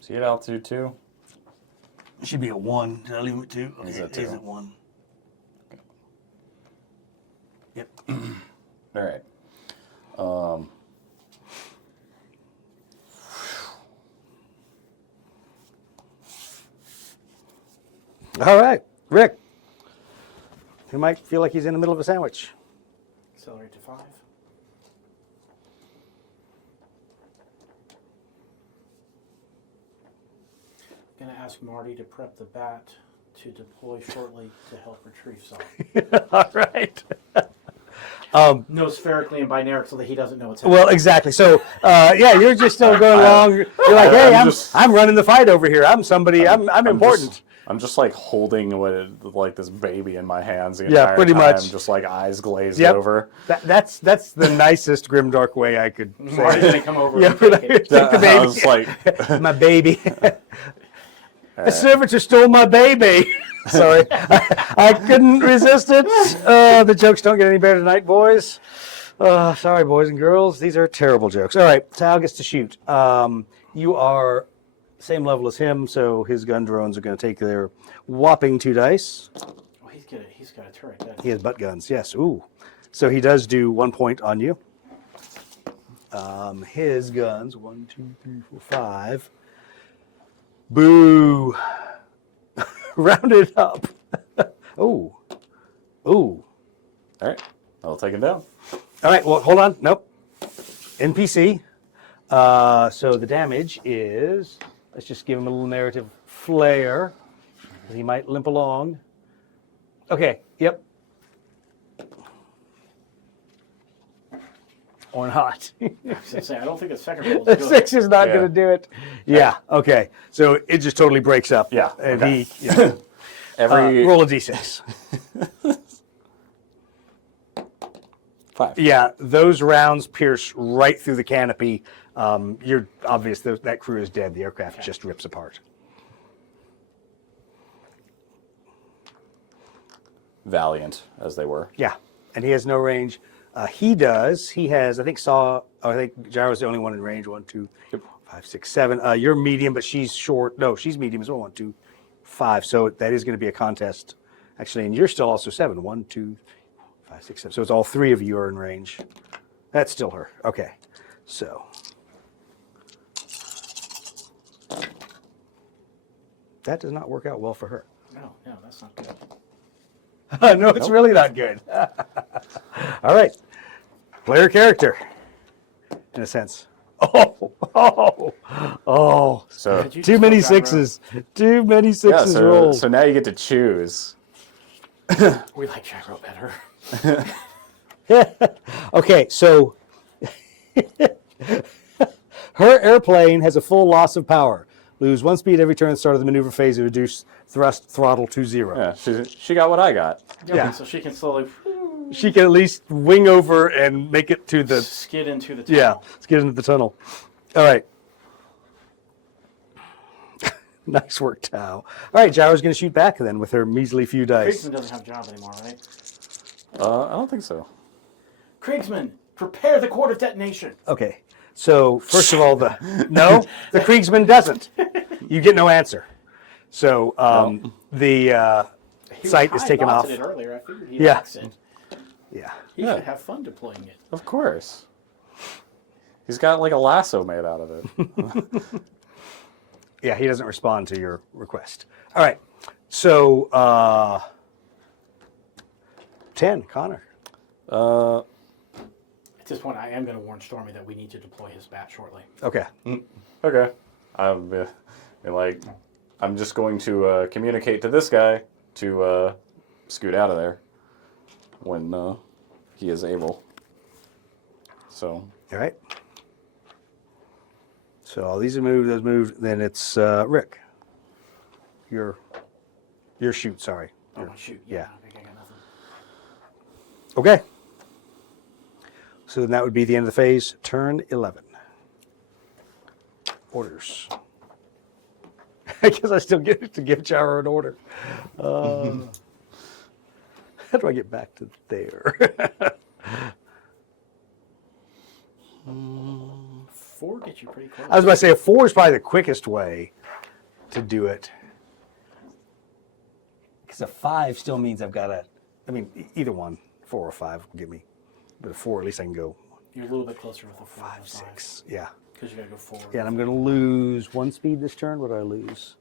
see at altitude 2? It should be a 1. Did I leave it 2? Okay, Is it it is 2? at 1. Yep. All right. All right. Rick. He might feel like he's in the middle of a sandwich. Accelerate to 5. I'm going to ask Marty to prep the bat to deploy shortly to help retrieve Saul. All right. No spherically and binaric so that he doesn't know what's happening. Well, exactly. So, yeah, you're just still going along. You're like, hey, I'm running the fight over here. I'm somebody. I'm important. I'm just like holding like this baby in my hands the Yeah, entire pretty time, much. just like eyes glazed Yep. over. That's the nicest grimdark way I could Marty's say. going to come over Yeah, and take it. take the baby. I was like, My baby. A servitor stole my baby. Sorry, I couldn't resist it. The jokes don't get any better tonight, boys. Sorry, boys and girls. These are terrible jokes. All right, Tal gets to shoot. You are same level as him, so his gun drones are going to take their whopping 2 dice. Oh, he's got a turret. Doesn't He has butt guns, yes. Ooh. So he does do 1 point on you. His guns, 1, 2, 3, 4, 5. Boo. Round it up. Ooh. Ooh. All right, I'll take him down. All right, well, hold on. Nope. NPC. So the damage is, let's just give him a little narrative flair. He might limp along. Okay, yep. Or not. I was gonna say, I don't think the second roll is good. 6 is not Yeah. going to do it. Yeah, okay. So it just totally breaks up. Yeah, And okay. he, yeah. Roll a d6. 5. Yeah, those rounds pierce right through the canopy. You're obvious that crew is dead. The aircraft just rips apart. Valiant as they were. Yeah, and he has no range. He does. He has, I think, I think Gyro's the only one in range. 1, 2, 5, 6, 7. You're medium, but she's short. No, she's medium as well. 1, 2, 5. So that is going to be a contest, actually. And you're still also 7. 1, 2, 5, 6, 7. So it's all 3 of you are in range. That's still her. Okay. So. That does not work out well for her. No, that's not good. No, it's really not good. All right. Player character, in a sense. Oh. So Did you Too just many go down sixes. Too many yeah, sixes rolled. so now you get to choose. row? We like gyro better. Okay, so her airplane has a full loss of power. Lose 1 speed every turn at the start of the maneuver phase. Reduce thrust throttle to 0. Yeah, she got what I got. Yeah. So she can slowly She can at least wing over and make it to the. skid into the tunnel. Yeah, let's get into the tunnel. All right. Nice work, Tao. All right, Gyro's going to shoot back then with her measly few dice. Kriegsman doesn't have a job anymore, right? I don't think so. Kriegsman, prepare the cord of detonation. Okay, so first of all, the Kriegsman doesn't. You get no answer. So the He sight was is taken off. it earlier. I figured he Yeah. likes it. Yeah. He Yeah. should have fun deploying it. Of course. He's got like a lasso made out of it. Yeah, he doesn't respond to your request. All right, so 10, Connor. At this point, I am going to warn Stormy that we need to deploy his bat shortly. Okay. Okay. I'm just going to communicate to this guy to scoot out of there when he is able. So. All right. So all these are moved, those moved. Then it's Rick. Your shoot, sorry. Oh, shoot. Yeah. I think I got nothing. Okay. So then that would be the end of the phase. Turn 11. Orders. I guess I still get to give Gyro an order. How do I get back to there? 4 gets you pretty close. I was about to say a 4 is probably the quickest way to do it. Because a 5 still means I've got to, either one, 4 or 5 will give me. But a 4, at least I can go You're a little bit closer with a 4 5, 6. Yeah. Because you got to go forward. Yeah, and I'm going to lose 1 speed this turn. What do I lose?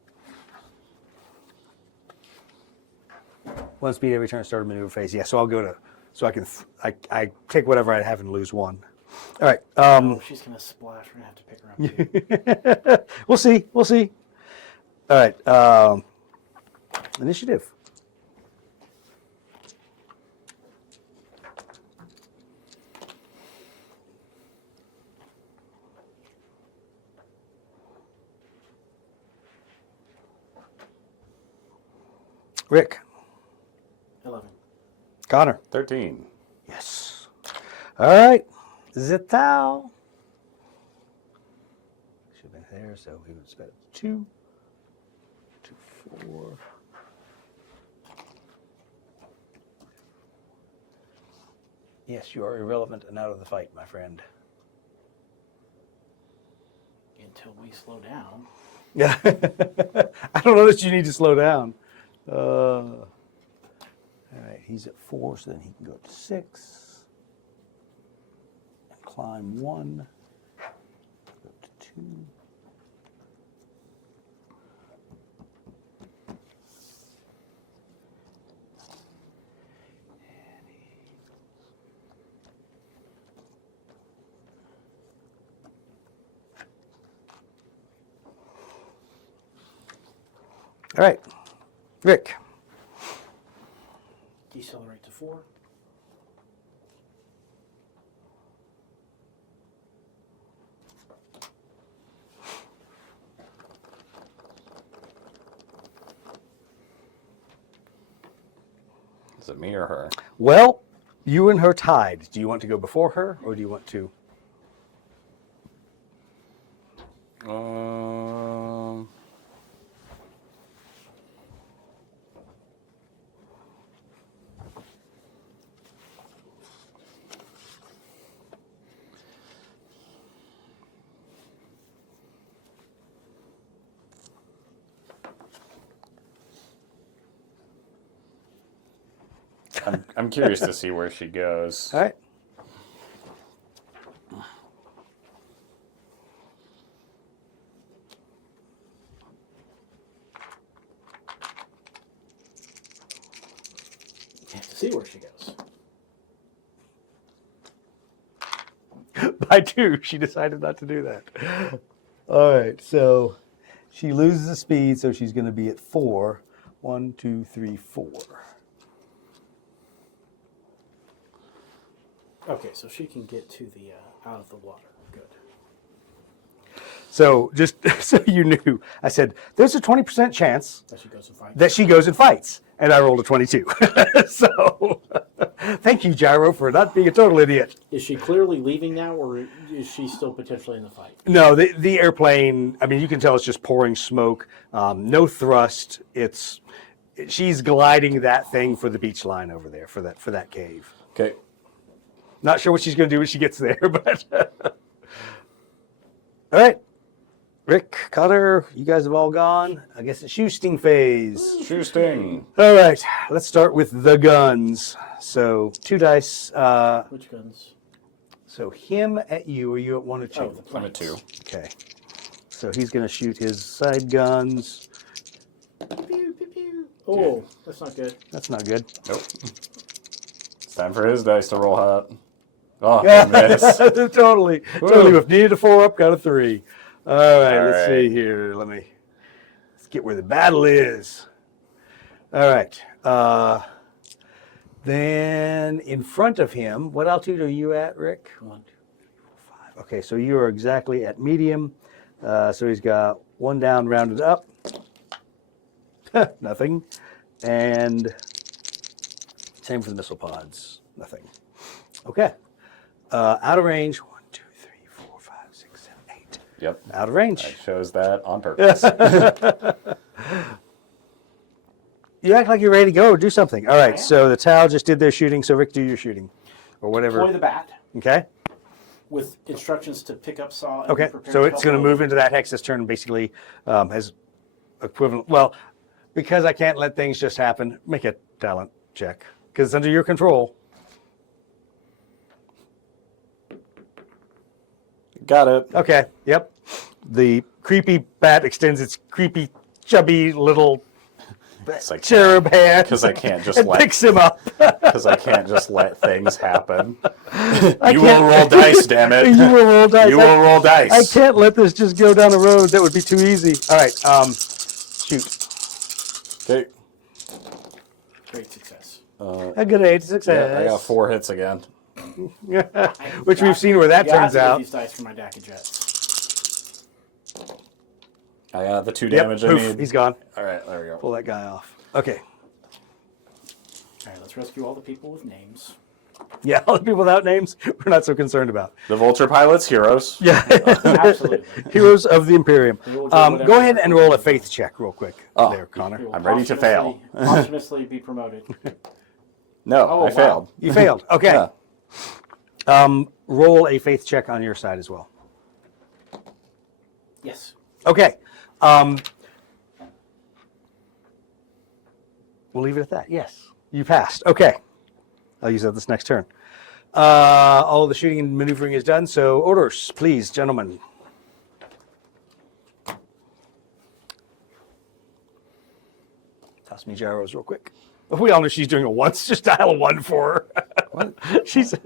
1 speed every turn, start a maneuver phase. Yeah, so I'll go to, so I can, I take whatever I have and lose 1. All right. Oh, she's going to splash. We're going to have to pick her up, too. We'll see. We'll see. All right. Initiative. Rick. 11. Connor. 13. Yes. All right. Zetal. Should have been there, so we would spend 2. 2. 4. Yes, you are irrelevant and out of the fight, my friend. Until we slow down. Yeah. I don't know that you need to slow down. All right, he's at 4, so then he can go up to 6. And climb 1. Go up to 2. All right, Rick. Decelerate to 4. Is it me or her? Well, you and her tied. Do you want to go before her, or do you want to? I'm curious to see where she goes. All right. You have to see where she goes. By 2, she decided not to do that. All right, so she loses the speed, so she's going to be at 4. 1, 2, 3, 4. Okay, so she can get to the out of the water. Good. So just so you knew, I said, there's a 20% chance That she goes and fights. that she goes and fights. And I rolled a 22. So thank you, Gyro, for not being a total idiot. Is she clearly leaving now, or is she still potentially in the fight? No, the airplane, I mean, you can tell it's just pouring smoke, no thrust. She's gliding that thing for the beach line over there, for that cave. Okay. Not sure what she's going to do when she gets there, but... All right. Rick, Cutter, you guys have all gone. I guess it's shooting phase. Shooting. All right, let's start with the guns. So 2 dice. Which guns? So him at you, or you at 1 or 2? Oh, the I'm at planes. 2. Okay. So he's going to shoot his side guns. Pew, pew, pew. Oh, that's not good. That's not good. Nope. It's time for his dice to roll hot. Oh, I missed. Totally. If needed a 4 up, got a 3. All right, All let's right. see here. Let's get where the battle is. All right. Then in front of him, what altitude are you at, Rick? 1, 2, 3, 4, 5. Okay, so you are exactly at medium. So he's got 1 down, rounded up. Nothing. And same for the missile pods. Nothing. Okay. Out of range. 1, 2, 3, 4, 5, 6, 7, 8. Yep. Out of range. I chose that on purpose. You act like you're ready to go or do something. All I right, am. so the Tau just did their shooting, so Rick, do your shooting. Or whatever. Deploy the bat Okay. with instructions to pick up saw. And Okay, be prepared so to it's help going to load. move into that Hexus turn and basically has equivalent. Well, because I can't let things just happen, make a talent check because it's under your control. Got it. Okay, yep. The creepy bat extends its creepy, chubby little Like, cherub hand because I can't just and let picks him up. because I can't just let things happen. I You can't- will roll dice, damn it. You will roll dice. You will roll dice. I can't let this just go down the road. That would be too easy. All right, shoot. Okay. Great success. A good 8 success. Yeah, I got 4 hits again. Which we've seen where that You got turns to get out. These dice for my DACA jets. I got the 2 Yep, damage I poof, need. he's gone. All right, there we go. Pull that guy off. Okay. All right, let's rescue all the people with names. Yeah, all the people without names, we're not so concerned about. The Vulture pilots, heroes. Yeah. Absolutely. Heroes of the Imperium. They will do whatever Go ahead and roll a they're faith check real quick Oh. there, Connor. They will I'm ready to fail. Posthumously be promoted. No, Oh, I wow. failed. You failed. Okay. Yeah. Roll a faith check on your side as well. Yes. Okay. We'll leave it at that. Yes. You passed. Okay. I'll use that this next turn. All the shooting and maneuvering is done, so orders, please, gentlemen. Toss me gyros real quick. We all know she's doing it once. Just dial a 1 for her. What? She's Let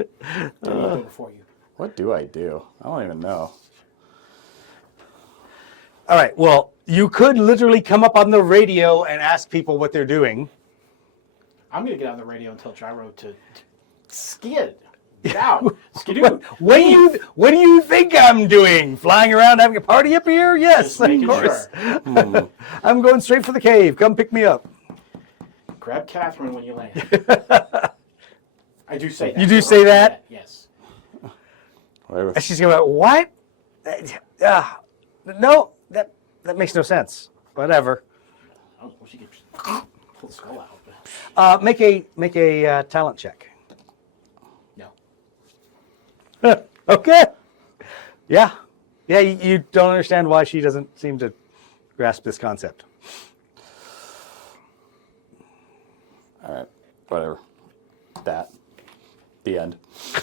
me go before you. What do I do? I don't even know. all right. Well, you could literally come up on the radio and ask people what they're doing. I'm going to get on the radio and tell Gyro to skid. Get out. Skidoo. What do you think I'm doing? Flying around having a party up here? Yes, Just of making course. sure. I'm going straight for the cave. Come pick me up. Grab Catherine when you land. I do say that. You do say that? Yes. Whatever. And she's going, what? No, that makes no sense. Whatever. Oh, well, she could pull the skull out. Make a talent check. No. Okay. Yeah. Yeah, you don't understand why she doesn't seem to grasp this concept. All right. Whatever. That. The end.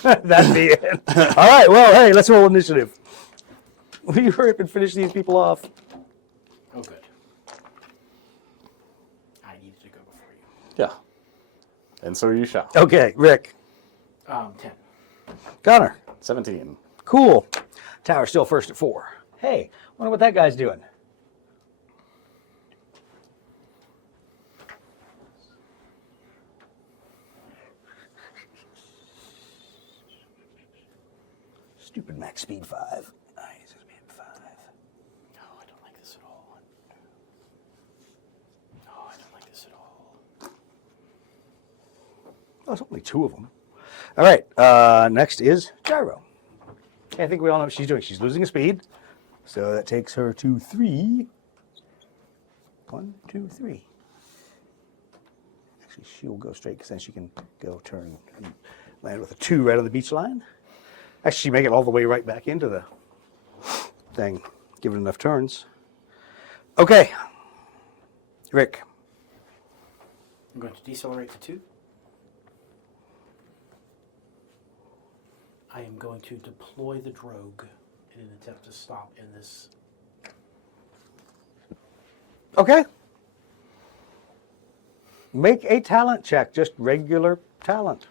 That's the end. All right, well, hey, let's roll initiative. Will you hurry up and finish these people off? Oh, good. I needed to go before you. Yeah. And so you shall. Okay, Rick. 10. Connor. 17. Cool. Tower's still first at 4. Hey, wonder what that guy's doing. Stupid max speed 5. Nice, speed 5. No, I don't like this at all. No, I don't like this at all. Oh, there's only 2 of them. All right, next is Gyro. I think we all know what she's doing. She's losing a speed. So that takes her to 3. 1, 2, 3. Actually, she'll go straight because then she can go turn and land with a 2 right on the beach line. Actually, she make it all the way right back into the thing, give it enough turns. Okay. Rick. I'm going to decelerate to 2. I am going to deploy the drogue in an attempt to stop in this. Okay. Make a talent check, just regular talent.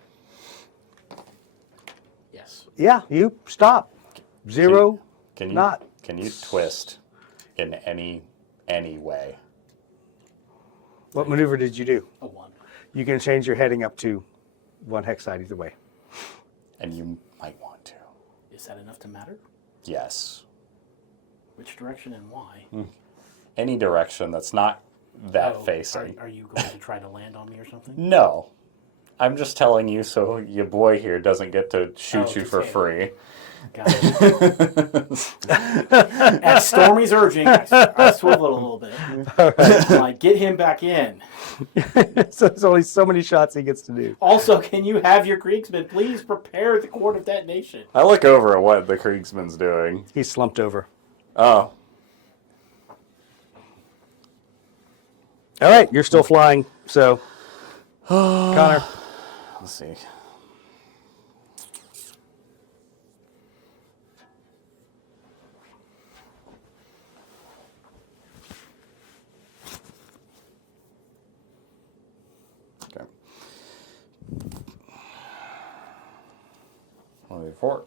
Yes. Yeah, you stop. 0, Can you not. Can you twist in any way? What maneuver did you do? A 1. You can change your heading up to 1 hex side either way. And you might want to. Is that enough to matter? Yes. Which direction and why? Any direction that's not that Oh, facing. Are you going to try to land on me or something? No. I'm just telling you so your boy here doesn't get to shoot Oh, you to for say it. free. Got it. At Stormy's urging, I swivel it a little bit. Like, get him back in. So there's only so many shots he gets to do. Also, can you have your Kriegsmen please prepare the court of detonation? I look over at what the Kriegsman's doing. He's slumped over. Oh. All right, you're still flying. So, Connor. Let's see. Okay. 184.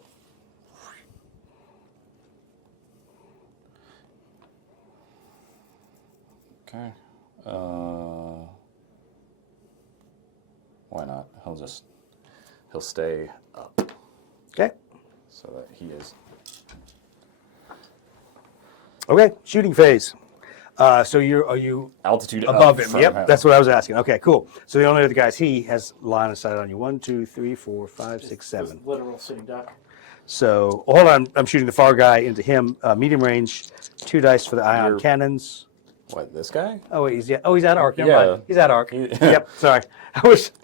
Okay. Why not? He'll stay up Okay. so that he is. Okay, shooting phase. So are you Altitude above up him? from Yep, him. that's what I was asking. Okay, cool. So the only other guys, he has line of sight on you. 1, 2, 3, 4, 5, 6, 7. Literal sitting duck. So hold on, I'm shooting the far guy into him. Medium range, 2 dice for the ion You're- cannons. What, this guy? Oh wait, he's out arc. Never Yeah. mind. He's out arc. He- Yep. Sorry.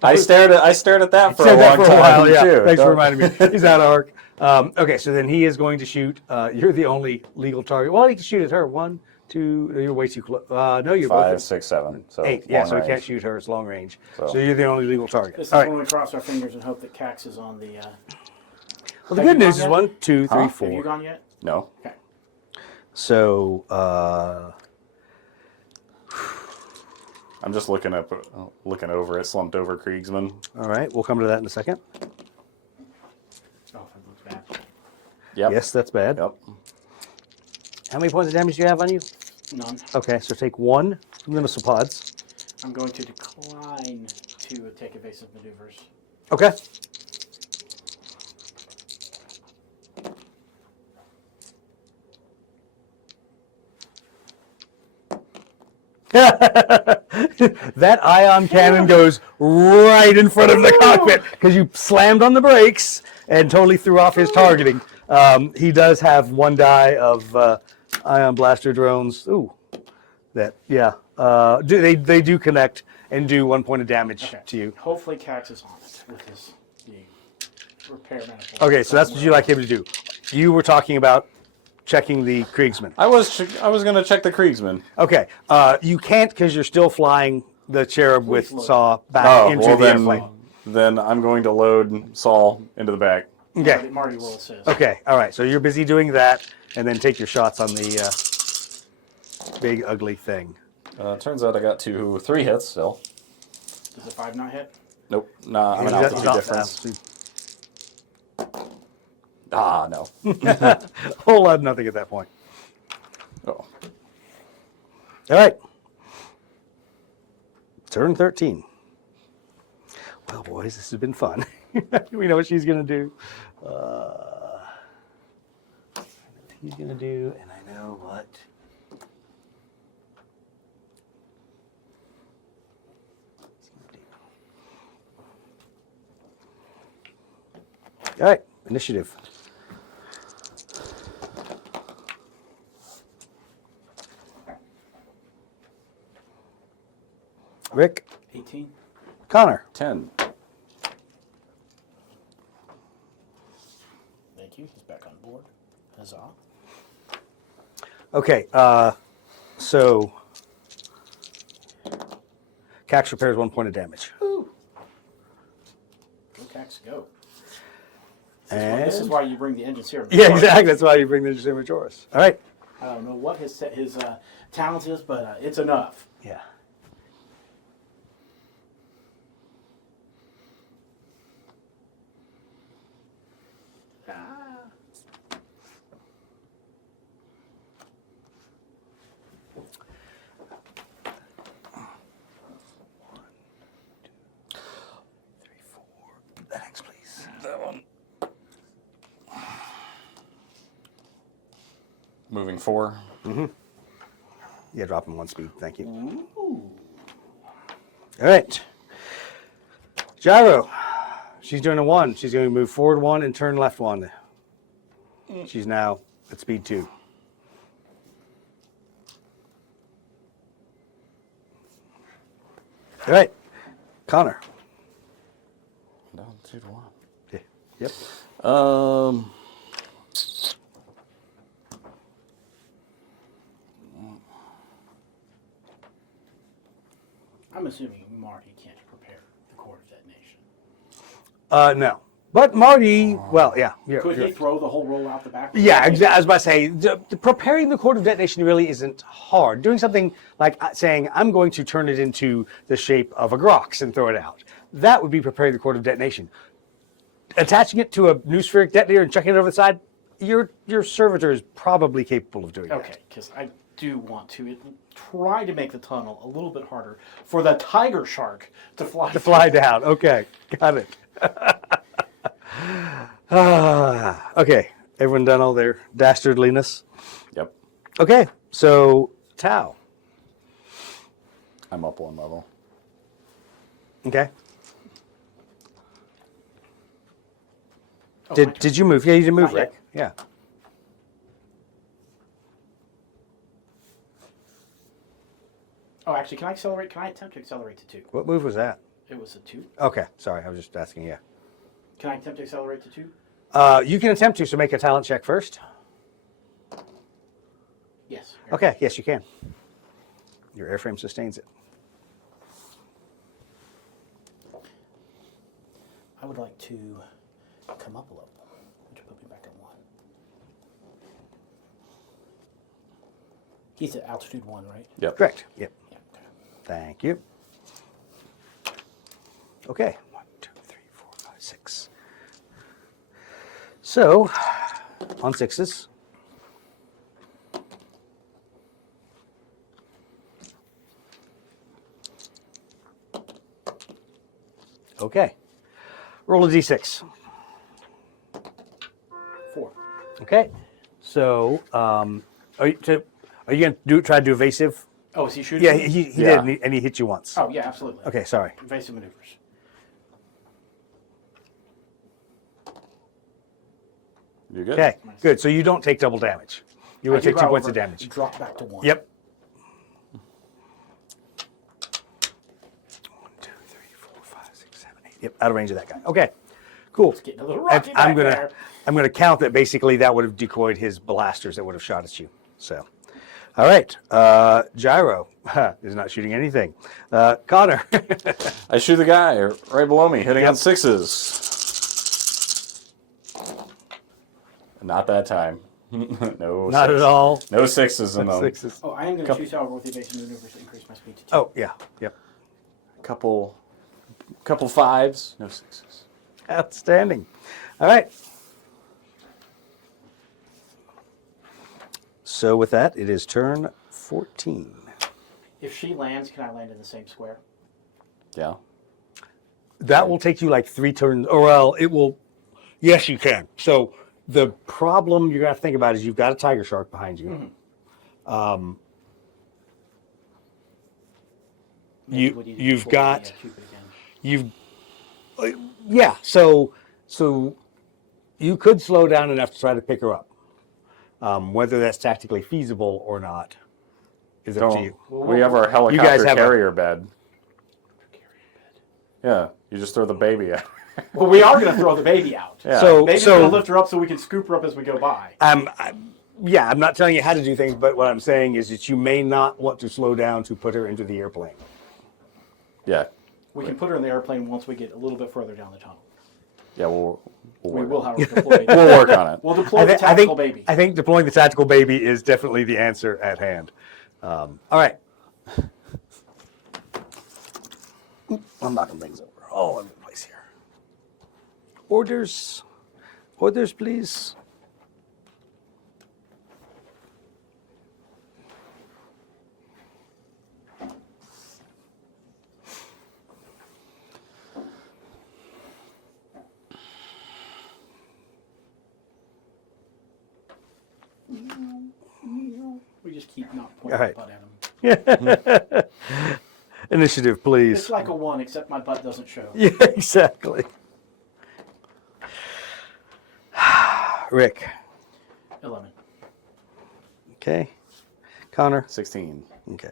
I stared at that for a said that long for a time while. Yeah. too. Thanks for Don't- reminding me. He's out arc. Okay, so then he is going to shoot. You're the only legal target. Well, he can shoot at her. 1, 2. You're way too close. No, you're 5, both 6, 7. So 8. Yeah, long so he can't range. shoot her. It's long range. So- So you're the only legal target. This is All right. when we cross our fingers and hope that Cax is on the. Well, the Have good you news gone is yet? 1, 2, 3, Huh? 4. Have you gone yet? No. Okay. So I'm just looking over it, slumped over Kriegsman. all right, we'll come to that in a second. Oh, that looks bad. Yep. Yes, that's bad. Yep. How many points of damage do you have on you? None. Okay, so take 1 from the missile pods. I'm going to decline to take evasive maneuvers. Okay. That ion cannon goes right in front of the cockpit because you slammed on the brakes and totally threw off his targeting. He does have 1 die of ion blaster drones. Ooh, that yeah. They do connect and do 1 point of damage to you. Hopefully Cax is on it with his the repair manifold. Okay, so that's what you like him to do. You were talking about checking the Kriegsman. I was going to check the Kriegsman. Okay, you can't because you're still flying the Cherub with load. Saw back Oh, into well the then, airplane. then I'm going to load Saul into the back. Okay. Marty will assist. Okay, all right. So you're busy doing that, and then take your shots on the big ugly thing. Turns out I got 3 hits still. Does a 5 not hit? Nope. Nah, I'm an He's got- altitude difference. Ah, no. Whole lot of nothing at that point. Oh. All right. Turn 13. Well, boys, this has been fun. We know what she's going to do. I know what he's going to do, and I know what. he's gonna do. All right, initiative. Rick, 18. Connor. 10. Thank you. He's back on board. Huzzah. Okay, so Cax repairs 1 point of damage. Go Cax, go. And This is why you bring the engines here. yeah, exactly. That's why you bring the Majoris. All right. I don't know what his talent is, but it's enough. Yeah. Thanks, please. That one. Moving 4. Yeah, drop him 1 speed. Thank you. All right. Gyro. She's doing a 1. She's going to move forward 1 and turn left 1. She's now at speed 2. All right. Connor. Down 2 to 1. Yeah. Yep. I'm assuming Marty can't prepare the cord of detonation. No. But Marty, well, yeah. Could he throw the whole roll out the back? Yeah, exactly. I was about to say, preparing the cord of detonation really isn't hard. Doing something like saying, I'm going to turn it into the shape of a Grox and throw it out. That would be preparing the cord of detonation. Attaching it to a new spheric detonator and chucking it over the side, your servitor is probably capable of doing that. Okay, because I do want to try to make the tunnel a little bit harder for the tiger shark to fly. To fly down. Okay, got it. Okay, everyone done all their dastardliness? Yep. Okay, so Tau. I'm up 1 level. Okay. Oh, my turn. Did you move? Yeah, you did move, Not yet. Rick. Yeah. Oh, actually, can I accelerate? Can I attempt to accelerate to 2? What move was that? It was a 2. Okay, sorry, I was just asking you. Can I attempt to accelerate to 2? You can attempt to, so make a talent check first. Yes. Okay, yes, you can. Your airframe sustains it. I would like to come up a level, which will put me back at 1. He's at altitude 1, right? Yep. Correct. Yep. Yeah. Okay. Thank you. Okay. 1, 2, 3, 4, 5, 6. So, on 6s. Okay. Roll a d6. 4. Okay. So, are you going to try to do evasive? Oh, is he shooting? Yeah, me? he Yeah. did, and he hit you once. Oh, yeah, absolutely. Okay, sorry. Evasive maneuvers. You good? Okay, Nice. good. So you don't take double damage. You I will take do 2 go points of over, damage. Drop back to 1. Yep. 1, 2, 3, 4, 5, 6, 7, 8. Yep, out of range of that guy. Okay, cool. It's getting a little And rocky back there. I'm gonna count that basically that would have decoyed his blasters that would have shot at you. So, all right. Gyro is not shooting anything. Connor. I shoot the guy right below me, hitting Yep. on 6s. Not that time. No. Not six. at all. No 6s in them. 6s. Oh, I am going to choose however with the evasive maneuvers to increase my speed to 2. Oh yeah. Yep. Couple 5s. No 6s. Outstanding. All right. So with that, it is turn 14. If she lands, can I land in the same square? Yeah. That will take you like 3 turns, or well, it will. Yes, you can. So the problem you're gonna have to think about is you've got a tiger shark behind you. Mm-hmm. You've got Cupid again. yeah. So you could slow down enough to try to pick her up. Whether that's tactically feasible or not is up to you. We have our helicopter guys have carrier bed. Yeah. You just throw the baby out. Well, we are going to throw the baby out. Yeah. Baby's going to lift her up so we can scoop her up as we go by. I'm not telling you how to do things, but what I'm saying is that you may not want to slow down to put her into the airplane. Yeah. We can put her in the airplane once we get a little bit further down the tunnel. Yeah, we'll We work will, on however, deploy. it. We'll work on it. We'll deploy the tactical baby. I think deploying the tactical baby is definitely the answer at hand. All right. I'm knocking things over all over the place here. Orders, please. We just keep not pointing All right. the butt at him. Initiative, please. It's like a 1, except my butt doesn't show. Yeah, exactly. Rick. 11. Okay. Connor. 16. Okay.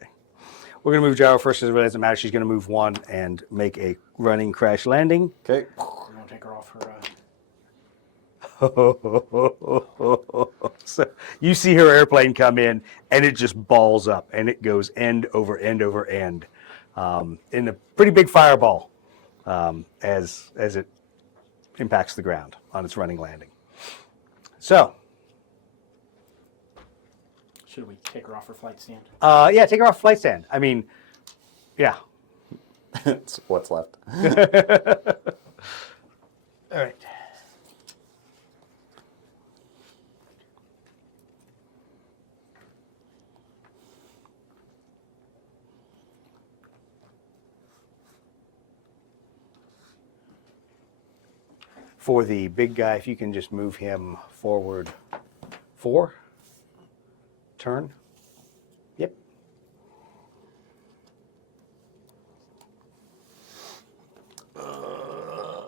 We're going to move Gyro first because it really doesn't matter. She's going to move 1 and make a running crash landing. Okay. We're going to take her off her... So you see her airplane come in and it just balls up and it goes end over end over end in a pretty big fireball as it impacts the ground on its running landing. So, Should we take her off her flight stand? yeah, take her off flight stand. I mean, yeah. It's what's left. All right. For the big guy, if you can just move him forward 4. Turn. Yep.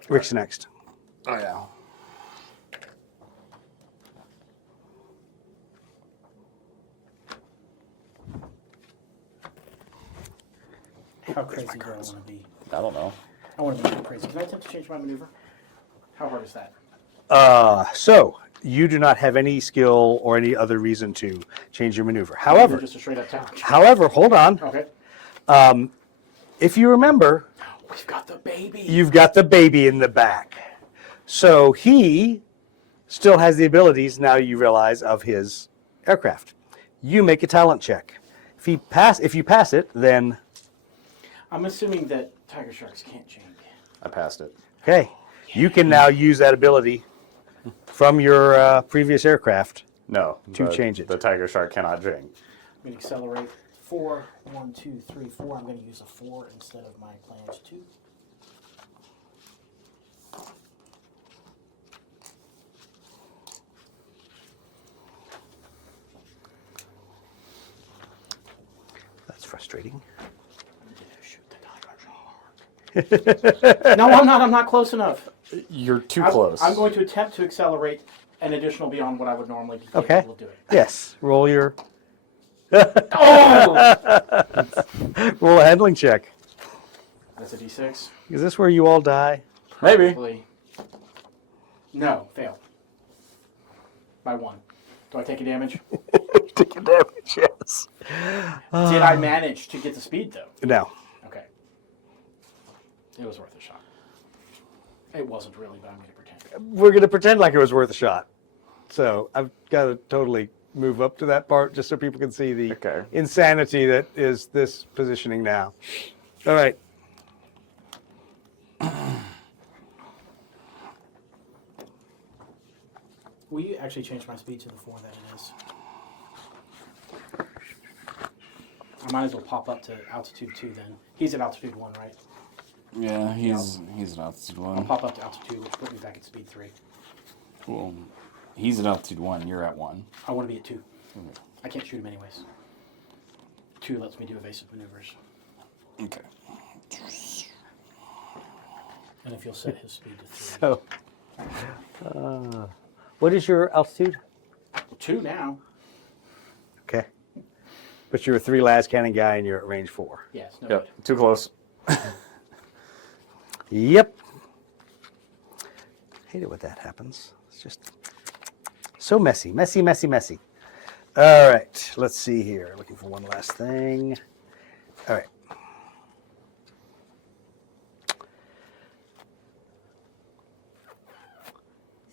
Rick's next. Oh, yeah. How crazy do I want to be? I don't know. I want to be too crazy. Can I attempt to change my maneuver? How hard is that? So you do not have any skill or any other reason to change your maneuver. Or However, just a straight up challenge. hold on. Okay. If you remember, We've got the baby. you've got the baby in the back. So he still has the abilities, now you realize, of his aircraft. You make a talent check. If you pass it, then I'm assuming that tiger sharks can't change. I passed it. okay, you can now use that ability from your previous aircraft. No. To change it. The tiger shark cannot drink. I'm going to accelerate 4, 1, 2, 3, 4. I'm going to use a 4 instead of my planned 2. That's frustrating. No, I'm not. I'm not close enough. You're too close. I'm going to attempt to accelerate an additional beyond what I would normally be Okay. capable of doing. Yes, roll your Oh! roll a handling check. That's a D6. Is this where you all die? Maybe. Probably. No, fail. By 1. Do I take a damage? Take a damage, yes. Did I manage to get the speed, though? No. Okay. It was worth a shot. It wasn't really, but I'm going to pretend. We're going to pretend like it was worth a shot. So I've got to totally move up to that part just so people can see the insanity that is this positioning now. All right. Will you actually change my speed to the 4 that it is? I might as well pop up to altitude 2 then. He's at altitude 1, right? Yeah, he's at altitude I'll 1. pop up to altitude 2, which put me back at speed 3. Well, he's at altitude 1. You're at 1. I want to be at 2. I can't shoot him anyways. 2 lets me do evasive maneuvers. Okay. And if you'll set his speed to 3. So, what is your altitude? 2 now. Okay. But you're a 3 las cannon guy and you're at range 4. Yes, no Yep. good. Too close. Yep. Hate it when that happens. It's just so messy, messy, messy, messy. All right, let's see here. Looking for one last thing. All right.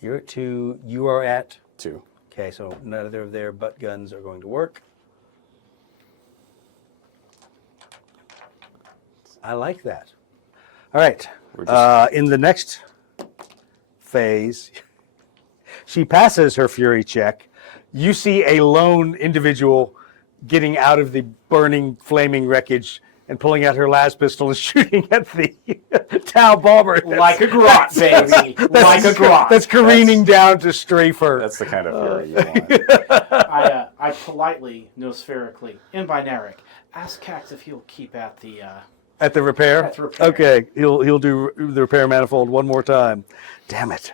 You're at 2. You are at 2. Okay, so neither of their butt guns are going to work. I like that. All right. In the next phase, she passes her fury check. You see a lone individual getting out of the burning, flaming wreckage and pulling out her las pistol and shooting at the Tau bomber. Like a grot, baby. Like a grot. That's careening down to strafe her. That's the kind of fury you want. I politely, nospherically, in binaric, ask Cax if he'll keep at the... At the repair? At the repair. Okay, he'll do the repair manifold one more time. Damn it.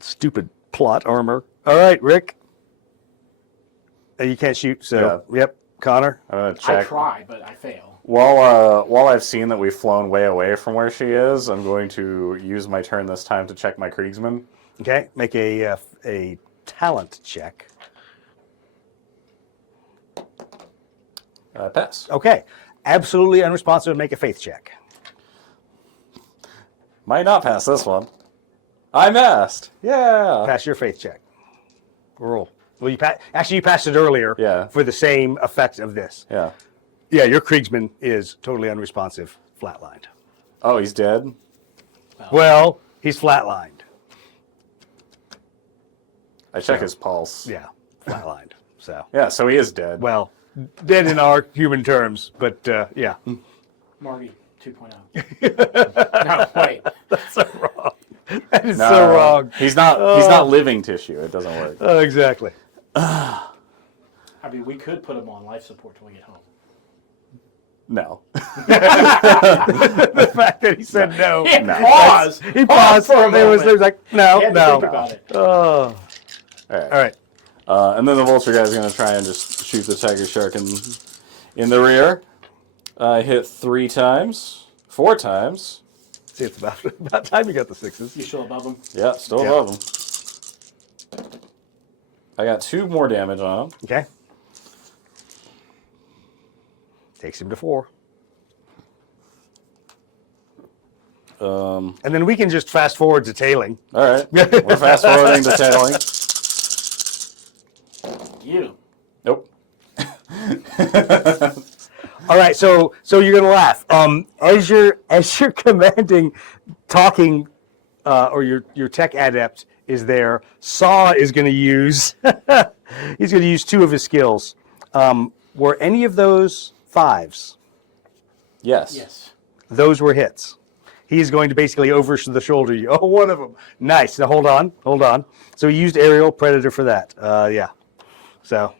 Stupid plot armor. All right, Rick. You can't shoot, so, yep. Connor? I'm going to check. I try, but I fail. While I've seen that we've flown way away from where she is, I'm going to use my turn this time to check my Kriegsman. Okay, make a talent check. Pass. Okay, absolutely unresponsive, make a faith check. Might not pass this one. I missed. Yeah. Pass your faith check. Roll. Well, you passed it earlier for the same effect of this. Yeah. Yeah, your Kriegsman is totally unresponsive, flatlined. Oh, he's dead? Well, he's flatlined. I check his pulse. Yeah, flatlined. So. Yeah, so he is dead. Well, dead in our human terms, but yeah. Marty 2.0. No, wait. That's so wrong. That is so wrong. He's not living tissue. It doesn't work. Exactly. I mean, we could put him on life support till we get home. No. The fact that he said no. Pause. He paused. for a There was moment. like, no, Had to no. think about it. Oh. All right. All right. And then the vulture guy's going to try and just shoot the tiger shark in the rear. Hit 3 times. 4 times. See, it's about time you got the 6s. You still above him? Yeah, still Yeah. above him. I got 2 more damage on him. Okay. Takes him to 4. And then we can just fast forward to tailing. All right. We're fast forwarding to tailing. You. Nope. All right, so you're gonna laugh. As you're commanding, talking, or your tech adept is there. Saw is gonna use. He's gonna use 2 of his skills. Were any of those 5s? Yes. Yes. Those were hits. He's going to basically over the shoulder you. Oh, one of them. Nice. Now hold on. So he used aerial predator for that. Yeah. So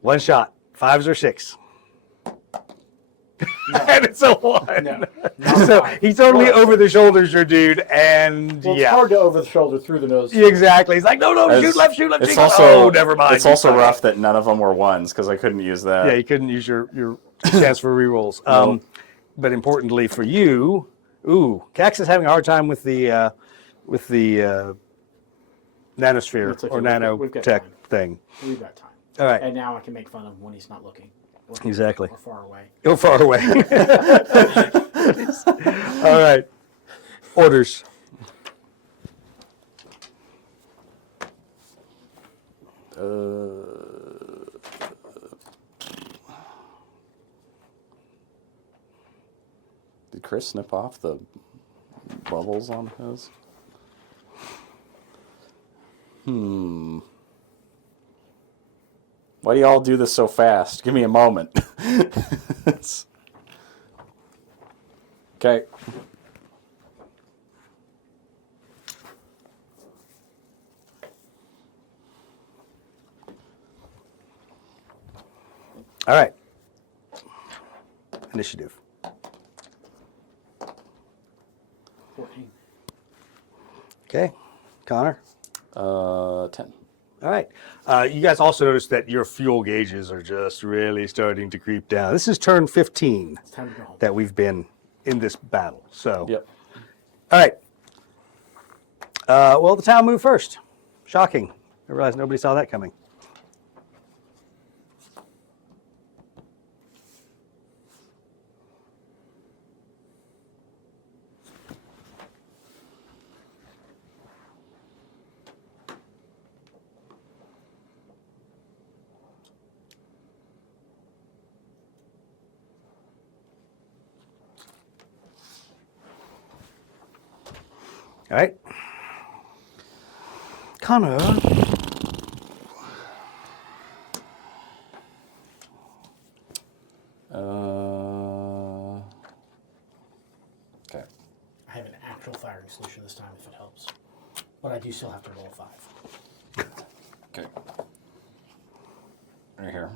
1 shot. 5s or 6. And it's a 1. No. So he's totally over the shoulders, your dude, and Well, it's yeah. hard to over the shoulder through the nose. Exactly. He's like, no, shoot left. It's shoot. also Oh, never mind. It's also rough that none of them were 1s because I couldn't use that. Yeah, you couldn't use your chance for rerolls. No. But importantly for you, Cax is having a hard time with the nanosphere It's okay. or We've got nanotech time. thing. We've got time. All right. And now I can make fun of him when he's not looking. Or, Exactly. Or far away. Go far away. All right. Orders. Did Chris snip off the bubbles on his? Why do y'all do this so fast? Give me a moment. Okay. All right. Initiative. 14. Okay. Connor. 10. All right. You guys also noticed that your fuel gauges are just really starting to creep down. This is turn 15 It's time to go home. that we've been in this battle. So, Yep. all right. Well, the town moved first. Shocking. I realized nobody saw that coming. All right. Connor. Okay. I have an actual firing solution this time if it helps. But I do still have to roll a 5. Okay. Right here.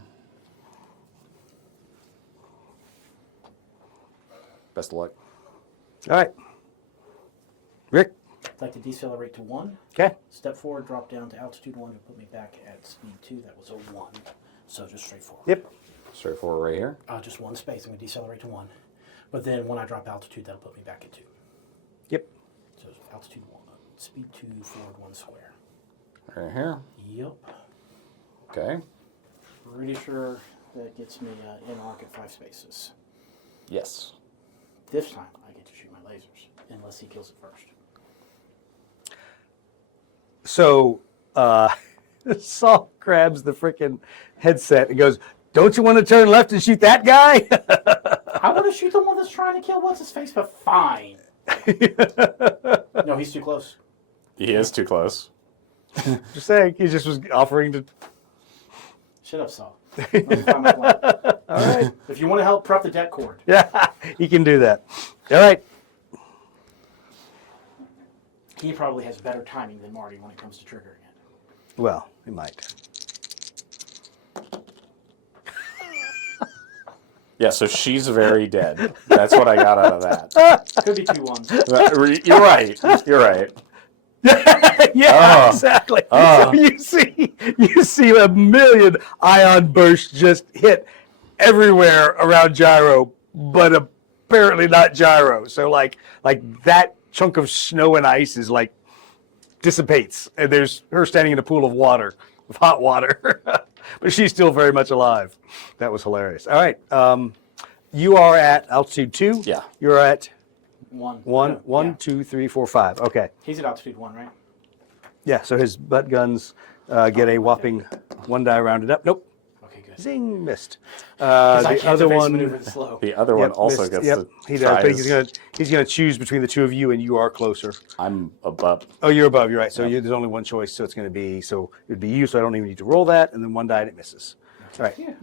Best of luck. All right. Rick. I'd like to decelerate to 1. Okay. Step forward, drop down to altitude 1 to put me back at speed 2. That was a 1. So just straightforward. Yep. Straightforward right here. Just 1 space. I'm going to decelerate to 1. But then when I drop altitude, that'll put me back at 2. Yep. So altitude 1, speed 2, forward 1 square. Right here. Yep. Okay. Pretty sure that gets me in arc at 5 spaces. Yes. This time I get to shoot my lasers, unless he kills it first. So, Saul grabs the freaking headset and goes, "Don't you want to turn left and shoot that guy?" I want to shoot the one that's trying to kill what's his face, but fine. No, he's too close. He is too close. Just saying, he just was offering to. Shut up, Saul. Let me find my plan. All right. If you want to help prep the deck cord, Yeah, he can do that. All right. he probably has better timing than Marty when it comes to triggering it. Well, he might. Yeah, so she's very dead. That's what I got out of that. Could be 2-1. You're right. You're right. Yeah, Oh. exactly. Oh. So you see a million ion bursts just hit everywhere around Gyro, but apparently not Gyro. So like that chunk of snow and ice is like dissipates, and there's her standing in a pool of water, of hot water, but she's still very much alive. That was hilarious. All right, you are at altitude 2. Yeah. You're at 1. 1, Yeah. 2, 3, 4, 5. Okay. He's at altitude 1, right? Yeah. So his butt guns get a whopping 1 die rounded up. Nope. Okay, good. Zing, missed. 'Cause I The can't other evade one. maneuver the slow. The other one Yep, also missed. gets Yep, to he does, try but his- he's gonna choose between the two of you, and you are closer. I'm above. Oh, you're above. You're right. So Yep. there's only one choice. So it's going to be it'd be you. So I don't even need to roll that, and then 1 die and it misses. All right. Yeah.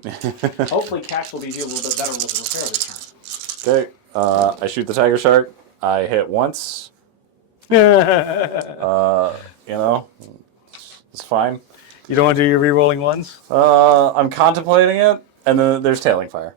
Hopefully, Cash will be a little bit better with the repair this turn. Okay. I shoot the tiger shark. I hit once. You know, it's fine. You don't want to do your re-rolling ones? I'm contemplating it, and then there's tailing fire.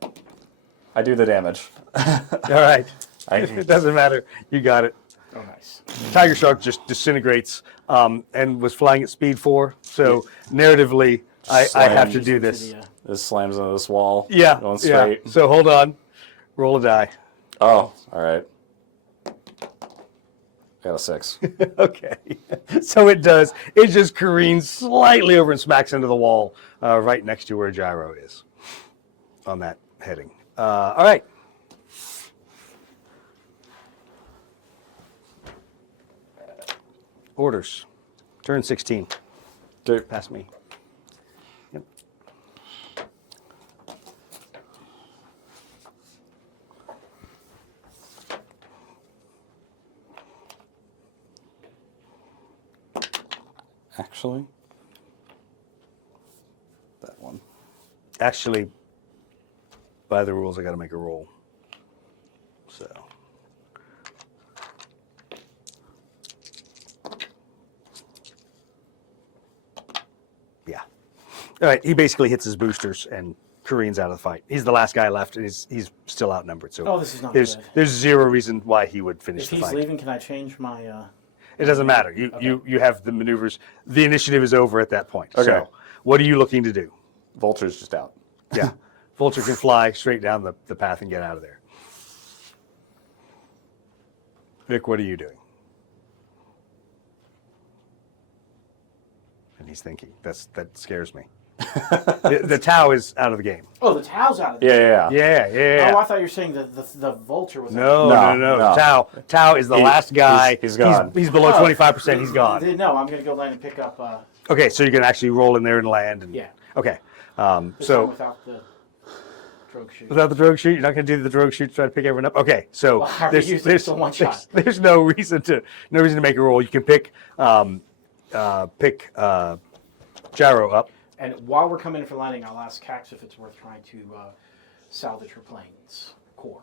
I do the damage. All right. It I, doesn't matter. You got it. Oh, nice. Tiger Shark just disintegrates and was flying at speed 4. So narratively, I have to Slams do this. this slams into this wall. Yeah. Going Yeah. straight. So hold on. Roll a die. Oh, all right. Got a 6. Okay. So it does. It just careens slightly over and smacks into the wall right next to where Gyro is on that heading. All right. Orders. Turn 16. Okay. Pass me. Yep. Actually, that one. Actually, by the rules, I got to make a roll. So. Yeah. All right. He basically hits his boosters and careens out of the fight. He's the last guy left, and he's still outnumbered. So Oh, this is not there's good. there's zero reason why he would finish If the he's fight. leaving, can I change my... It doesn't matter. You have the maneuvers. The initiative is over at that point. Okay. So what are you looking to do? Vulture's just out. Yeah. Vulture can fly straight down the path and get out of there. Vic, what are you doing? And he's thinking. That scares me. The Tau is out of the game. Oh, the Tau's out of Yeah, there. yeah. Yeah. Oh, I thought you were saying the Vulture was No. No. Tau is the last guy. he's gone. He's below 25%. He's gone. No, I'm going to go land and pick up... Okay, so you're going to actually roll in there and land. And, Yeah. Okay. this time So without the drogue shoot. without the drogue shoot, you're not going to do the drogue shoot to try to pick everyone up. Okay, so Well, I already used it, it's a one shot. there's no reason to make a roll. You can pick Gyro up. And while we're coming in for landing, I'll ask Cax if it's worth trying to salvage her plane's core.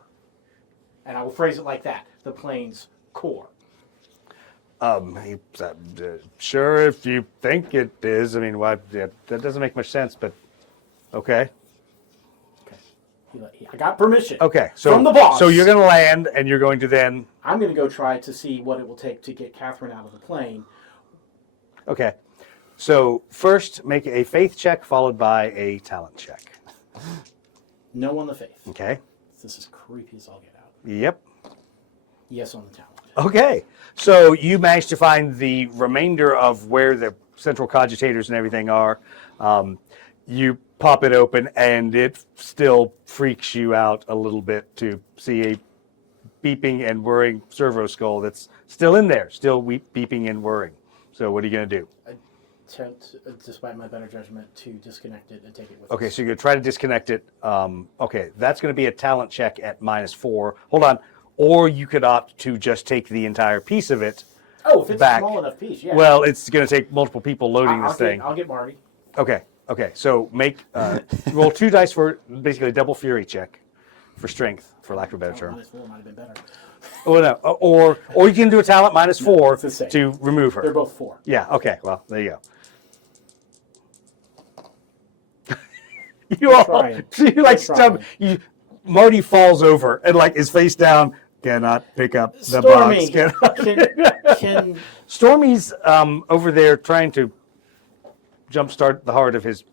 And I will phrase it like that: the plane's core. Sure, if you think it is. I mean, why? Yeah, that doesn't make much sense, but okay. Okay. I got permission. Okay, so from the boss. So you're going to land, and you're going to then. I'm going to go try to see what it will take to get Catherine out of the plane. Okay, so first make a faith check followed by a talent check. No on the faith. Okay. This is creepy as all get out. Yep. Yes on the talent. Okay, so you managed to find the remainder of where the central cogitators and everything are. You pop it open, and it still freaks you out a little bit to see a beeping and whirring servo skull that's still in there, still beeping and whirring. So what are you going to do? Attempt, despite my better judgment, to disconnect it and take it with Okay, us. so you're going to try to disconnect it. Okay, that's going to be a talent check at -4. Hold on. Or you could opt to just take the entire piece of it. Oh, if it's back. a small enough piece, yeah. Well, it's going to take multiple people loading I'll this thing. I'll get Marty. Okay. So make roll 2 dice for basically a double fury check for strength, for lack of a better term. -4 might have been better. Oh no, or you can do a talent -4 it's the same. to remove her. They're both 4. Yeah. Okay. Well, there you go. You all, trying. you like I'm trying. Marty falls over and like is face down. Cannot pick up the Stormy, box. can Stormy's over there trying to jumpstart the heart of his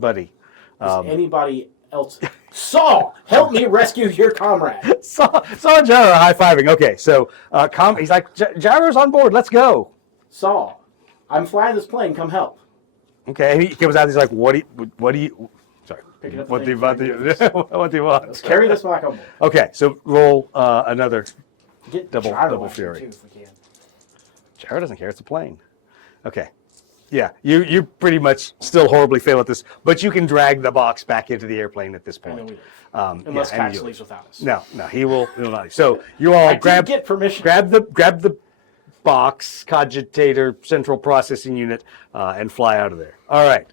buddy. is anybody else? Saul, help me rescue your comrade. Saw and Gyro are high-fiving. Okay, so he's like, Gyro's on board. Let's go. Saul, I'm flying this plane. Come help. Okay, and he comes out. He's like, what do you? Sorry. Picking up the What do you thing want? before What do you want? Let's carry this back on board. Okay, so roll another. Get Double Gyro action, fury. too, if we can. Gyro doesn't care. It's a plane. Okay. Yeah, you pretty much still horribly fail at this, but you can drag the box back into the airplane at this And then point. we leave. Unless yeah, and Pax you- leaves without us. No, he will not. So you all I grab did get permission. grab the box, cogitator, central processing unit, and fly out of there. All right.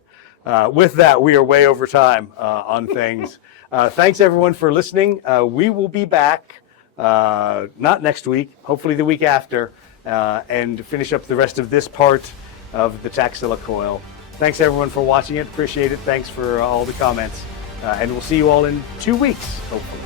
With that, we are way over time on things. Thanks everyone for listening. We will be back not next week, hopefully the week after, and finish up the rest of this part of the Taxila Coil. Thanks everyone for watching it. Appreciate it. Thanks for all the comments. And we'll see you all in 2 weeks, hopefully.